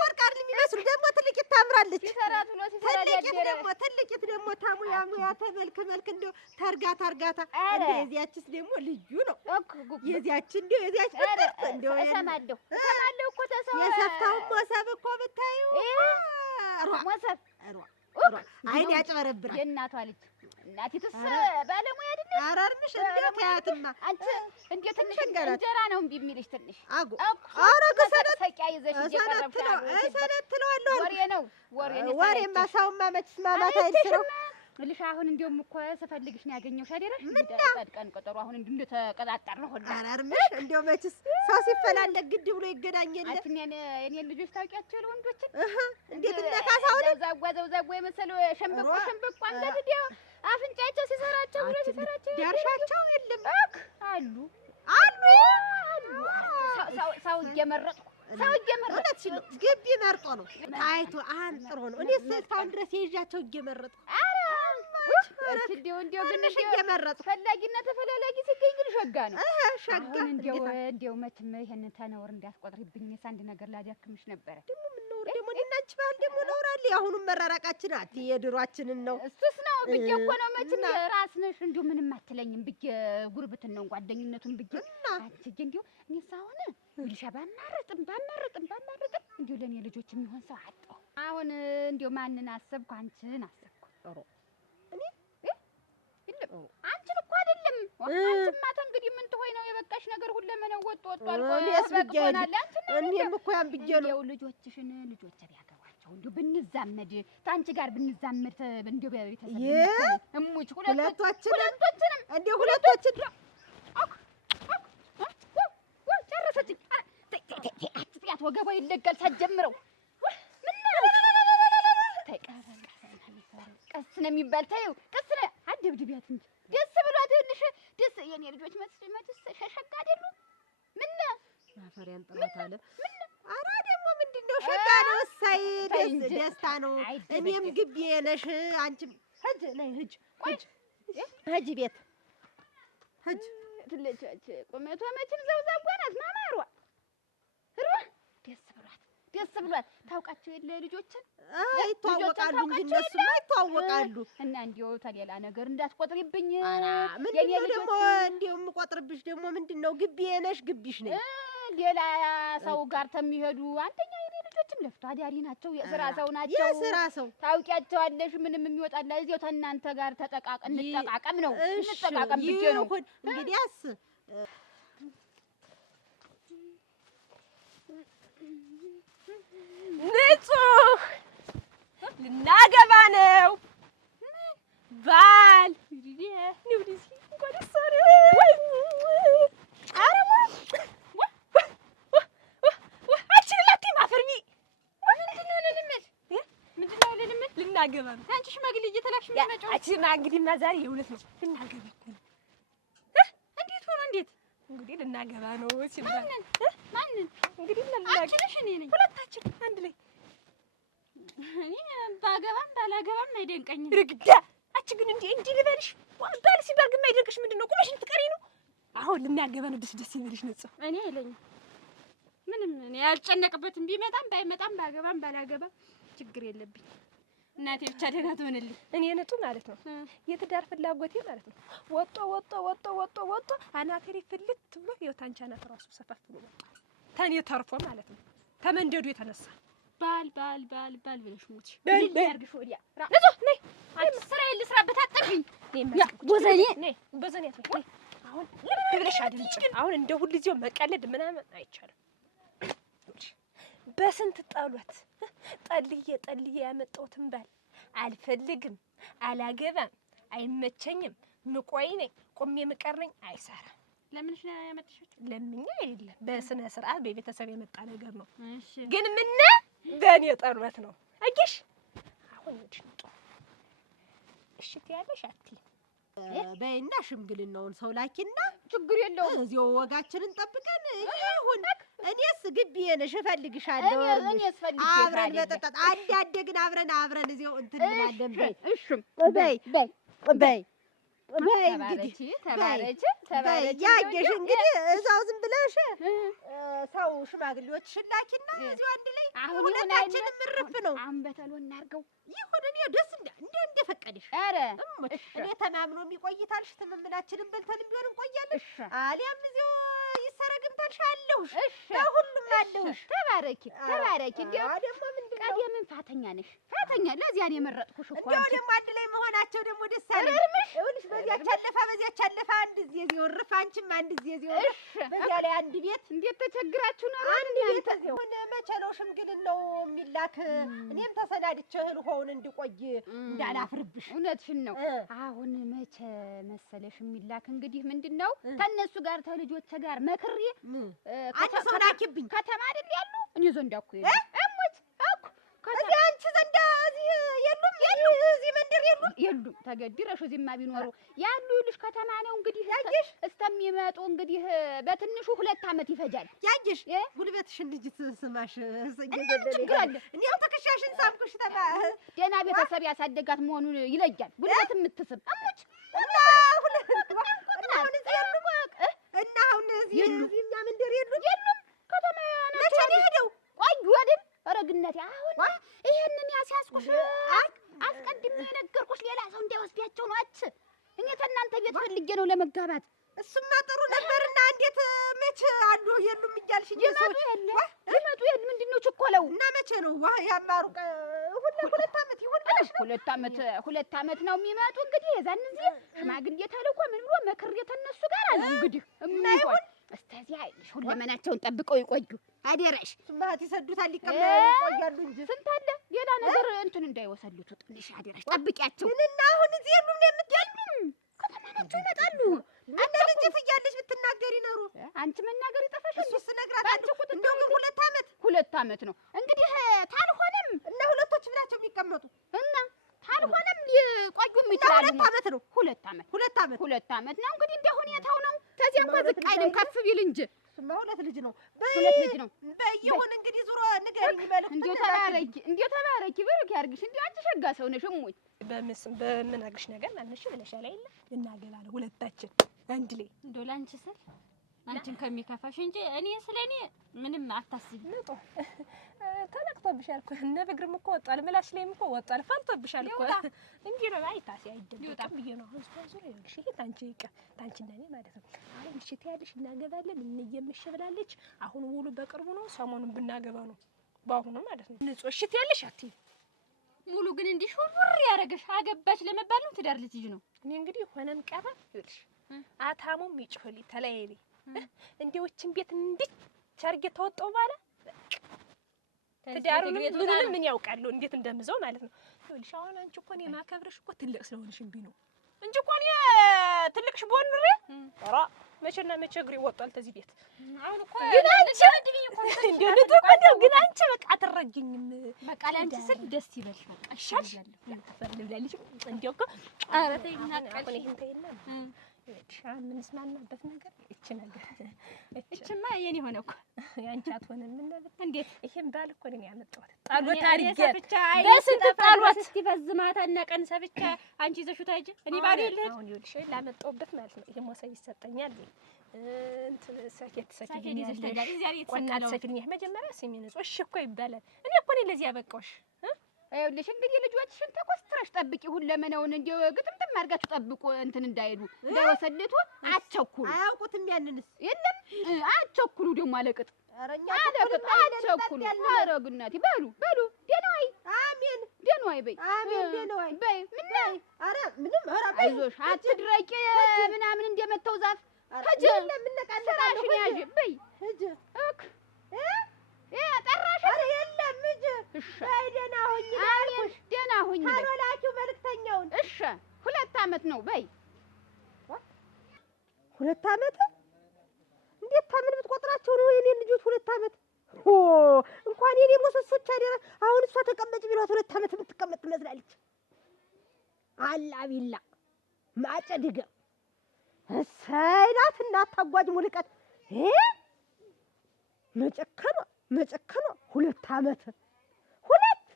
ወርቃር የሚመስሉ ደግሞ ትልቂት ታምራለች። ሲሰራት ብሎ ሲሰራት ያደረ ትልቂት ደግሞ ሙያ ተመልክ መልክ እንደው ተርጋታ እንደ የዚያችስ ደግሞ ልዩ ነው። የዚያች እንደው የዚያች እንደው እሰማለሁ እኮ ተሰው የሰፍታው ሞሰብ እኮ ብታዩ ሞሰብ አይን ያጭበረብራል። የእናቷ ልጅ እናቲቱስ ባለሙያ አይደል? አራርምሽ እንዴት ያትማ አንቺ እንዴት ትንሽ እንጀራ ነው እምቢ የሚልሽ ትንሽ ኧረ ከሰነት ሰቂያ ይዘሽ እየቀረብሽ ትለዋለሁ። ወሬማ ሰውማ መችስ ማማት አይልሽም ልሽ አሁን እንደውም እኮ ስፈልግሽ ነው ያገኘሁሽ አይደል? ቀን ቀጠሮ አሁን እንደተቀጣጣር ነው ሁላ አራርምሽ እንደው መችስ ሰው ሲፈላለግ ግድ ብሎ ይገናኛል። እኔን ልጆች ታውቂያቸው ለወንዶችን እንዴት እንደካሳው ዘጓ የመሰለው ሸምበቆ አንገት እንዲያው አፍንጫቸው ሲሰራቸው ብሎ ሲሰራቸው ዳርሻቸው የለም አሉ ሰው እየመረጥኩ ግቢ መርጦ ነው ታይቶ አንጥሮ ነው። እኔ እስካሁን ድረስ የይዣቸው እየመረጥኩ እንዲያው ግን እየመረጥኩ ፈላጊና ተፈላላጊ ሲገኝ ግን ሸጋ ነው። ሸጋ እንዲያው መቼም ይሄንን ተነውር እንዲያስቆጥሪብኝ አንድ ነገር ላዳክምሽ ነበረ። ደግሞ እኔና አንቺ ባህል ደግሞ ነውር አለ። የአሁኑም መራራቃችን የድሯችንን ነው። እሱስ ነው ብዬ እኮ ነው መቼም ራስ ነሽ እንዲያው ምንም አትለኝም ብዬ ጉርብትን ነው ጓደኝነቱን ብዬ አንቺ እንዲያው እኔስ አሁን ይልሻ ባማረጥም እንዲያው ለእኔ ልጆች የሚሆን ሰው አጣሁ። አሁን እንዲያው ማንን አሰብኩ? አንቺን አሰብኩ። እኔ አንቺን እኮ አይደለም አንቺማ እንግዲህ ምን ትሆይ ነው የበቃሽ ነገር ሁለመናው ወጥቶ አልቆ ያስብኛል። እኔም እኮ ያን ብዬ ነው ልጆችሽን ልጆች ቢያገባቸው እንዲሁ ብንዛመድ ታንቺ ጋር ብንዛመድ እንዲሁ በቤተሰብ እሙች ሁለቶችንም እንዲሁ ሁለቶችን ጨረሰችኝ። አትጥያት ወገቧ ይለጋል ሳትጀምረው ቀስ ነው የሚባል ታዩ ቀስ ነው አደብድቢያት እንጂ ደስ ብሏት ልሽ ደስ የኔ ልጆች መጥስ ሸሸጋ አይደሉ? ምን ማፈሪያን ጥራት አለ። ኧረ ደግሞ ምንድነው ሸጋ ነው? እሰይ ደስታ ነው። እኔም ግቢ ነሽ አንቺም ሂጅ ነይ ሂጅ ቤት ሂጅ ትልጅ ቁመቷ መቼም ዘውዛጓ ናት። ማማሯ ደስ ብሏት ታውቃቸው የለ ልጆችን ይተዋወቃሉ እንጂ እነሱማ ይተዋወቃሉ። እና እንዲያው ተሌላ ነገር እንዳትቆጥሪብኝ። ምንድነው ደግሞ እንዲያው የምቆጥርብሽ ደግሞ ምንድነው? ግቢ ነሽ ግቢሽ ነኝ። ሌላ ሰው ጋር ተሚሄዱ አንደኛ የኔ ልጆችም ለፍቶ አዳሪ ናቸው። የስራ ሰው ናቸው። የስራ ሰው ታውቂያቸዋለሽ። ምንም የሚወጣላ እዚያው ተናንተ ጋር እንጠቃቀም ነው እንጠቃቀም ብዬ ነው እንግዲያስ ንጹህ ልናገባ ነው ባል ንብሪሲ እንኳን ሰሪ አረማ አችላቲ ማፈርሚ ምንድነው ልናገባ ነው። አንቺ ሽማግሌ እየተላክሽ ምትመጪው አችና እንግዲህ ዛሬ የእውነት ነው ልናገባ ነው። እንዴት ሆኖ እንዴት እንግዲህ ልናገባ ነው ሲባል ማንን እንግዲህ አንቺ ነሽ እኔ ነኝ ሁለታችን አንድ ላይ እኔ ባገባም ባላገባም አይደንቀኝም። ርግዳ አንቺ ግን እንዲህ ልበልሽ ባል ሲባል ግን አይደንቅሽ? ምንድነው ቁመሽን ትቀሪ ነው? አሁን ልናገባ ነው ደስ ይበልሽ ነጽ እኔ አይለኝም ምንም እኔ ያልጨነቅበትም ቢመጣም ባይመጣም ባገባም ባላገባም ችግር የለብኝ። እናቴ ብቻ ደህና ትሆንልኝ። እኔ ነጡ ማለት ነው የትዳር ፍላጎቴ ማለት ነው ወጦ አናቴሪ ፍልት ብሎ የውታንቻ አናት ራሱ ሰፋፍ ብሎ መጣ ታኔ ተርፎ ማለት ነው ተመንደዱ የተነሳ ባል ብለሽ ሞትሽ ያርግሽ ወዲያ ነዞ ነይ አንቺ ስራ ልስራበት አጠብኝ በዘኔ አሁን ልብለሽ አድምጪ። አሁን እንደ ሁልጊዜው መቀለድ ምናምን አይቻልም። በስንት ጠሎት ጠልዬ ያመጣሁትን ባል አልፈልግም፣ አላገባም፣ አይመቸኝም፣ ምቆይ ነኝ፣ ቁሜ ምቀር ነኝ አይሰራም። ለምንሽ ነው ያመጣሽው? ለምኛ አይደለም በስነ ስርዓት በቤተሰብ የመጣ ነገር ነው። እሺ ግን ምን በእኔ ጠሎት ነው አየሽ። አሁን እንድንጦ እሺ ትያለሽ አትይ በይና ሽምግልናውን ሰው ላኪና ችግር የለውም እዚያው ወጋችንን ጠብቀን ይሁን። እኔስ ግቢ ነሽ እፈልግሻለሁ። እኔስ ፈልጌ አብረን መጠጣት አዳደግን አብረን እዚያው እንትን እንላለን። በይ እሺ በይ በይ እንግዲህ ተባረች። ያየሽ እንግዲህ እዛው ዝም ብለሽ ሰው ሽማግሌዎችሽን ላኪና እዚሁ አንድ ላይ ሁለታችንም እርፍ ነው። አሁን በተሎ እናድርገው ይሁን። እኔ ደስ እንደፈቀደሽ። ኧረ እኔ ተማምኖ የሚቆይታልሽ ትምምናችንን በልተን ቢሆን እንቆያለን። አሊያም እዚሁ ይሰረግም ታልሽ አለሁሽ። ለሁሉም አለሁሽ። ተባረኪ። እንዲያው ደግሞ ምንድን ነው ቀደምን ፋተኛ ነሽ ፋተኛ። ለዚያ ነው የመረጥኩሽ እኮ። እንዲያው ደግሞ አንድ ላይ መሆናቸው ደግሞ ደስ አለኝ። ይኸውልሽ በዚያች አለፋ አንድ ጊዜ እዚሁ እርፍ፣ አንቺም አንድ ጊዜ እዚሁ እርፍ። በዚያ ላይ አንድ ቤት እንዴት ተቸግራችሁ ነው? አንድ ቤት እዚሁ መቼ ነው ሽምግልናው የሚላክ? እኔም ተሰናድቼ እህል ውሃውን እንድቆይ እንዳላፍርብሽ። እውነትሽን ነው። አሁን መቼ መሰለሽ የሚላክ? እንግዲህ ምንድን ነው ከእነሱ ጋር ተልጆቼ ጋር መክሬ አንድ ሰው ላኪብኝ። ከተማ አይደል ያሉ እኔ ዘንዳ እኮ እሞች እኮ እዚህ አንቺ ዘንዳ እዚህ የሉም፣ እዚህ መንደር የሉም። ተገድረሽ እዚህማ ቢኖሩ ያሉ ይልሽ ከተማ ነው እንግዲህ ያየሽ እስከሚመጡ እንግዲህ በትንሹ 2 ዓመት ይፈጃል። ያየሽ ጉልበትሽን ልጅ ስማሽ ችግር አለ። እኔው ተከሻሽን ሳምኩሽ። ደህና ቤተሰብ ያሳደጋት መሆኑን ይለያል። ጉልበት የምትስም እሙች እና አሁን እዚህ የሉም እና አሁን እዚህኛ መንደር የሉም። ከተማ መቼ ነው ሄደው ቆዩ አይደል? ረግነቴ አሁን ይሄንን ያስያዝኩሽ አስቀድሜ የነገርኩሽ ሌላ ሰው እንዳይወስዳቸው ነው። እኔ ከእናንተ ቤት ፈልጌ ነው ለመጋባት። እሱማ ጥሩ ነበርና እንዴት መቼ አሉ የሉም እያልሽ ይመጡ የለ ምንድን ነው ችኮለው? እና መቼ ነው ያማሩ? 2 ዓመት ይሁን ብለሽ ነው? 2 ዓመት ነው የሚመጡ እንግዲህ የዛን ጊዜ ሽማግሌ ተልኮ ምን ብሎ መክሬ ተነሱ ጋር አለ እንግዲህ እምይሆን እስከዚያ አይልሽ ሁለመናቸውን ጠብቀው ይቆዩ አደረሽ። ስማት ይሰዱታል ይቆያሉ እንጂ ስንት አለ ሌላ ነገር እንትን እንዳይወሰልቱ ጥልሽ አደረሽ ጠብቂያቸው። ምንና አሁን እዚህ የሉም ነው የምትያሉም? ከተማ ናቸው ይመጣሉ። አንተ ልጅት እያለሽ ብትናገሪ ኖሩ አንቺ መናገር ይጠፋሽ። እሱስ ነግራታለሁ። እንደው 2 ዓመት ነው እንግዲህ ታልሆነም እና ሁለቶች ብላቸው የሚቀመጡ እና ታልሆነም ሊቆዩም ይችላሉ። 2 ዓመት ነው 2 ዓመት 2 ዓመት ነው እንግዲህ እንደ ሁኔታው ነው። ከዚያ እንኳን ዝቅ አይልም ከፍ ቢል እንጂ እሱማ 2 ልጅ ነው። 2 ልጅ ነው። በይሁን እንግዲህ ዙሮ ንገሪኝ መልኩ። እንዴ ተባረኪ ብሩክ ያርግሽ። እንዴ አንቺ ሸጋ ሰው ነሽ እሙኝ። በምነግርሽ ነገር ማንሽ ብለሻል አይደል? እናገባለን ሁለታችን አንድ ላይ እንደው ላንቺ ስል አንቺን ከሚከፋሽ እንጂ እኔ ስለኔ ምንም አታስቢ። ተነቅቶብሻል እኮ እነ በግርም እኮ ወጣል፣ ምላሽ ላይም እኮ ወጣል፣ ፈልቶብሻል እኮ እንዴ ነው አይታሲ አይደለም ብዬ ነው። ዙሮ ይልሽ ይሄ ታንቺና እኔ ማለት ነው። አሁን እሺ ትያለሽ እናገባለን እንየምሽ ብላለች። አሁን ሙሉ በቅርቡ ነው፣ ሰሞኑን ብናገባ ነው በአሁኑ ማለት ነው። ንጹህ እሺ ትያለሽ አትይ ሙሉ ግን እንዲህ ሹር ያረገሽ አገባች ለመባል ነው ትዳር ልጅ ነው። እኔ እንግዲህ ሆነም ቀረ ይልሽ አታሙም ይጭሁልኝ ተለያይልኝ እንዴዎችን ቤት እንዲህ ቻርጌ ተወጣው ማለት ትዳሩን ምንም ምን ያውቃሉ እንዴት እንደምዘው ማለት ነው። ይኸውልሽ አሁን አንቺ እኮ እኔ ማከብርሽ እኮ ትልቅ ስለሆንሽብኝ ነው እንጂ እኮ እኔ ትልቅሽ ብሆን ኑሬ ኧረ መቼና መቼ እግሬ ወጣል ተዚህ ቤት። አሁን እኮ ግን አንቺ ግን አንቺ በቃ አትረጅኝም። በቃ ለአንቺ ስል ደስ ይበልሽ በቃ እሻልሽ ልብላለች እንዲያው እኮ ኧረ ተይና አሁን ይሄን ተይና የምንስማማበት ነገር እቺ ነገር እቺማ የኔ ሆነ እኮ ያንቺ አትሆንም። ምን ነበር እንዴት ይሄን ባል እኮ ነው ያመጣሁት። ጣሎት አድርጌ በስንት ጣሎት እስቲ በዝማታና ቀን ሰብቻ አንቺ ይዘሽው ታጂ እኔ ባል የለህ አሁን ይኸውልሽ ላመጣሁበት ማለት ነው። ይሄ ሞሰብ ይሰጠኛል እንትን ሰኬት ይዘሽ ተጋር እዚያ ቆናት ሰፊልኝ መጀመሪያ ስሚ ንጹህ እሺ እኮ ይባላል። እኔ እኮ ነኝ ለዚህ ያበቃሁሽ። ይኸውልሽ እንግዲህ ልጆችሽን ተቆስትረሽ ጠብቂ። ሁለመናውን እንዲው ግጥምጥም አድርጋችሁ ጠብቁ። እንትን እንዳይሉ እንዳይወሰልቱ አትቸኩሉ። አያውቁትም ያንንስ የለም አትቸኩሉ። ደግሞ አለቅጥ አረኛ አትቸኩሉ። ኧረ ግናቴ በሉ ደህና ዋይ። አሜን ደህና ዋይ በይ። አሜን ደህና ዋይ በይ። ምን ነው ኧረ ምንም ኧረ አይዞሽ አትድረቂ ምናምን እንደመተው ዛፍ ሂጂ ስራሽን ያዥ በይ ሂጂ እክ ጠራሽ? ኧረ የለም ሂጂ በይ ደህና ሁኚ አልኩሽ። ደህና ሁኚ በይ ታሮላችሁ መልክተኛውን። እሺ 2 ዓመት ነው በይ 2 ዓመት እንዴት ታምን ብትቆጥራቸው ነው የኔ ልጆች 2 ዓመት? እንኳን የኔ ሞሰሶች አይደረ አሁን እሷ ተቀመጭ ቢሏት 2 ዓመት የምትቀመጥ ትመስላለች። አላቢላ ማጨድገ እሰይናት እናታጓጅ ሙልቀት መጨከኗ 2 ዓመት 2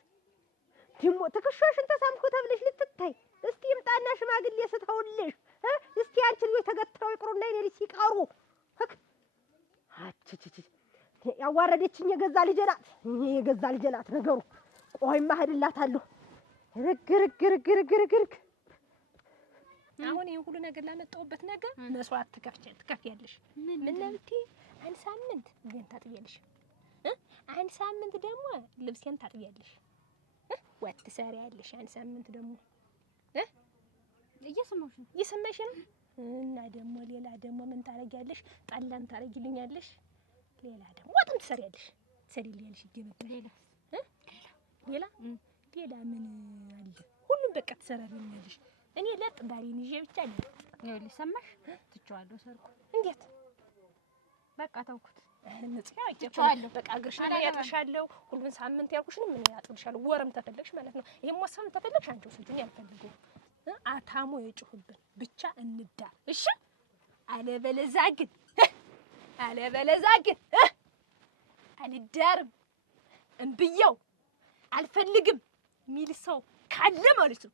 ደግሞ ትከሻሽን ተሳምኩ ተብለሽ ልትታይ እስቲ ይምጣና ሽማግሌ ስተውልሽ ያንቺ ልጆች ተገትረው ይቅሩና የኔ ልጅ ሲቀሩ ያዋረደችኝ የገዛ ልጄ ናት። ይሄ የገዛ ልጄ ናት ነገሩ። ቆይማ እሄድላታለሁ። ርግ አሁን ይሄን ሁሉ ነገር ላመጣሁበት ነገር መስዋዕት ትከፍያለሽ። ምን ነብቲ አንድ ሳምንት ግን ታጥቢያለሽ፣ አንድ ሳምንት ደግሞ ልብሴን ታጥቢያለሽ፣ ወጥ ትሰሪያለሽ። አንድ ሳምንት ደግሞ እየሰማሽ ነው። እና ደግሞ ሌላ ደግሞ ምን ታረጊያለሽ? ጠላን ታረጊልኛለሽ። ሌላ ደግሞ ወጥም ትሰሪያለሽ፣ ትሰሪልኛለሽ። ሌላ ምን አለ? ሁሉም በቃ ትሰራልኛለሽ። እኔ ለጥ ባሪን ይዤ ብቻ ነው። ይኸውልሽ ሰማሽ? ትቼዋለሁ ሰርኩ። እንዴት? በቃ ተውኩት። ትቼዋለሁ። በቃ እግርሽን ያጥብሻለሁ። ሁሉን ሳምንት ያልኩሽንም ምን ያጥብሻለሁ። ወርም ተፈለግሽ ማለት ነው። ይሄም ወሰም ተፈለግሽ አንቺ ወስጂኝ አልፈልግም። አታሞ የጮህብን ብቻ እንዳር እሺ። አለበለዛ ግን አልዳርም እምብየው አልፈልግም ሚል ሰው ካለ ማለት ነው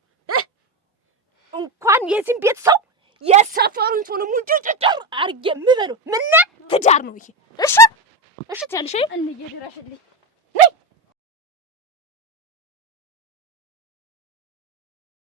እንኳን የዚህን ቤት ሰው የሰፈሩን ሰው ነው ሙጭጭጭር አርጌ የምበለው። ምነው ትዳር ነው ይሄ። እሺ ትያለሽ። እንዬ ድረሽልኝ